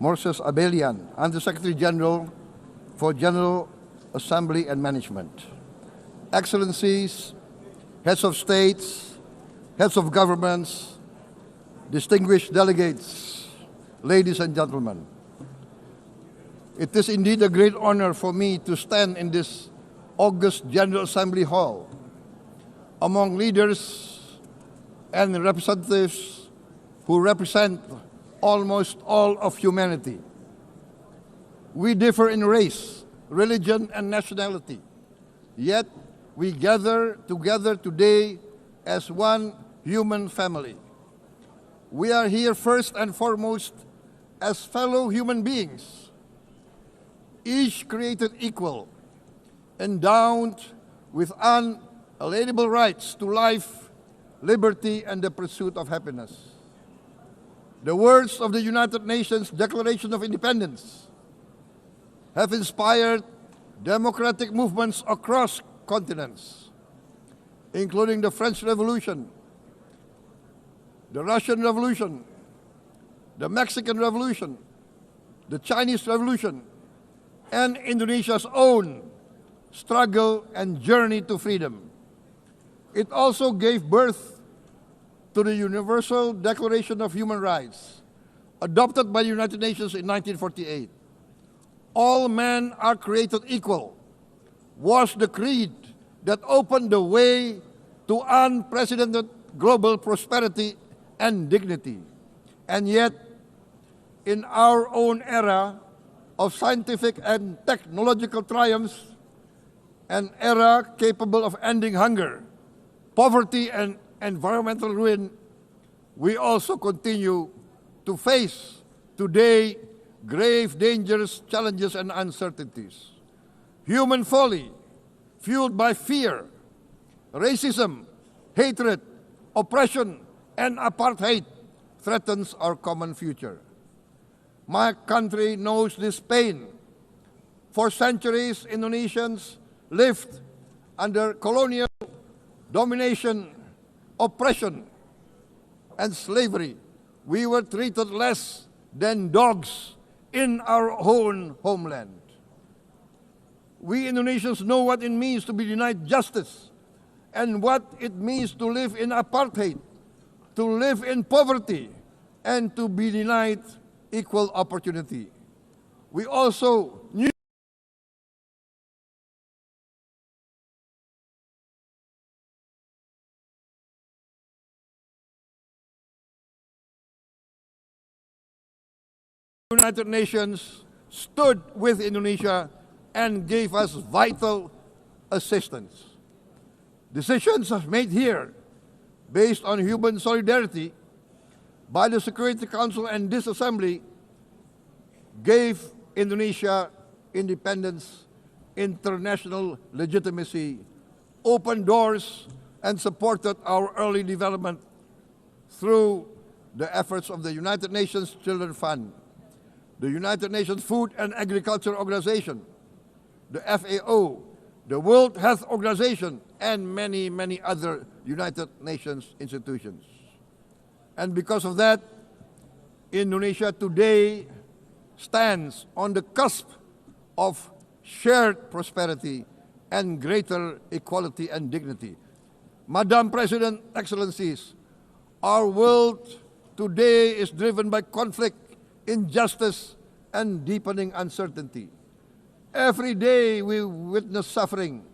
Moses Abelian, Under-Secretary General for General Assembly and Management, Excellencies, Heads of States, Heads of Governments, distinguished delegates, ladies and gentlemen. It is indeed a great honor for me to stand in this august General Assembly Hall among leaders and representatives who represent almost all of humanity. We differ in race, religion, and nationality, yet we gather together today as one human family. We are here first and foremost as fellow human beings, each created equal, endowed with unalienable rights to life, liberty, and the pursuit of happiness. The words of the United Nations Declaration of Independence have inspired democratic movements across continents, including the French Revolution, the Russian Revolution, the Mexican Revolution, the Chinese Revolution, and Indonesia's own struggle and journey to freedom. It also gave birth to the Universal Declaration of Human Rights, adopted by the United Nations in 1948. All men are created equal was the creed that opened the way to unprecedented global prosperity and dignity. And yet, in our own era of scientific and technological triumphs, an era capable of ending hunger, poverty, and environmental ruin, we also continue to face today grave dangers, challenges, and uncertainties. Human folly, fueled by fear, racism, hatred, oppression, and apartheid, threatens our common future. My country knows this pain. For centuries, Indonesians lived under colonial domination, oppression, and slavery. We were treated less than dogs in our own homeland. We Indonesians know what it means to be denied justice and what it means to live in apartheid, to live in poverty, and to be denied equal opportunity. We also knew the United Nations stood with Indonesia and gave us vital assistance. Decisions made here based on human solidarity by the Security Council and this Assembly gave Indonesia independence, international legitimacy, opened doors, and supported our early development through the efforts of the United Nations Children Fund, the United Nations Food and Agriculture Organization, the FAO, the World Health Organization, and many, many other United Nations institutions. And because of that, Indonesia today stands on the cusp of shared prosperity and greater equality and dignity. Madam President, Excellencies, our world today is driven by conflict, injustice, and deepening uncertainty. Every day we witness suffering,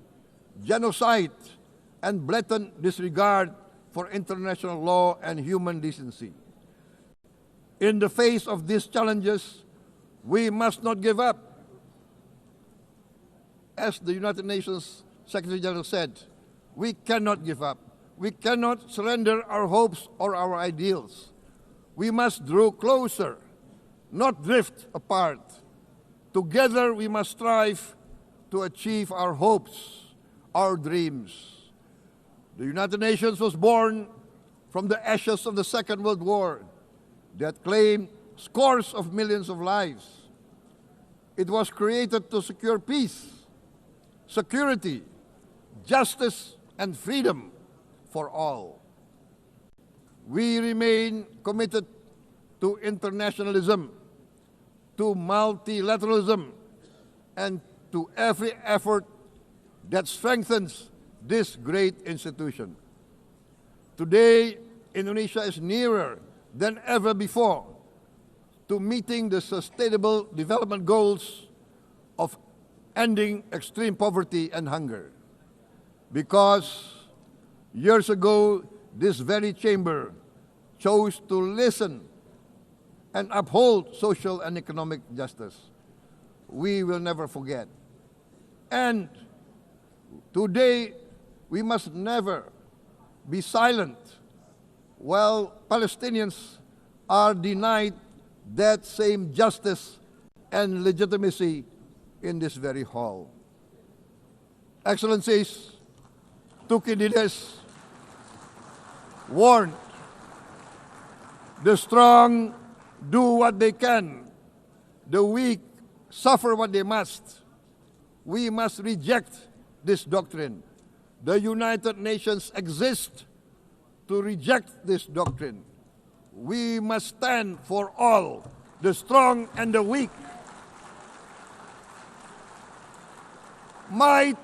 genocide, and blatant disregard for international law and human decency. In the face of these challenges, we must not give up. As the United Nations Secretary General said, we cannot give up. We cannot surrender our hopes or our ideals. We must draw closer, not drift apart. Together we must strive to achieve our hopes, our dreams. The United Nations was born from the ashes of the Second World War that claimed scores of millions of lives. It was created to secure peace, security, justice, and freedom for all. We remain committed to internationalism, to multilateralism, and to every effort that strengthens this great institution. Today, Indonesia is nearer than ever before to meeting the Sustainable Development Goals of ending extreme poverty and hunger. Because years ago, this very chamber chose to listen and uphold social and economic justice. We will never forget. And today, we must never be silent while Palestinians are denied that same justice and legitimacy in this very hall. Excellencies, Thucydides warned, the strong do what they can, the weak suffer what they must. We must reject this doctrine. The United Nations exist to reject this doctrine. We must stand for all, the strong and the weak. Might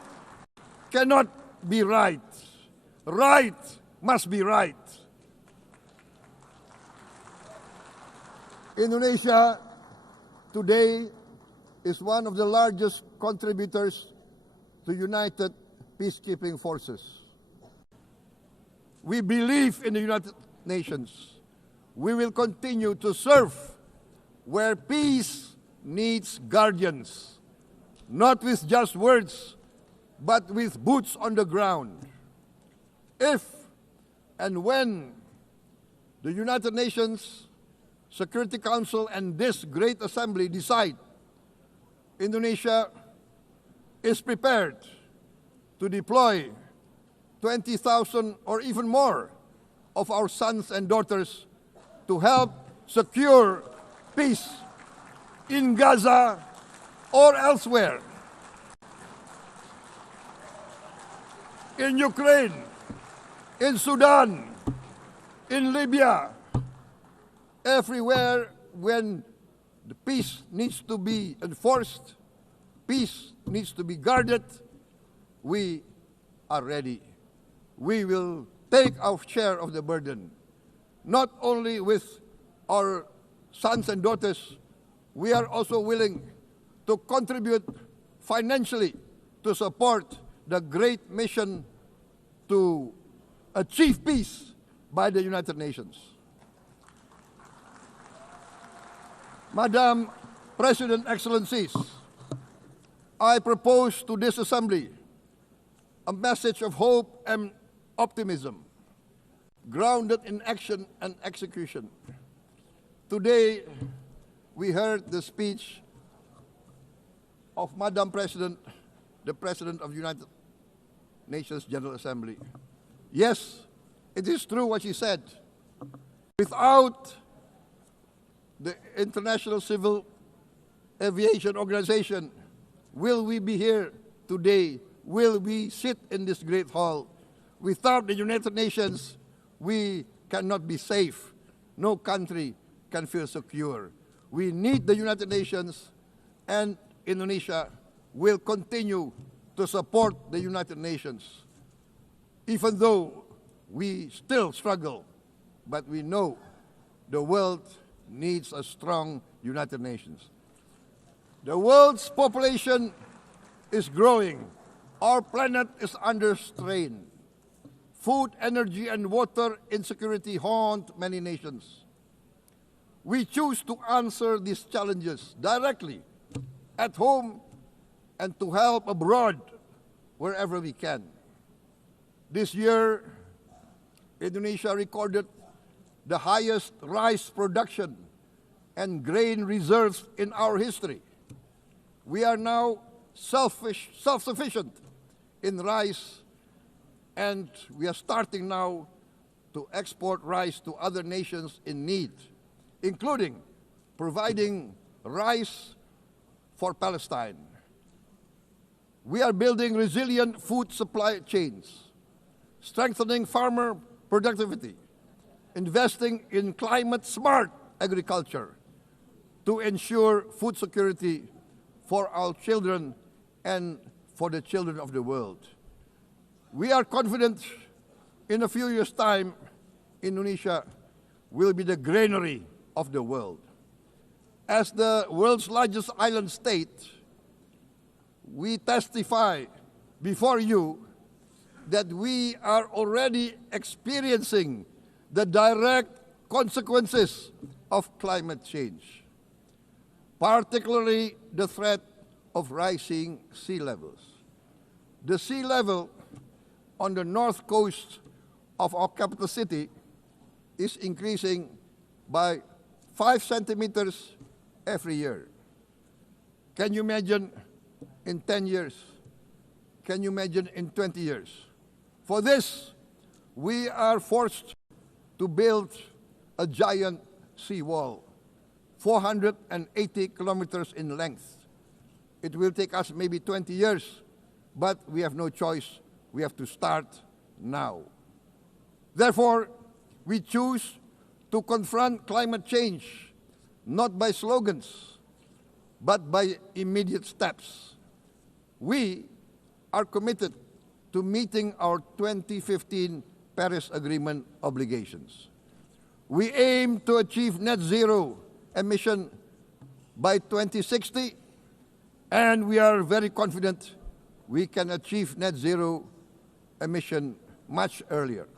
cannot be right. Right must be right. Indonesia today is one of the largest contributors to United Peacekeeping Forces. We believe in the United Nations. We will continue to serve where peace needs guardians, not with just words, but with boots on the ground. If and when the United Nations Security Council and this great assembly decide Indonesia is prepared to deploy 20,000 or even more of our sons and daughters to help secure peace in Gaza or elsewhere, in Ukraine, in Sudan, in Libya, everywhere when the peace needs to be enforced, peace needs to be guarded, we are ready. We will take our share of the burden, not only with our sons and daughters, we are also willing to contribute financially to support the great mission to achieve peace by the United Nations. Madam President, Excellencies, I propose to this Assembly a message of hope and optimism, grounded in action and execution. Today, we heard the speech of Madam President, the President of the United Nations General Assembly. Yes, it is true what she said. Without the International Civil Aviation Organization, will we be here today? Will we sit in this great hall? Without the United Nations, we cannot be safe. No country can feel secure. We need the United Nations, and Indonesia will continue to support the United Nations, even though we still struggle, but we know the world needs a strong United Nations. The world's population is growing. Our planet is under strain. Food, energy, and water insecurity haunt many nations. We choose to answer these challenges directly at home and to help abroad wherever we can. This year, Indonesia recorded the highest rice production and grain reserves in our history. We are now self-sufficient in rice, and we are starting now to export rice to other nations in need, including providing rice for Palestine. We are building resilient food supply chains, strengthening farmer productivity, investing in climate-smart agriculture to ensure food security for our children and for the children of the world. We are confident in a few years' time, Indonesia will be the granary of the world. As the world's largest island state, we testify before you that we are already experiencing the direct consequences of climate change, particularly the threat of rising sea levels. The sea level on the north coast of our capital city is increasing by 5 centimeters every year. Can you imagine in 10 years? Can you imagine in 20 years? For this, we are forced to build a giant seawall, 480 kilometers in length. It will take us maybe 20 years, but we have no choice. We have to start now. Therefore, we choose to confront climate change not by slogans, but by immediate steps. We are committed to meeting our 2015 Paris Agreement obligations. We aim to achieve net zero emission by 2060, and we are very confident we can achieve net zero emission much earlier.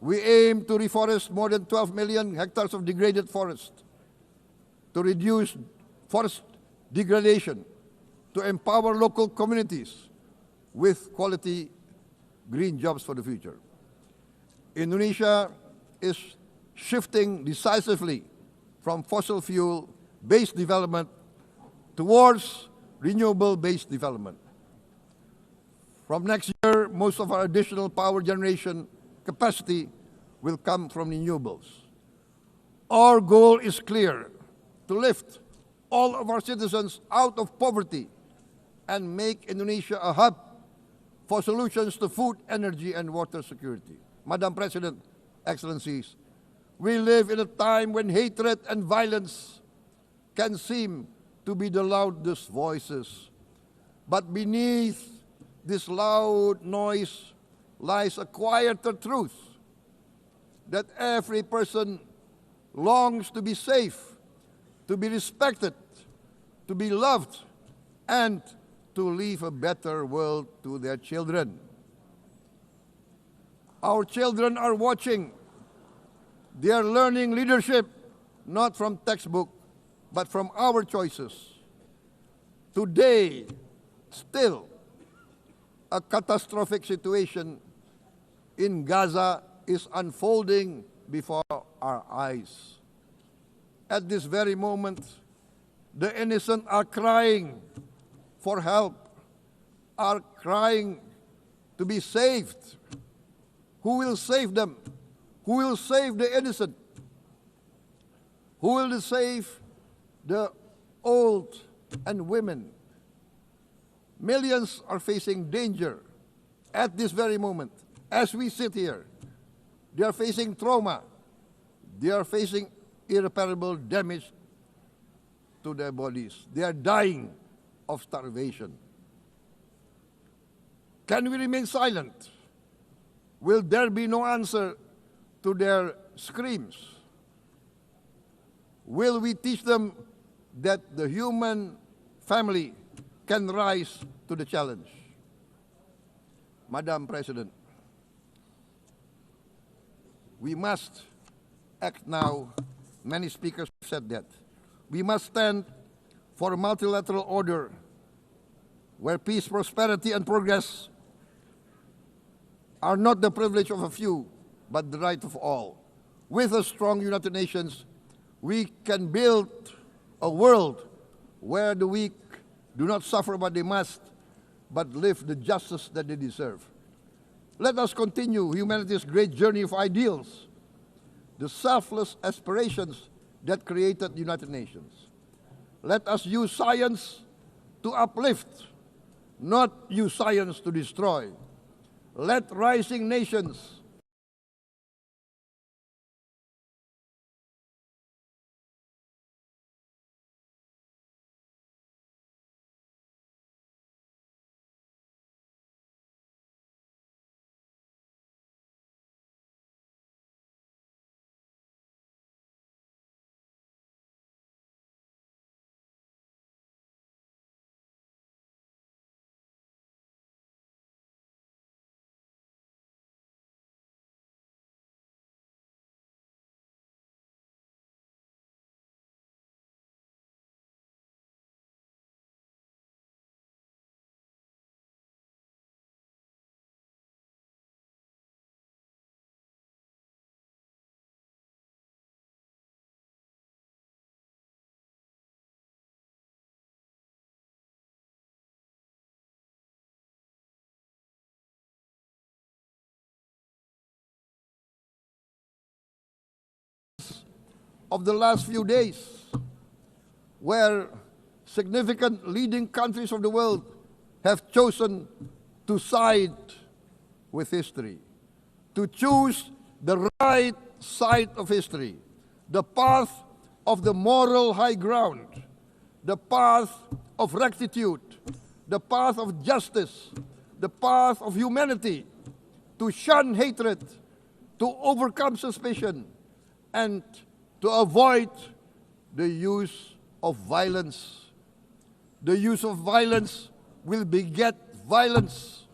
We aim to reforest more than 12 million hectares of degraded forest, to reduce forest degradation, to empower local communities with quality green jobs for the future. Indonesia is shifting decisively from fossil fuel-based development towards renewable-based development. From next year, most of our additional power generation capacity will come from renewables. Our goal is clear: to lift all of our citizens out of poverty and make Indonesia a hub for solutions to food, energy, and water security. Madam President, Excellencies, we live in a time when hatred and violence can seem to be the loudest voices. But beneath this loud noise lies a quieter truth, that every person longs to be safe, to be respected, to be loved, and to leave a better world to their children. Our children are watching. They are learning leadership, not from textbook, but from our choices. Today, still, a catastrophic situation in Gaza is unfolding before our eyes. At this very moment, the innocent are crying for help, are crying to be saved. Who will save them? Who will save the innocent? Who will save the old and women? Millions are facing danger at this very moment. As we sit here, they are facing trauma. They are facing irreparable damage to their bodies. They are dying of starvation. Can we remain silent? Will there be no answer to their screams? Will we teach them that the human family can rise to the challenge? Madam President, we must act now. Many speakers have said that. We must stand for a multilateral order where peace, prosperity, and progress are not the privilege of a few, but the right of all. With a strong United Nations, we can build a world where the weak do not suffer what they must, but live the justice that they deserve. Let us continue humanity's great journey of ideals, the selfless aspirations that created the United Nations. Let us use science to uplift, not use science to destroy. let rising nations of the last few days, where significant leading countries of the world have chosen to side with history, to choose the right side of history, the path of the moral high ground, the path of rectitude, the path of justice, the path of humanity, to shun hatred, to overcome suspicion, and to avoid the use of violence. The use of violence will beget violence.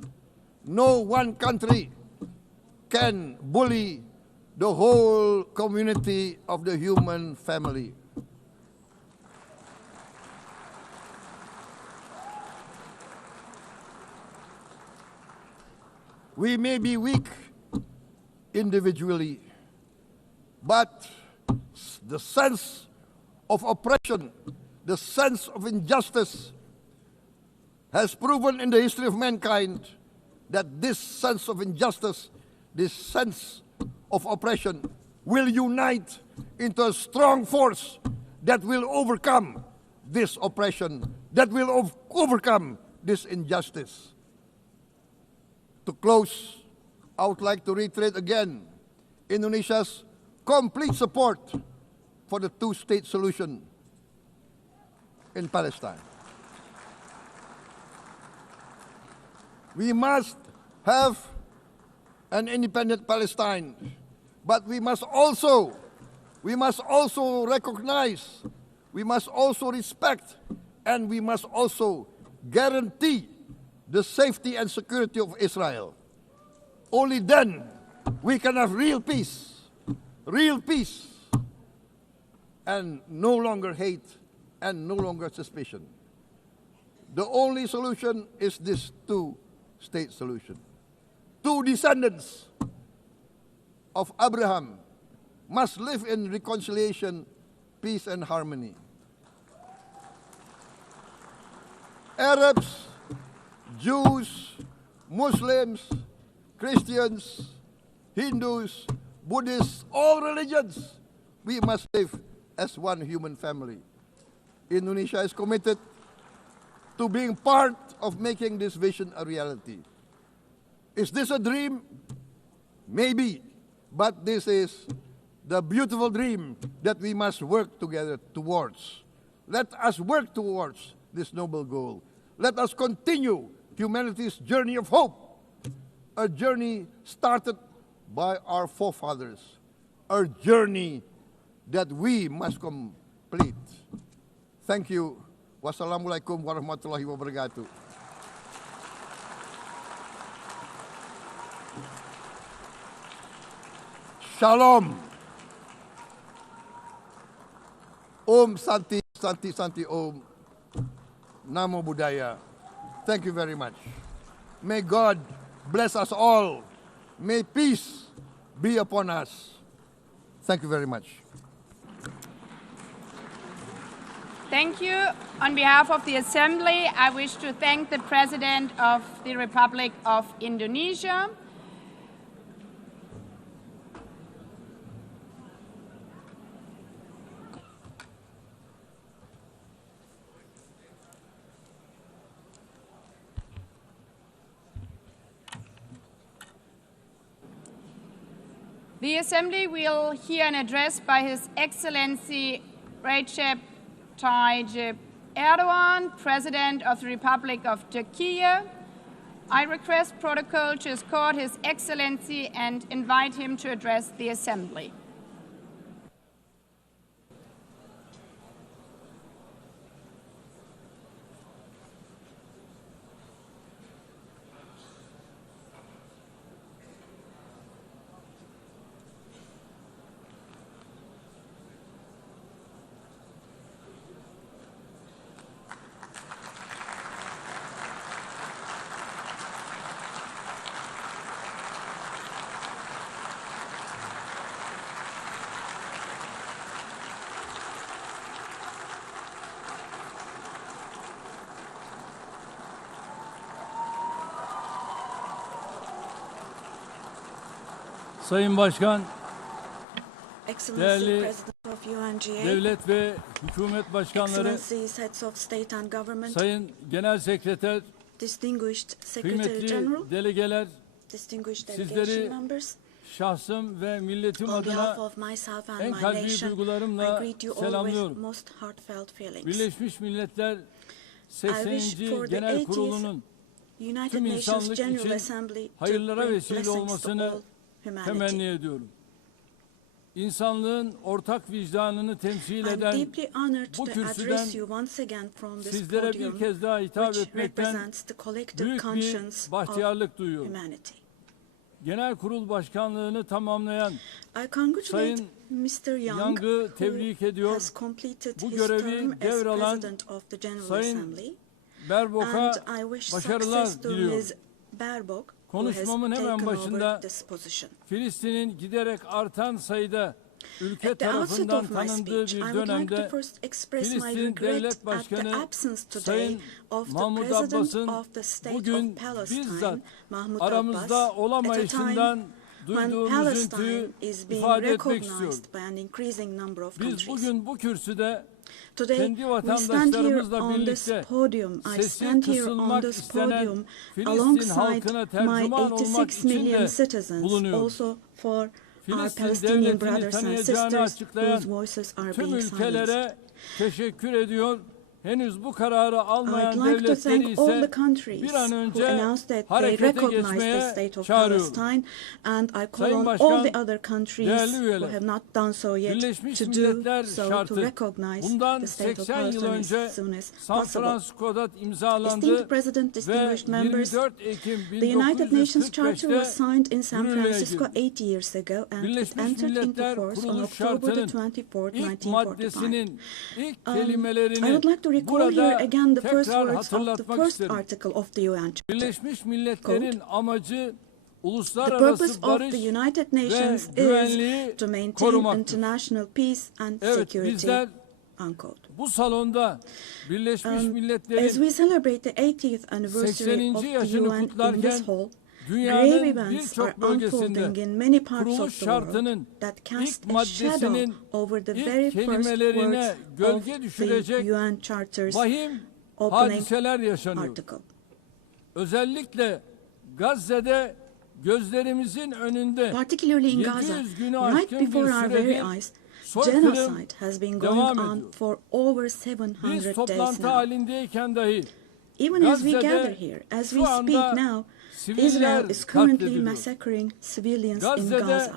No one country can bully the whole community of the human family. We may be weak individually, but the sense of oppression, the sense of injustice has proven in the history of mankind that this sense of injustice, this sense of oppression will unite into a strong force that will overcome this oppression, that will overcome this injustice. To close, I would like to reiterate again Indonesia's complete support for the two-state solution in Palestine. We must have an independent Palestine, but we must also recognize, we must also respect, and we must also guarantee the safety and security of Israel. Only then we can have real peace, and no longer hate and no longer suspicion. The only solution is this two-state solution. Two descendants of Abraham must live in reconciliation, peace, and harmony. Arabs, Jews, Muslims, Christians, Hindus, Buddhists, all religions, we must live as one human family. Indonesia is committed to being part of making this vision a reality. Is this a dream? Maybe, but this is the beautiful dream that we must work together towards. Let us work towards this noble goal. Let us continue humanity's journey of hope, a journey started by our forefathers, a journey that we must complete. Thank you. Wassalamualaikum warahmatullahi wabarakatuh. Shalom. Om Santi, Santi, Santi Om. Namo Buddhaya. Thank you very much. May God bless us all. May peace be upon us. Thank you very much. Thank you. On behalf of the Assembly, I wish to thank the President of the Republic of Indonesia. The Assembly will hear an address by His Excellency Recep Tayyip Erdogan, President of the Republic of Turkey. I request protocol to escort His Excellency and invite him to address the Assembly. Sayın Başkan, Excellency değerli President of UNGA, devlet ve hükümet başkanları, Excellencies, Heads of State and Government, Sayın Genel Sekreter, Distinguished Secretary kıymetli General, delegeler, Distinguished sizleri Delegation Members, şahsım ve milletim on behalf adına of myself and en my kalbi nation, I duygularımla greet you all with selamlıyorum. most heartfelt feelings. Birleşmiş Milletler I wish 80. for the Genel 80th Kurulu'nun United tüm Nations insanlık General için Assembly to hayırlara bring vesile blessings to olmasını all humanity. temenni ediyorum. İnsanlığın ortak vicdanını temsil eden I'm deeply honored bu to kürsüden address you once again from this sizlere podium, bir kez daha hitap which etmekten represents the collective büyük conscience bir of bahtiyarlık duyuyorum. humanity. Genel Kurul Başkanlığını tamamlayan I congratulate Sayın Mr. Young'ı tebrik ediyor. has completed Bu his görevi term as devralan President of the General Sayın Assembly, Berbok'a and I wish başarılar success to diliyorum. Ms. Baerbock, who has Konuşmamın hemen taken başında over this position. Filistin'in giderek artan sayıda ülke At the outset tarafından of my tanındığı speech, bir I would like to dönemde first express my Filistin regret Devlet at the Başkanı absence today Sayın of the Mahmut President Abbas'ın of the State bugün of Palestine, bizzat Mahmut aramızda Abbas, olamayışından at a time when duyduğum Palestine üzüntüyü is being ifade etmek istiyorum. recognized by an increasing number of Biz countries. bugün bu kürsüde Today, kendi we stand here vatandaşlarımızla on this birlikte podium. I sesi stand here on kısılmak this istenen podium Filistin alongside halkına my tercüman olmak 86 için million de citizens, bulunuyoruz. also for our Filistin Palestinian devletini brothers and tanıyacağını sisters açıklayan whose voices are tüm being silenced. ülkelere teşekkür ediyor. Henüz bu kararı almayan I'd like to devletleri thank all the ise countries bir an who önce announced that they harekete recognize the geçmeye state of çağırıyorum. Palestine, and I call Sayın on Başkan, all the other countries değerli who üyeler, have not done so yet Birleşmiş to do Milletler so, to şartı recognize bundan the state of 80 yıl Palestine önce as soon as San possible. Francisco'da imzalandı Esteemed President, ve distinguished members, 24 Ekim the United Nations Charter was 1945'te signed in San yürürlüğe Francisco girdi. 8 years ago, and it Birleşmiş entered into Milletler force on Kuruluş October the Şartı'nın 24th, ilk 1945. maddesinin ilk I kelimelerini would like to recall burada here again the first tekrar words of the hatırlatmak first isterim. article of the UN Charter. Birleşmiş Milletler'in amacı The uluslararası purpose of barış the United ve Nations güvenliği is to maintain korumaktır. international peace and Evet, security. bizler Unquote. bu salonda Birleşmiş As Milletler'in we celebrate the 80th anniversary 80. of the yaşını UN in kutlarken this hall, grave dünyanın events are birçok bölgesinde unfolding in many parts kuruluş of the world şartının that cast ilk a shadow maddesinin over the ilk very first kelimelerine words gölge of düşürecek the UN Charter's vahim opening hadiseler yaşanıyor. article. Özellikle Gazze'de gözlerimizin önünde Particularly in Gaza, 700 günü right aşkın bir before our very süredir eyes, soykırım genocide has been going devam on ediyor. for over Biz 700 days toplantı now. halindeyken dahi Even as we Gazze'de gather here, as şu we anda speak now, siviller Israel is currently katlediliyor. massacring civilians in Gazze'de Gaza.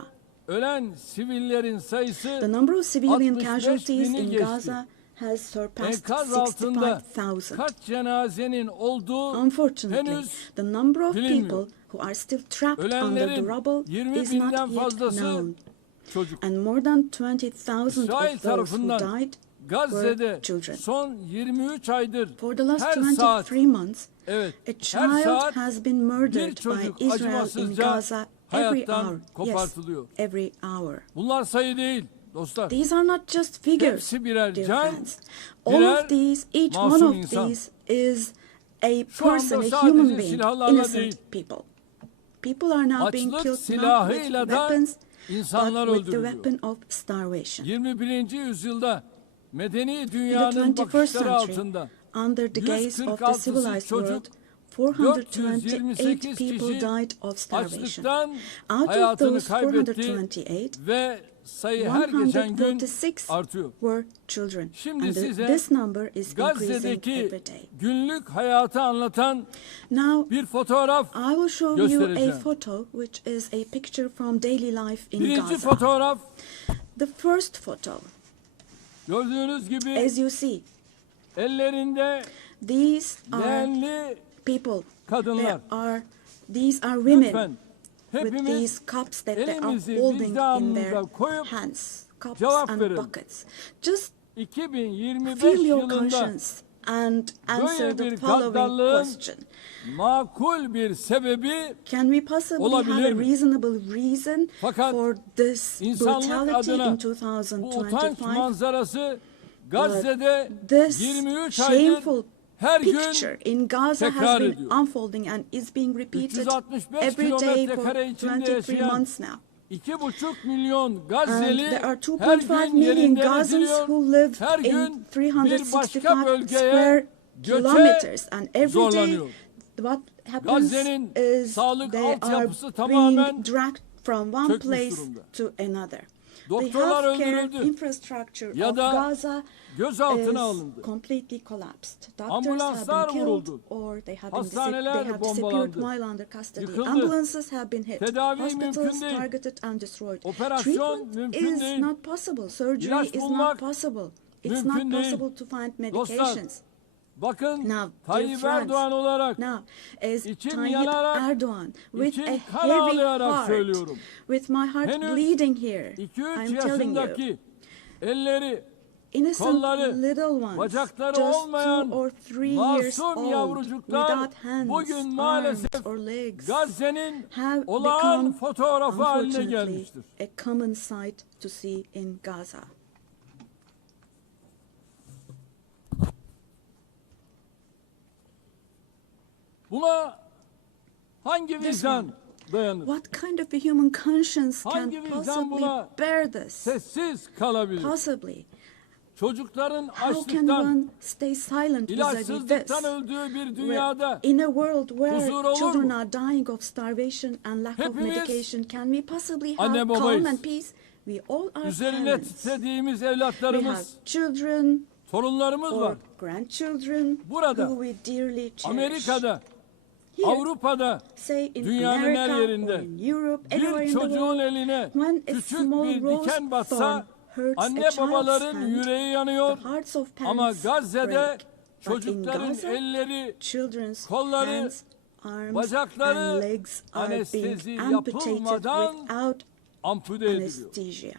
ölen sivillerin sayısı The number of civilian 65 casualties bini in geçti. Gaza has surpassed Enkaz altında 65,000. kaç cenazenin olduğu Unfortunately, henüz the number of bilinmiyor. people who are still trapped under the Ölenlerin rubble 20 is binden not yet fazlası known. çocuk. And more than 20,000 İsrail of those who tarafından died Gazze'de were children. son 23 aydır For the last her 23 saat, months, evet, a her child saat has been bir murdered by çocuk Israel in acımasızca Gaza every hour. hayattan Yes, kopartılıyor. every hour. Bunlar sayı değil dostlar. These are not just figures, Hepsi birer dear can, friends. All birer of these, each one masum of insan. these is a Şu anda person, a sadece human being, silahlarla innocent değil, people. People are now being açlık killed not with silahıyla da weapons, insanlar but with the öldürülüyor. weapon of starvation. 21. yüzyılda medeni In the dünyanın 21st bakışları century, altında under the gaze of the 146'sı civilized çocuk, world, 428 people died of starvation. Out of those 428, ve sayı her geçen gün 146 artıyor. were children. Şimdi And size this number is increasing Gazze'deki every day. günlük hayatı anlatan Now, bir fotoğraf I will show you a göstereceğim. photo, which is a picture from daily life in Birinci Gaza. fotoğraf The first photo, gördüğünüz gibi as you see, ellerinde these are leğenli people. kadınlar. These are women Lütfen with hepimiz these cups that they are elimizi holding in their vicdanımıza koyup hands, cups cevap and verelim. buckets. Just 2025 feel your yılında conscience and answer böyle the bir following gaddallığın question. makul bir sebebi Can we possibly have olabilir a mi? reasonable reason Fakat for this insanlık brutality adına in bu utanç 2025? manzarası Gazze'de This 23 aydır shameful her gün picture in Gaza has tekrar been ediyor. unfolding and is being repeated 365 every day kilometre for kare içinde 23 yaşayan months now. 2,5 milyon And Gazze'li there are her 2.5 gün million yerinden Gazans ediliyor. who live Her in gün bir başka 365 bölgeye square göçe kilometers, and every day zorlanıyor. what happens Gazze'nin is sağlık they are altyapısı tamamen being dragged from one çökmüş place durumda. to another. The Doktorlar healthcare öldürüldü infrastructure ya of da Gaza gözaltına is alındı. completely collapsed. Doctors Ambulanslar have been killed vuruldu. or they have Hastaneler disappeared bombalandı. while under custody. Yıkıldı. Ambulances have been hit. Tedavi Hospitals mümkün değil. targeted and destroyed. Operasyon Treatment mümkün is değil. not possible. Surgery İlaç is not bulmak possible. It's mümkün not değil. possible to find Dostlar, medications. bakın Now, dear Tayyip friends, Erdoğan olarak now, as içim Tayyip yanarak, Erdoğan, with içim a kan heavy ağlayarak heart, söylüyorum. with my heart Henüz bleeding here, 2-3 I'm telling you, yaşındaki elleri, innocent kolları, little ones, bacakları just olmayan 2 or 3 years masum old, yavrucuklar without hands, bugün maalesef arms or legs, Gazze'nin have olağan become, fotoğrafı haline unfortunately, gelmiştir. a common sight to see in Gaza. Buna hangi vicdan dayanır? What kind of a human conscience can Hangi vicdan possibly buna bear this? sessiz kalabilir? Possibly. Çocukların How can açlıktan, one stay silent vis-a-vis this? ilaçsızlıktan öldüğü bir dünyada In a world where huzur olur children mu? are dying of starvation and lack of Hepimiz medication, can we possibly anne have calm babayız. and peace? We all are üzerine parents. titrediğimiz We have evlatlarımız, children torunlarımız or var. grandchildren Burada, who we dearly cherish. Amerika'da, Here, Avrupa'da, say in dünyanın her America or yerinde in Europe, anywhere bir in the çocuğun world, eline when a küçük small bir rose diken batsa thorn hurts a anne child's babaların hand, yüreği yanıyor. the hearts of Ama parents Gazze'de break. But in çocukların Gaza, elleri, children's kolları, hands, arms, bacakları and legs are anestezi being amputated yapılmadan without ampute ediliyor. anesthesia.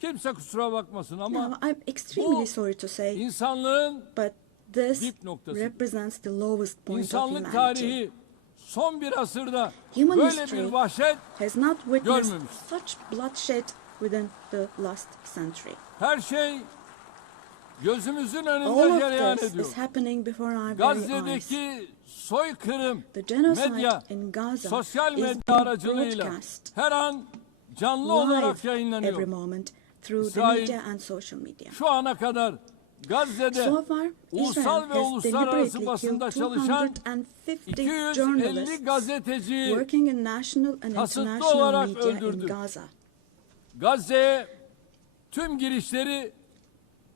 Kimse kusura bakmasın ama Now, I'm extremely bu sorry to say, insanlığın but this dip noktası. represents the lowest point of İnsanlık humanity. tarihi son bir asırda Human böyle history bir vahşet has not witnessed görmemiş. such bloodshed within the last century. Her şey gözümüzün All önünde cereyan of this ediyor. is happening before our very eyes. Gazze'deki soykırım, The genocide medya, in Gaza sosyal is medya being aracılığıyla broadcast her an canlı olarak live every yayınlanıyor. moment through the İsrail, media and social media. Şu ana kadar Gazze'de So far, ulusal Israel ve has uluslararası deliberately basında killed çalışan 250 250 journalists gazeteciyi working in national and kasıtlı international olarak media in öldürdü. Gaza. Gazze'ye tüm girişleri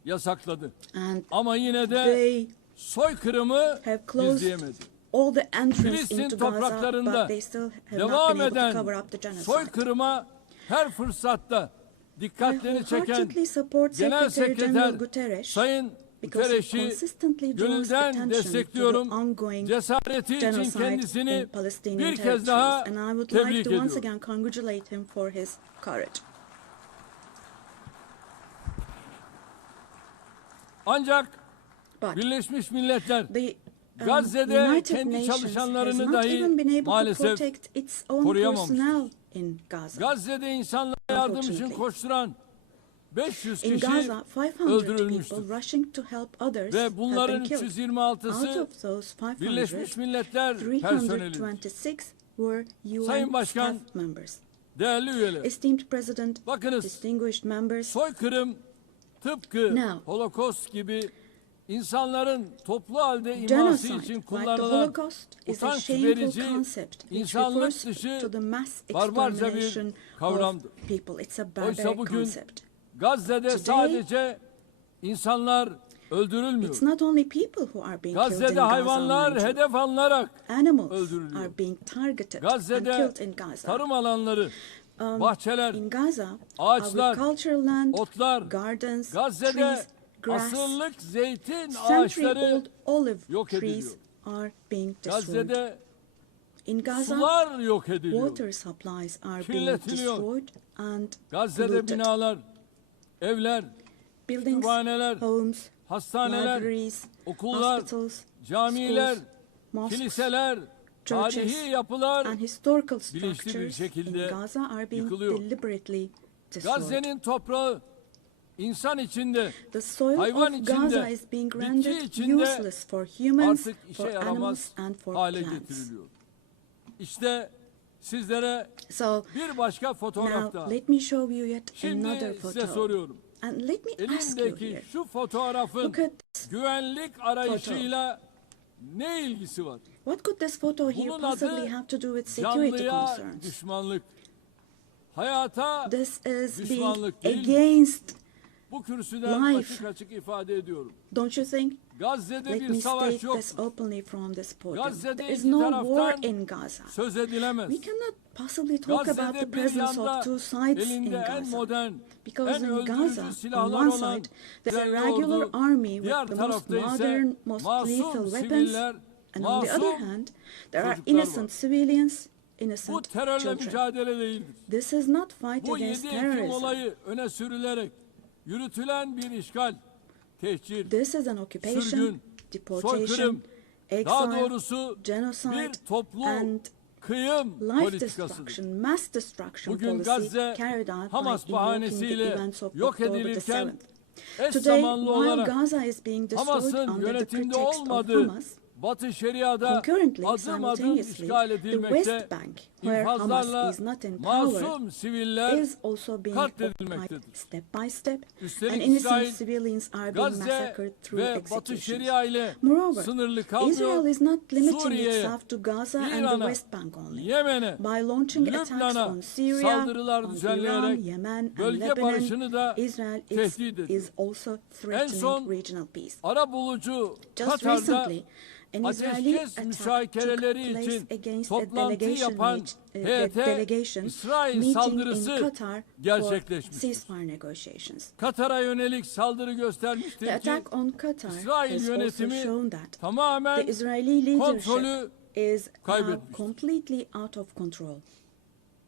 yasakladı. And Ama yine de they soykırımı have closed gizleyemedi. all the entrance Filistin into Gaza, topraklarında but they still have not devam been able to eden cover up the genocide. soykırıma her fırsatta I dikkatlerini çeken wholeheartedly support Genel Secretary General Sekreter Guterres Sayın because he Guterres'i consistently draws gönülden attention to the destekliyorum. ongoing Cesareti için genocide in kendisini Palestinian bir kez daha territories, and I would tebrik like to once ediyorum. again congratulate him for his courage. Ancak But Birleşmiş Milletler the Gazze'de United kendi Nations has çalışanlarını not dahi even been able to maalesef protect its own koruyamamış. personnel in Gaza. Gazze'de insanlara yardım için Unfortunately. koşturan 500 In kişi Gaza, 500 öldürülmüştür. people rushing to help others Ve have bunların been killed. Out 326'sı of those 500, Birleşmiş Milletler personelidir. 326 were Sayın UN Başkan, staff members. Değerli üyeler, Esteemed President, bakınız distinguished members, soykırım tıpkı Now, Holocaust gibi insanların toplu halde inması Genocide, için like the kullanılan Holocaust, is a utanç shameful verici, concept which insanlık refers dışı to the mass barbarca bir extermination kavramdır. of people. It's a Oysa barbaric bugün concept. Gazze'de Today, sadece insanlar öldürülmüyor. It's not only people who are being killed in Gazze'de Gaza, hayvanlar mind you. hedef alınarak Animals öldürülüyor. are being targeted and Gazze'de killed in Gaza. tarım alanları, bahçeler, In Gaza, ağaçlar, agricultural land, otlar, gardens, Gazze'de trees, grass, asırlık zeytin ağaçları century-old olive yok trees ediliyor. are being destroyed. Gazze'de In Gaza, sular yok ediliyor. water supplies are being Kirletiliyor. destroyed and Gazze'de polluted. binalar, evler, Buildings, kütüphaneler, homes, hastaneler, libraries, okullar, hospitals, camiler, schools, mosques, kiliseler, churches, tarihi yapılar and historical bilinçli bir structures şekilde in Gaza are being yıkılıyor. deliberately destroyed. Gazze'nin toprağı insan içinde, The soil hayvan of içinde, Gaza is being bitki rendered içinde useless for humans, artık for işe animals, yaramaz and for hale plants. getiriliyor. İşte sizlere So bir başka fotoğraf now daha. let me show you yet another Şimdi size photo. soruyorum. And let me ask you Elimdeki here. şu fotoğrafın Look at this güvenlik arayışıyla ne ilgisi var? What could this photo here Bunun possibly adı have to do with security canlıya concerns? düşmanlık. Hayata This is being düşmanlık değil. against, Bu kürsüden life. açık açık ifade ediyorum. don't you think? Gazze'de Let bir me savaş state yok. this openly from this podium. Gazze'de There is iki no taraftan war in Gaza. söz edilemez. We cannot possibly talk about the Gazze'de bir presence yanda of two sides in elinde en Gaza. modern, Because en in öldürücü Gaza, on silahlar one olan side, there's a İsrail regular ordu, army diğer with the most tarafta ise modern, most lethal masum weapons, siviller, and on the other masum hand, there are çocuklar var. innocent civilians, Bu innocent terörle children. mücadele değildir. This is not fight Bu against 7 Ekim terrorism. olayı öne sürülerek yürütülen bir işgal, tehcir, This is an occupation, sürgün, deportation, soykırım, daha exile, doğrusu genocide, bir toplu and kıyım life politikasıdır. destruction, mass destruction Bugün policy Gazze carried out Hamas by invoking the bahanesiyle events of yok October the edilirken 7th. eş Today, zamanlı while olarak Gaza is being destroyed Hamas'ın under the yönetimde pretext of olmadığı Hamas, Batı Şeria'da concurrently, adım adım simultaneously, işgal the edilmekte, West Bank, where Hamas infazlarla is not in power, masum siviller is also being occupied katledilmektedir. step by step, and Üstelik innocent İsrail, civilians are being Gazze massacred through ve Batı executions. Şeria ile Moreover, sınırlı Israel kalmıyor, is not limiting Suriye'ye, itself to Gaza and the İran'a, West Bank only. Yemen'e, By launching attacks Lübnan'a on Syria, saldırılar on Iran, düzenleyerek Yemen, and bölge Lebanon, barışını da Israel tehdit ediyor. is also En threatening son regional peace. arabulucu Just Katar'da recently, an Israeli ateşkes attack took müzakereleri place için against a toplantı delegation yapan delegation İsrail meeting in saldırısı Qatar for gerçekleşmiştir. ceasefire negotiations. Katar'a yönelik saldırı The göstermiştir ki attack on Qatar İsrail has also yönetimi shown that tamamen the Israeli kontrolü leadership is now kaybetmiştir. completely out of control.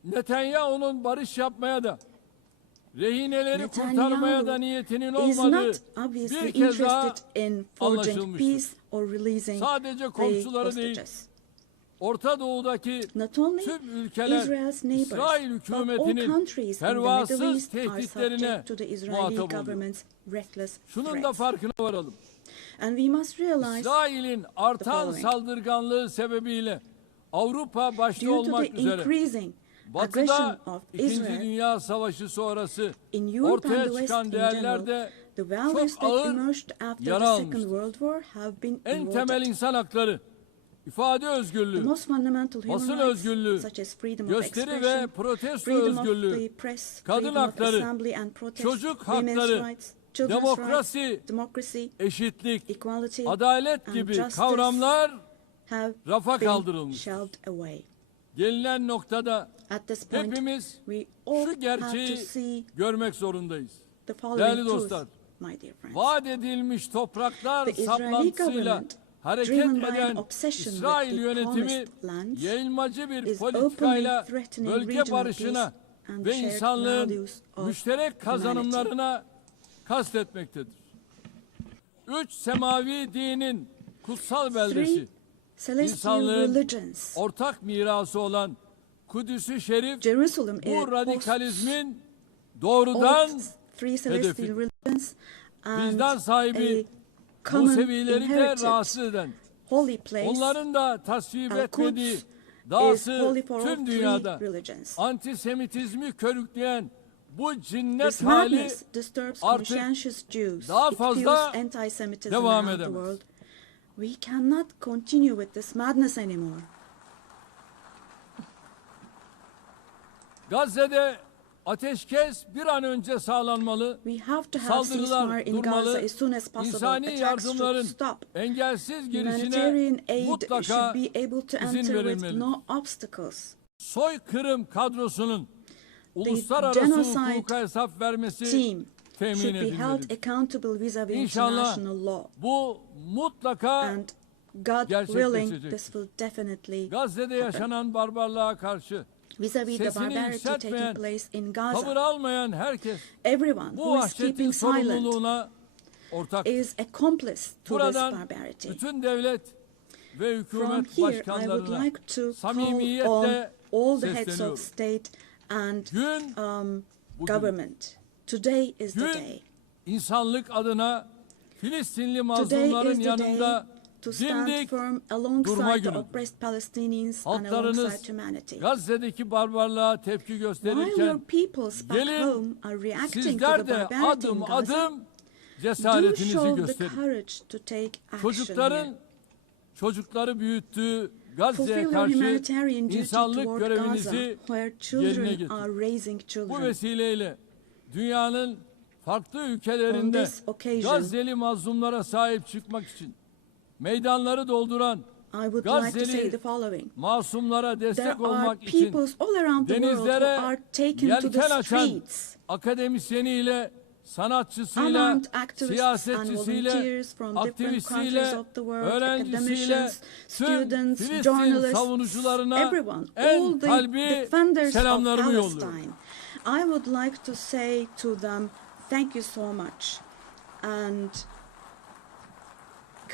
Netanyahu'nun barış yapmaya da rehineleri Netanyahu kurtarmaya da niyetinin is olmadığı not obviously bir kez daha interested in forging anlaşılmıştır. peace or releasing Sadece the komşuları değil, hostages. Orta Doğu'daki Not only tüm ülkeler Israel's neighbors, İsrail but all hükümetinin countries in the Middle pervasız East are tehditlerine subject to the Israeli muhatap oluyor. government's reckless Şunun da threats. farkına varalım. And we must realize, İsrail'in artan following. saldırganlığı sebebiyle Avrupa başta due to the olmak üzere increasing aggression Batı'da of İkinci Israel Dünya Savaşı sonrası in Europe and ortaya the West çıkan in değerler general, de the values çok that ağır emerged after yara the Second almıştır. World War have been En temel eroded. insan hakları, ifade The özgürlüğü, most fundamental human basın rights, özgürlüğü, such as freedom of gösteri ve expression, protesto freedom of özgürlüğü, the press, kadın freedom of hakları, assembly and protest, çocuk women's hakları, rights, children's demokrasi, rights, democracy, eşitlik, equality, adalet and gibi justice kavramlar have rafa been kaldırılmış. shelved away. Gelinen noktada At this point, hepimiz we all şu have to gerçeği see görmek zorundayız. the following Değerli truth, dostlar, my dear friends. vaat edilmiş topraklar The Israeli saplantısıyla government, hareket driven by an eden obsession İsrail with the yönetimi promised lands, yayılmacı bir is politikayla openly threatening bölge regional barışına peace and ve shared insanlığın values of müşterek kazanımlarına kastetmektedir. 3 semavi dinin kutsal beldesi, Three celestial insanlığın religions. ortak mirası olan Kudüs-ü Şerif Jerusalem bu radikalizmin hosts doğrudan all three celestial hedefi. religions and Vicdan sahibi a common Musevileri de inherited rahatsız eden, holy place. onların da tasvip Al-Quds etmediği is dahası holy for all tüm three dünyada religions. antisemitizmi körükleyen bu cinnet This hali madness disturbs artık conscientious Jews. daha It fazla fuels anti-Semitism devam around the edemez. world. We cannot continue with this madness anymore. Gazze'de ateşkes bir an önce sağlanmalı. We have to have Saldırılar ceasefire in Gaza durmalı. as soon as possible. İnsani Attacks should yardımların stop. engelsiz girişine Humanitarian aid mutlaka should be able to izin enter with verilmeli. no obstacles. Soykırım kadrosunun uluslararası genocide hukuka hesap vermesi Team temin should be held edilmelidir. accountable vis-à-vis İnşallah international law. bu mutlaka And God willing, gerçekleşecektir. this will definitely Gazze'de happen. yaşanan barbarlığa karşı Vis-à-vis the sesini barbarity taking yükseltmeyen, place in tavır Gaza, almayan herkes everyone bu who is vahşetin keeping silent sorumluluğuna ortak. is accomplice to this Buradan barbarity. bütün devlet ve From hükümet here, I would başkanlarına like to call on samimiyetle all the heads sesleniyorum. of state and Gün bugün. government. Today is the Gün day. insanlık adına Filistinli Today mazlumların is the yanında day to stand dimdik firm durma alongside the günüdür. oppressed Palestinians and Halklarınız alongside humanity. Gazze'deki barbarlığa tepki While your gösterirken peoples back gelin home are reacting to the sizler de barbarity in adım Gaza, adım do cesaretinizi show the gösterin. courage to take action Çocukların here. çocukları büyüttüğü Fulfill Gazze'ye your karşı humanitarian duty insanlık toward Gaza, görevinizi where yerine children getirin. are raising Bu children. vesileyle dünyanın farklı On ülkelerinde this occasion, Gazze'li mazlumlara sahip çıkmak için meydanları dolduran I would like to say Gazze'li the following. masumlara There destek are olmak için peoples all around the world who denizlere are taken to the yelken açan streets. akademisyeniyle, sanatçısıyla, Unarmed activists and siyasetçisiyle, volunteers from different countries aktivistiyle, of the world, öğrencisiyle, academicians, tüm students, Filistin journalists, savunucularına everyone, all en the kalbi defenders of selamlarımı yolluyorum. Palestine. I would like to say to them, thank you so much. And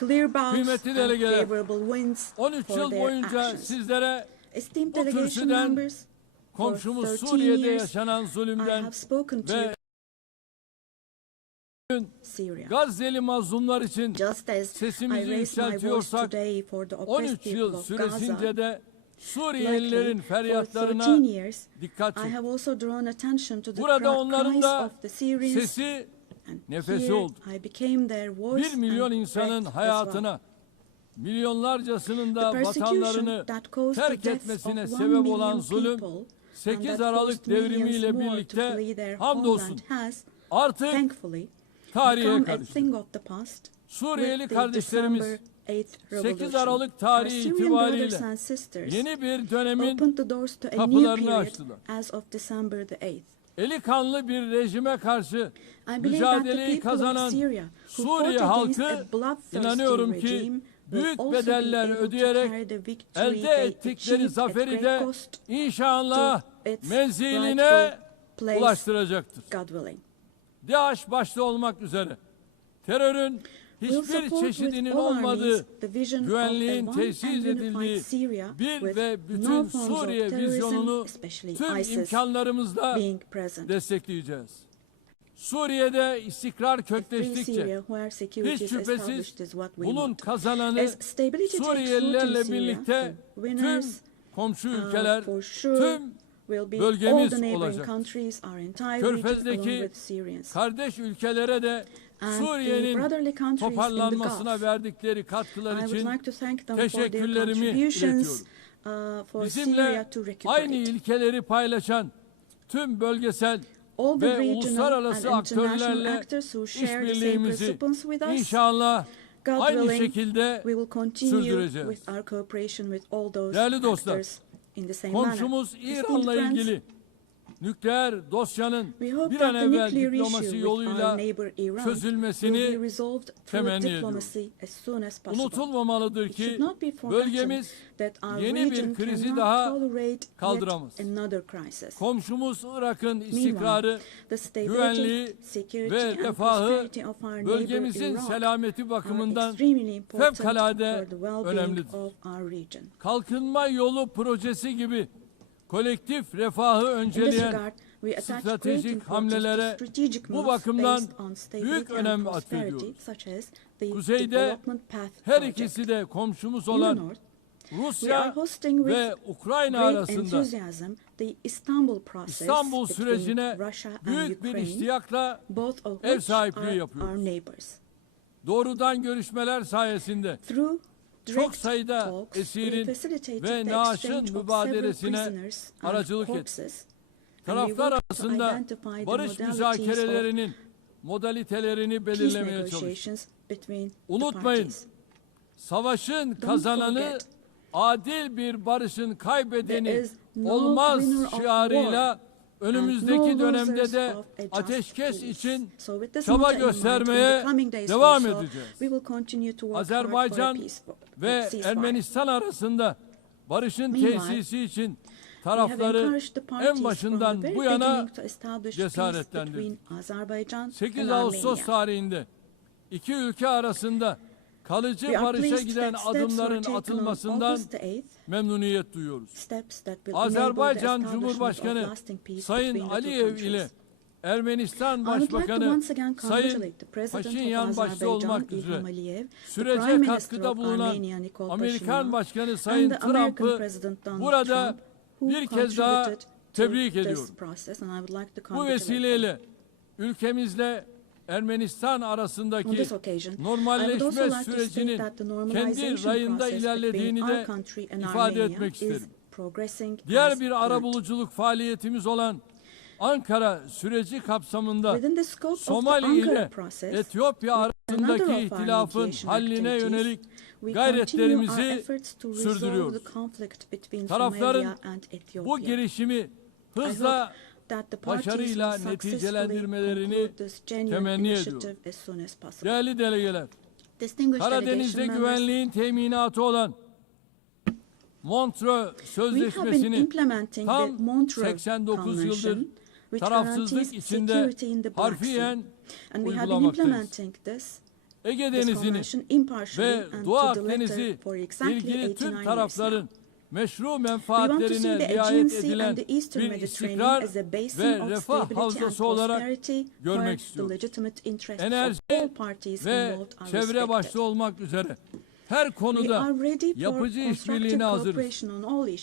clear bows Kıymetli and delegeler, favorable winds 13 for yıl their boyunca actions. sizlere Esteemed bu delegation kürsüden members, for komşumuz 13 Suriye'de years, yaşanan I zulümden have spoken to ve Syria. Gazze'li mazlumlar için Just as I sesimizi raised my voice yükseltiyorsak today for the 13 oppressed people yıl of süresince Gaza, de Suriyelilerin likely for feryatlarına 13 years, dikkat I çek. have also drawn attention to the Burada onların cries da of the Syrians, sesi, and nefesi here oldu. I became their voice 1 milyon and insanın breath as well. hayatına, milyonlarcasının da The persecution vatanlarını that caused terk the deaths etmesine of 1 sebep million olan zulüm, people and 8 that Aralık forced millions devrimiyle more to birlikte flee their hamdolsun homeland has, artık thankfully, tarihe become a karıştı. thing of the past. Suriyeli With the kardeşlerimiz December 8th 8 revolution. Aralık tarihi Our Syrian brothers itibariyle and sisters yeni bir dönemin opened the doors to a new kapılarını period açtılar. as of December the 8th. Eli kanlı bir rejime karşı I believe that the mücadeleyi people of kazanan Syria who Suriye fought against halkı a bloodthirsty inanıyorum regime ki will büyük also be bedeller able to ödeyerek carry the victory elde they ettikleri achieved at zaferi great de cost inşallah to its menziline rightful place, ulaştıracaktır. God willing. DAEŞ başta olmak üzere terörün We'll hiçbir support çeşidinin with all our olmadığı, means the vision of a güvenliğin one tesis and unified edildiği Syria bir with ve no bütün forms of Suriye terrorism, vizyonunu especially tüm ISIS, imkanlarımızla being present. destekleyeceğiz. Suriye'de istikrar A free kökleştikçe Syria where security hiç is şüphesiz established is what we bunun want. kazananı As stability takes root in Suriyelilerle Syria, birlikte the tüm winners komşu ülkeler, for sure tüm will be all bölgemiz the neighboring olacak. countries, our entire region along Körfez'deki with Syrians. kardeş ülkelere de And the Suriye'nin brotherly countries in the toparlanmasına Gulf. verdikleri katkılar I would için like to thank them for their teşekkürlerimi contributions iletiyorum. for Bizimle Syria to aynı recuperate. ilkeleri paylaşan tüm bölgesel All the ve regional uluslararası and international aktörlerle actors who share the same işbirliğimizi principles with us, inşallah God aynı willing, şekilde we will continue sürdüreceğiz. with our cooperation with all those Değerli dostlar, actors in the same manner. komşumuz Esteemed İran'la friends, ilgili nükleer dosyanın we hope bir that an the evvel nuclear diplomasi issue with yoluyla our neighbor Iran will çözülmesini be resolved through temenni diplomacy as soon as possible. unutulmamalıdır It should ki not be forgotten bölgemiz that our yeni bir region krizi cannot daha tolerate kaldıramaz. yet another crisis. Komşumuz Irak'ın Meanwhile, istikrarı, the stability, güvenliği security ve and refahı prosperity of our neighbor bölgemizin Iraq selameti are bakımından extremely important fevkalade for the well-being önemlidir. of our region. Kalkınma yolu projesi gibi kolektif refahı In this önceleyen regard, we attach great stratejik importance to hamlelere strategic bu moves bakımdan based on stability büyük and önem prosperity, atfediyoruz. such as the Kuzeyde development path her project. ikisi de komşumuz In the olan north, Rusya ve Ukrayna arasında İstanbul sürecine büyük bir iştiyakla ev sahipliği yapıyoruz. Doğrudan görüşmeler sayesinde çok sayıda esirin ve naaşın mübadelesine aracılık etti. Taraflar arasında barış müzakerelerinin modalitelerini belirlemeye çalıştık. Unutmayın, savaşın kazananı adil bir barışın kaybedeni olmaz şiarıyla önümüzdeki dönemde de ateşkes için çaba göstermeye devam edeceğiz. Azerbaycan ve Ermenistan arasında barışın tesisi için tarafları en başından bu yana cesaretlendirdi. 8 Ağustos tarihinde iki ülke arasında kalıcı barışa giden adımların atılmasından memnuniyet duyuyoruz. Azerbaycan Cumhurbaşkanı Sayın Aliyev ile Ermenistan Başbakanı Sayın Paşinyan başta olmak üzere sürece katkıda bulunan Amerikan Başkanı Sayın Trump'ı burada bir kez daha tebrik ediyorum. Bu vesileyle ülkemizle Ermenistan arasındaki normalleşme sürecinin kendi rayında ilerlediğini de ifade etmek isterim. Diğer bir arabuluculuk faaliyetimiz olan Ankara süreci kapsamında Somali ile Etiyopya arasındaki ihtilafın halline yönelik gayretlerimizi sürdürüyoruz. Tarafların bu girişimi hızla başarıyla neticelendirmelerini temenni ediyorum. Değerli delegeler, Karadeniz'de güvenliğin teminatı olan Montreux Sözleşmesi'ni tam 89 yıldır tarafsızlık içinde harfiyen uygulamaktayız. Ege Denizi'ni ve Doğu Akdeniz'i ilgili tüm tarafların meşru menfaatlerine riayet edilen bir istikrar ve refah havzası olarak görmek istiyoruz. Enerji ve çevre başta olmak üzere her konuda yapıcı işbirliğine hazırız.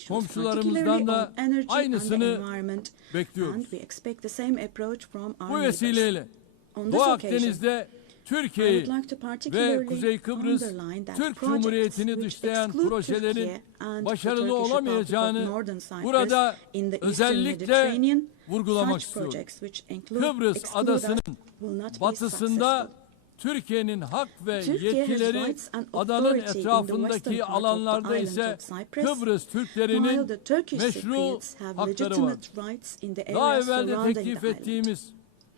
Komşularımızdan da aynısını bekliyoruz. Bu vesileyle Doğu Akdeniz'de Türkiye'yi ve Kuzey Kıbrıs Türk Cumhuriyeti'ni dışlayan projelerin başarılı olamayacağını burada özellikle vurgulamak istiyorum. Kıbrıs adasının batısında Türkiye'nin hak ve yetkileri, adanın etrafındaki alanlarda ise Kıbrıs Türklerinin meşru hakları var. Daha evvel de teklif ettiğimiz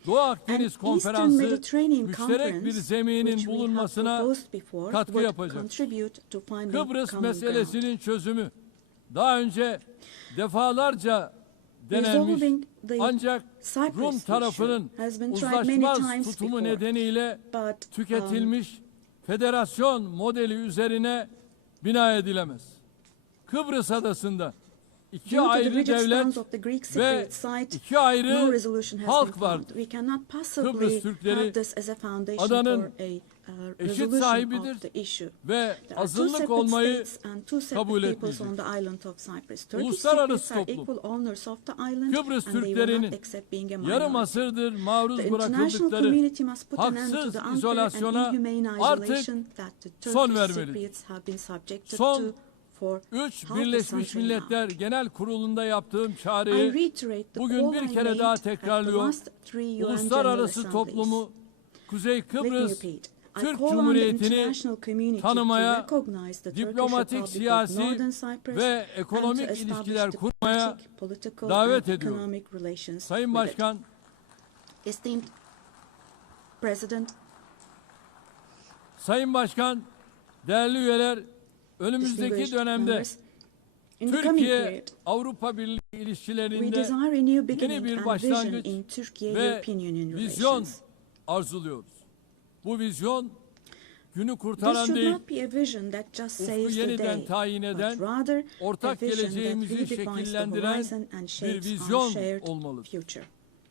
Doğu Akdeniz Konferansı müşterek bir zeminin bulunmasına katkı yapacak. Kıbrıs meselesinin çözümü daha önce defalarca denenmiş ancak Rum tarafının uzlaşmaz tutumu nedeniyle tüketilmiş federasyon modeli üzerine bina edilemez. Kıbrıs adasında iki ayrı devlet ve iki ayrı halk vardır. Kıbrıs Türkleri adanın eşit sahibidir ve azınlık olmayı kabul etmeyecek. Uluslararası toplum Kıbrıs Türklerinin yarım asırdır maruz bırakıldıkları haksız izolasyona artık son vermelidir. Son 3 Birleşmiş Milletler Genel Kurulu'nda yaptığım çağrıyı bugün bir kere daha tekrarlıyor. Uluslararası toplumu Kuzey Kıbrıs Türk Cumhuriyeti'ni tanımaya, diplomatik, siyasi ve ekonomik ilişkiler kurmaya davet ediyor. Sayın Başkan, Sayın Başkan, değerli üyeler, önümüzdeki dönemde Türkiye-Avrupa Birliği ilişkilerinde yeni bir başlangıç ve vizyon arzuluyoruz. Bu vizyon günü kurtaran değil, ufku yeniden tayin eden, ortak geleceğimizi şekillendiren bir vizyon olmalıdır.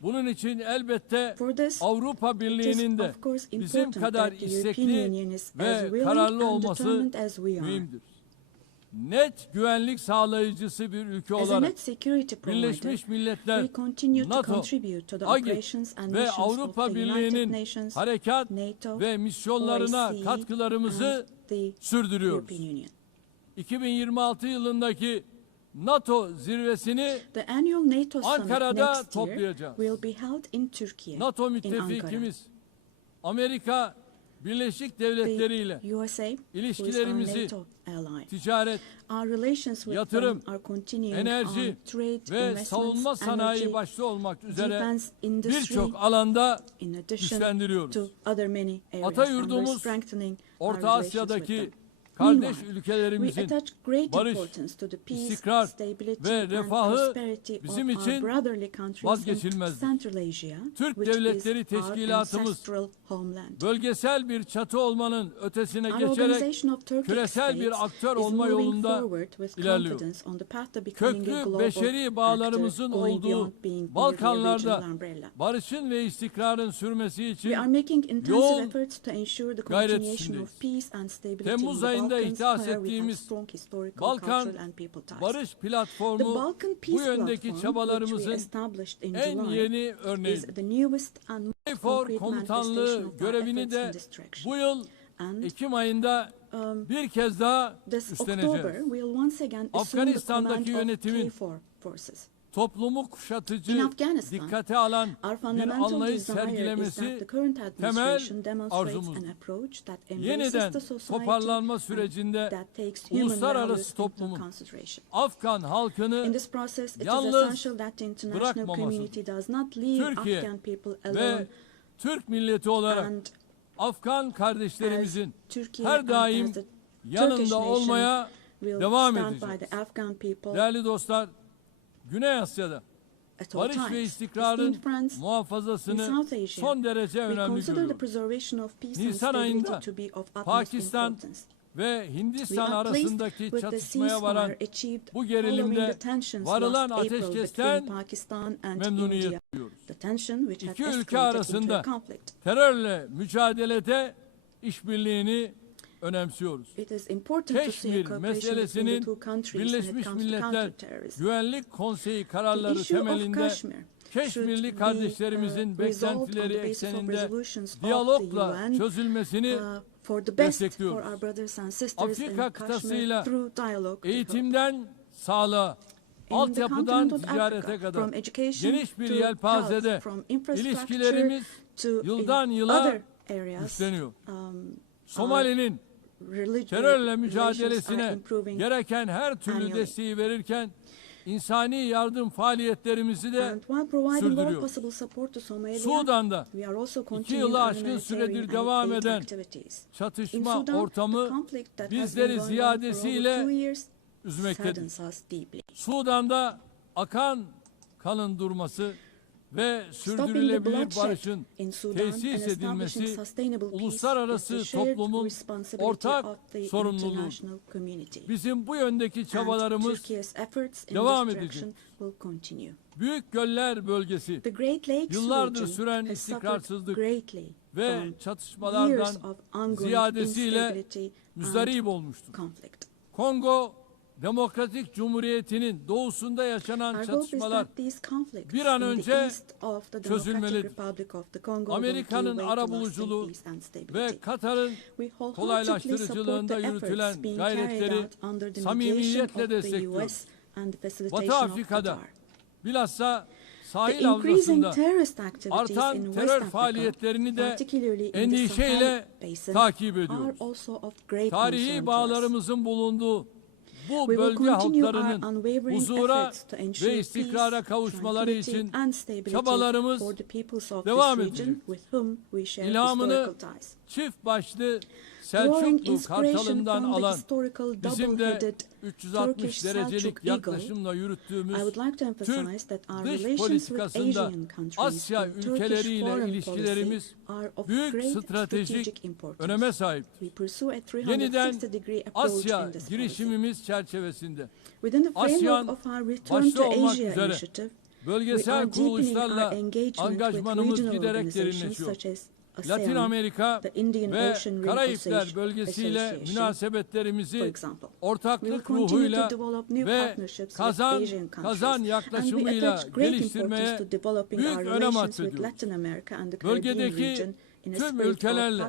Bunun için elbette Avrupa Birliği'nin de bizim kadar istekli ve kararlı olması mühimdir. net güvenlik sağlayıcısı bir ülke As a olarak net security provider, Birleşmiş Milletler, we continue to NATO, contribute to the AGİ operations and ve missions of Avrupa the United Birliği'nin Nations, harekat NATO, ve misyonlarına OSCE, katkılarımızı and the sürdürüyoruz. European Union. 2026 yılındaki NATO zirvesini The annual NATO summit Ankara'da next year toplayacağız. will be held in Turkey, NATO in Ankara. müttefikimiz Amerika Birleşik Devletleri ile The USA, who is our ilişkilerimizi NATO ally. ticaret, Our relations with yatırım, them are continuing enerji on trade, ve investments, savunma sanayi energy, başta olmak üzere defense industry, birçok alanda in addition güçlendiriyoruz. to other many areas, Ata and we're yurdumuz, strengthening our Orta relations Asya'daki with them. kardeş Meanwhile, we ülkelerimizin attach great barış, importance to the peace, istikrar stability, ve and refahı prosperity bizim of our için brotherly countries in vazgeçilmezdir. Central Asia, Türk which Devletleri is our Teşkilatımız ancestral homeland. bölgesel bir çatı olmanın ötesine Our geçerek organization of Turkic küresel bir states aktör is olma moving yolunda forward with ilerliyor. confidence on the path to becoming a Köklü global beşeri bağlarımızın actor, going olduğu beyond being merely a Balkanlarda regional umbrella. barışın ve istikrarın sürmesi için We are making intensive yoğun efforts to ensure the gayret continuation içindeyiz. of peace and stability Temmuz in the ayında Balkans, ihdas where we have ettiğimiz strong historical, Balkan cultural and people ties. Barış The Platformu Balkan bu Peace yöndeki Platform, which we çabalarımızın established in en July, yeni is örneği. the newest and most KFOR concrete komutanlığı manifestation of our görevini efforts de in this direction. bu yıl And Ekim ayında bir kez daha this üstleneceğiz. October, we'll once again assume the Afganistan'daki command of yönetimin KFOR forces. toplumu kuşatıcı, In Afghanistan, dikkate alan our bir fundamental anlayış desire is that sergilemesi the current temel administration demonstrates arzumuzdur. an approach that embraces Yeniden the society toparlanma and sürecinde that takes human uluslararası values into toplumun consideration. Afgan In halkını this process, it is yalnız essential that the international bırakmaması. community does not leave Türkiye Afghan people ve alone, Türk milleti olarak and Afgan kardeşlerimizin as Turkey her and daim as the Turkish yanında nation olmaya will devam stand by edeceğiz. the Afghan people Değerli dostlar, Güney Asya'da at all barış ve times. istikrarın Esteemed friends, in muhafazasını South Asia, son derece we önemli consider the görüyoruz. preservation of peace and Nisan stability ayında to be of utmost Pakistan importance. ve We Hindistan are pleased arasındaki with the çatışmaya varan ceasefire achieved bu following gerilimde the tensions varılan last April ateşkesten between Pakistan and memnuniyet India. duyuyoruz. The tension which had İki ülke escalated into arasında a conflict. terörle mücadelede işbirliğini önemsiyoruz. It is important to see a Keşmir cooperation between the meselesinin two countries when it Birleşmiş comes to Milletler counterterrorism. Güvenlik Konseyi The kararları issue of temelinde Kashmir Keşmirli should be kardeşlerimizin resolved on beklentileri the basis of ekseninde resolutions of the diyalogla UN, çözülmesini for the best for destekliyoruz. our brothers and sisters in Afrika Kashmir kıtasıyla through dialogue. eğitimden sağlığa, In the altyapıdan continent of ticarete Africa, kadar from education geniş bir to yelpazede health, from infrastructure ilişkilerimiz to yıldan in yıla other areas, güçleniyor. um, Somali'nin terörle relations mücadelesine are improving gereken her türlü annually. desteği verirken insani yardım faaliyetlerimizi de And while providing all sürdürüyoruz. possible support to Somalia, Sudan'da we are also 2 continuing yılı aşkın humanitarian süredir and devam aid eden activities. In çatışma Sudan, the ortamı conflict that has bizleri been going on for ziyadesiyle over 2 years üzmektedir. saddens us deeply. Sudan'da akan kanın durması ve Stopping the sürdürülebilir bloodshed barışın in Sudan and tesis establishing edilmesi sustainable peace is uluslararası the shared toplumun responsibility ortak of the sorumluluğu. international community. Bizim bu yöndeki And çabalarımız Turkey's efforts in devam this edecek. direction will continue. Büyük Göller Bölgesi The Great Lakes yıllardır region süren has istikrarsızlık suffered greatly ve from çatışmalardan years of ongoing ziyadesiyle instability müzdarip and olmuştur. conflict. Kongo Demokratik Cumhuriyeti'nin doğusunda yaşanan Our hope is çatışmalar that these conflicts bir an in the önce east of the Democratic çözülmelidir. Republic of the Congo Amerika'nın will give way to arabuluculuğu lasting peace and stability. ve Katar'ın We wholeheartedly kolaylaştırıcılığında support the yürütülen efforts being gayretleri carried out under the samimiyetle mediation of the destekliyoruz. US and the facilitation Batı of Afrika'da Qatar. bilhassa The sahil increasing havzasında terrorist activities in artan West terör Africa, faaliyetlerini de particularly in the endişeyle Sahel Basin, takip are ediyoruz. also of great Tarihi concern to us. bağlarımızın bulunduğu bu We will bölge continue our halklarının unwavering huzura efforts to ensure ve istikrara peace, kavuşmaları tranquility için and stability çabalarımız for the peoples of devam this region edecek. with whom we share İlhamını historical ties. çift başlı Drawing Selçuklu inspiration Kartalı'ndan from the alan historical bizim de double-headed 360 Turkish derecelik Selçuk Eagle, yaklaşımla yürüttüğümüz I would like to emphasize Türk that our dış relations with politikasında Asian countries Asya and Turkish ülkeleriyle foreign ilişkilerimiz policy are of büyük great stratejik strategic importance. öneme sahip. We pursue a Yeniden 360-degree approach Asya in this policy. girişimimiz çerçevesinde Within the ASEAN framework of our Return başta to olmak Asia üzere initiative, we bölgesel are deepening our kuruluşlarla engagement with angajmanımız regional giderek organizations derinleşiyor. such as Latin Amerika ve Karayipler bölgesiyle münasebetlerimizi ortaklık ruhuyla ve kazan yaklaşımıyla geliştirmeye büyük önem atfediyoruz. Bölgedeki tüm ülkelerle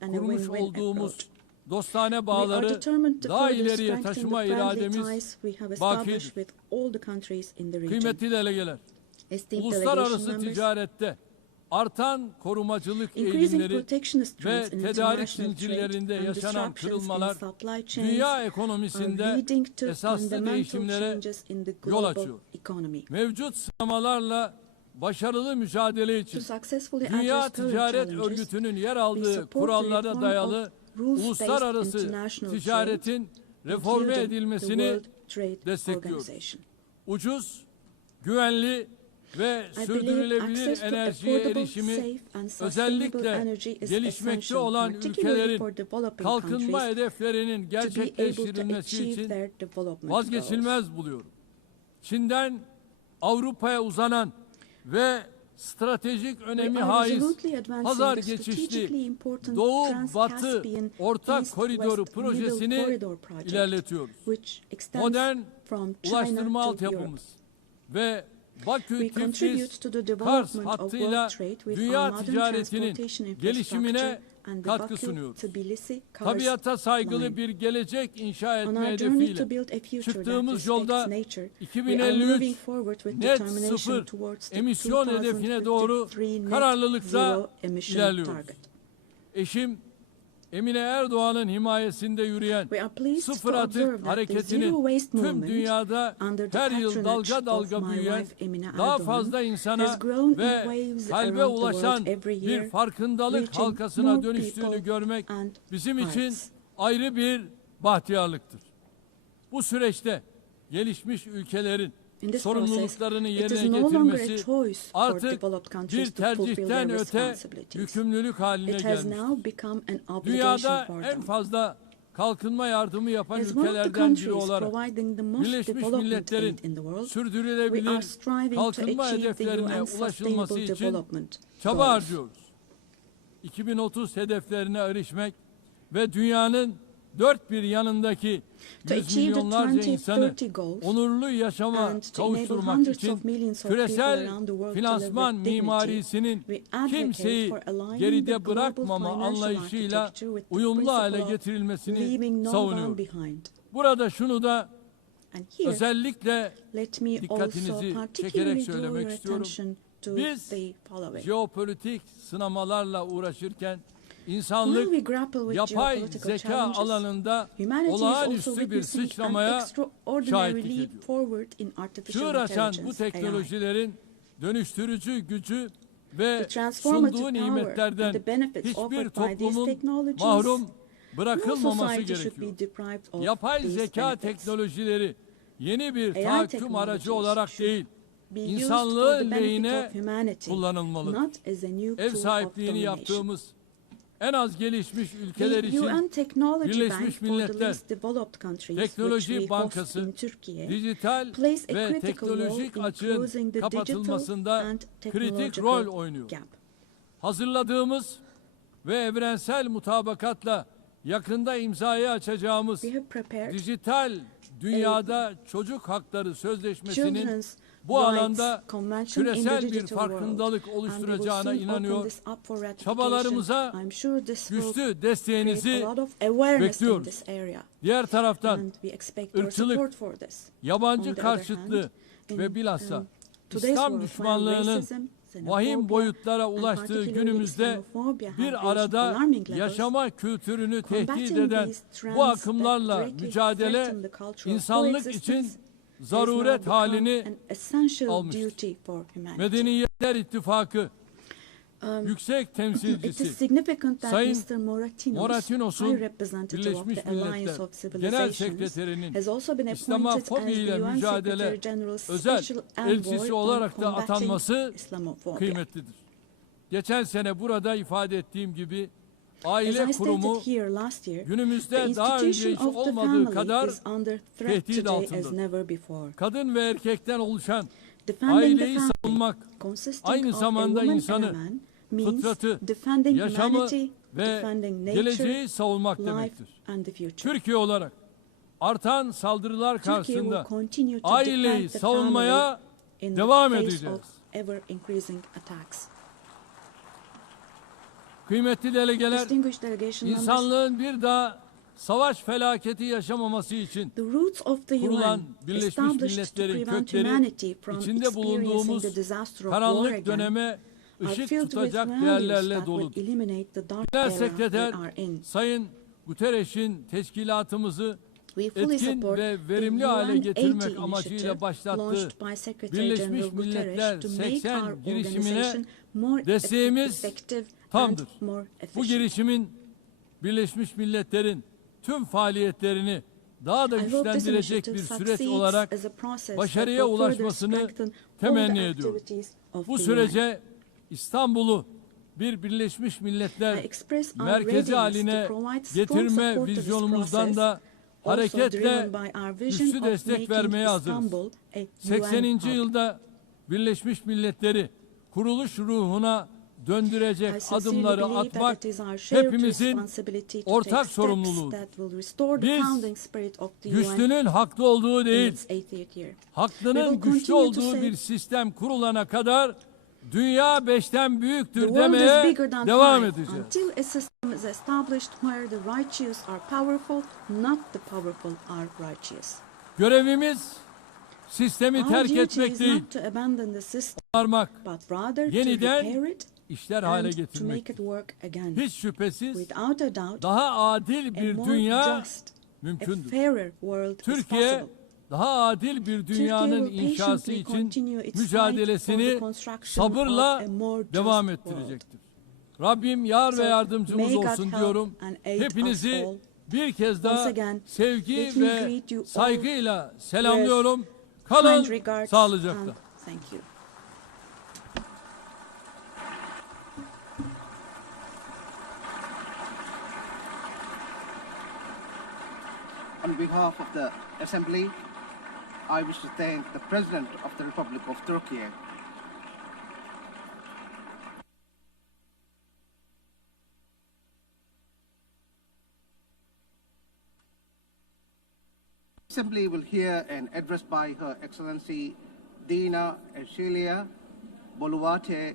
kurmuş olduğumuz dostane bağları daha ileriye taşıma irademiz bakidir. Kıymetli delegeler, uluslararası ticarette artan korumacılık eğilimleri ve tedarik zincirlerinde yaşanan kırılmalar dünya ekonomisinde esaslı değişimlere yol açıyor. Mevcut sınamalarla başarılı mücadele için Dünya Ticaret Örgütü'nün yer aldığı kurallara dayalı uluslararası ticaretin reforme edilmesini destekliyoruz. Ucuz, güvenli ve sürdürülebilir enerjiye erişimi özellikle gelişmekte olan ülkelerin kalkınma hedeflerinin gerçekleştirilmesi için vazgeçilmez buluyorum. Çin'den Avrupa'ya uzanan ve stratejik önemi haiz pazar geçişli Doğu-Batı Ortak Koridoru projesini ilerletiyoruz. Modern ulaştırma altyapımız ve Bakü-Tiflis-Kars hattıyla dünya ticaretinin gelişimine katkı sunuyoruz. Tabiata saygılı bir gelecek inşa etme hedefiyle çıktığımız yolda 2053 net sıfır emisyon hedefine doğru kararlılıkla ilerliyoruz. Eşim Emine Erdoğan'ın himayesinde yürüyen sıfır atık hareketinin tüm dünyada her yıl dalga dalga büyüyen, daha fazla insana ve kalbe ulaşan bir farkındalık halkasına dönüştüğünü görmek bizim için ayrı bir bahtiyarlıktır. Bu süreçte gelişmiş ülkelerin sorumluluklarını yerine getirmesi artık bir tercihten öte yükümlülük haline gelmiştir. Dünyada en fazla kalkınma yardımı yapan ülkelerden biri olarak Birleşmiş Milletler'in sürdürülebilir kalkınma hedeflerine ulaşılması için çaba harcıyoruz. 2030 hedeflerine erişmek ve dünyanın dört bir yanındaki yüz milyonlarca insanı onurlu yaşama kavuşturmak için küresel finansman mimarisinin kimseyi geride bırakmama anlayışıyla uyumlu hale getirilmesini savunuyor. Burada şunu da özellikle dikkatinizi çekerek söylemek istiyorum. Biz jeopolitik sınamalarla uğraşırken İnsanlık yapay zeka alanında olağanüstü bir sıçramaya şahitlik ediyor. Çığır açan bu teknolojilerin dönüştürücü gücü ve sunduğu nimetlerden hiçbir toplumun mahrum bırakılmaması gerekiyor. Yapay zeka teknolojileri yeni bir tahakküm aracı olarak değil, insanlığın lehine kullanılmalıdır. Ev sahipliğini yaptığımız en az gelişmiş ülkeler için Birleşmiş Milletler Teknoloji Bankası dijital ve teknolojik açığın kapatılmasında kritik rol oynuyor. Hazırladığımız ve evrensel mutabakatla yakında imzaya açacağımız dijital dünyada çocuk hakları sözleşmesinin bu alanda küresel bir farkındalık oluşturacağına inanıyor. Çabalarımıza güçlü desteğinizi bekliyoruz. Diğer taraftan ırkçılık, yabancı karşıtlığı ve bilhassa İslam düşmanlığının vahim boyutlara ulaştığı günümüzde bir arada yaşama kültürünü tehdit eden bu akımlarla mücadele insanlık için zaruret halini almıştır. Medeniyetler İttifakı Yüksek Temsilcisi Sayın Moratinos'un Birleşmiş Milletler Genel Sekreterinin İslamofobi ile mücadele özel elçisi olarak da atanması kıymetlidir. Geçen sene burada ifade ettiğim gibi aile kurumu günümüzde daha önce hiç olmadığı kadar tehdit altındadır. Kadın ve erkekten oluşan aileyi savunmak aynı zamanda insanı means fıtratı, defending yaşamı humanity, ve defending geleceği nature, savunmak life demektir. and the future. Türkiye olarak artan saldırılar Turkey karşısında will continue to aileyi defend the savunmaya family in devam the face edeceğiz. of ever-increasing attacks. Kıymetli delegeler, Distinguished delegation members, insanlığın bir daha savaş felaketi yaşamaması için the roots of the kurulan UN Birleşmiş established to Milletler'in prevent kökleri humanity from içinde bulunduğumuz experiencing the disaster of war karanlık again döneme are ışık filled with tutacak values değerlerle that will doludur. eliminate the dark Genel era we Sekreter are in. Sayın Guterres'in teşkilatımızı We fully etkin support ve the verimli hale UN getirmek 80 amacıyla initiative başlattığı launched by Secretary Birleşmiş General Milletler Guterres to make 80 our girişimine organization more desteğimiz effective tamdır. and more Bu efficient. girişimin Birleşmiş Milletler'in tüm faaliyetlerini daha da I hope this güçlendirecek initiative bir süreç succeeds olarak as a process başarıya that will further ulaşmasını strengthen all temenni the ediyorum. activities of Bu the sürece İstanbul'u bir Birleşmiş Milletler I express our merkezi readiness haline to provide strong getirme support to this vizyonumuzdan process, da also hareketle driven by our vision güçlü of destek making vermeye hazırız. Istanbul a UN 80. hub. yılda Birleşmiş Milletler'i kuruluş ruhuna döndürecek I sincerely adımları believe that atmak it is our shared hepimizin responsibility to ortak take steps sorumluluğudur. that will restore the Biz founding spirit of the UN güçlünün haklı olduğu in değil, its 80th year. We haklının will güçlü continue to olduğu say bir sistem kurulana kadar dünya 5'ten the büyüktür world is demeye bigger than devam five edeceğiz. until a system is established where the righteous are powerful, not the powerful are righteous. Görevimiz sistemi Our terk duty etmek is değil, not to abandon the system, varmak, but rather to yeniden repair it işler hale and to make getirmek. it work again. Hiç şüphesiz Without a doubt, daha adil a bir more dünya just, a mümkündür. fairer world is Türkiye possible. daha adil bir Türkiye dünyanın will inşası patiently için continue its mücadelesini fight for the construction sabırla of a more just devam world. ettirecektir. Rabbim yar ve So, yardımcımız may God olsun help diyorum. and aid Hepinizi us all. bir kez Once daha again, sevgi let me ve greet you all saygıyla selamlıyorum. Kind Kalın regards sağlıcakla. and thank you. On behalf of the Assembly, I wish to thank the President of the Republic of Turkey, Assembly will hear an address by Her Excellency Dina Eshilia Boluarte,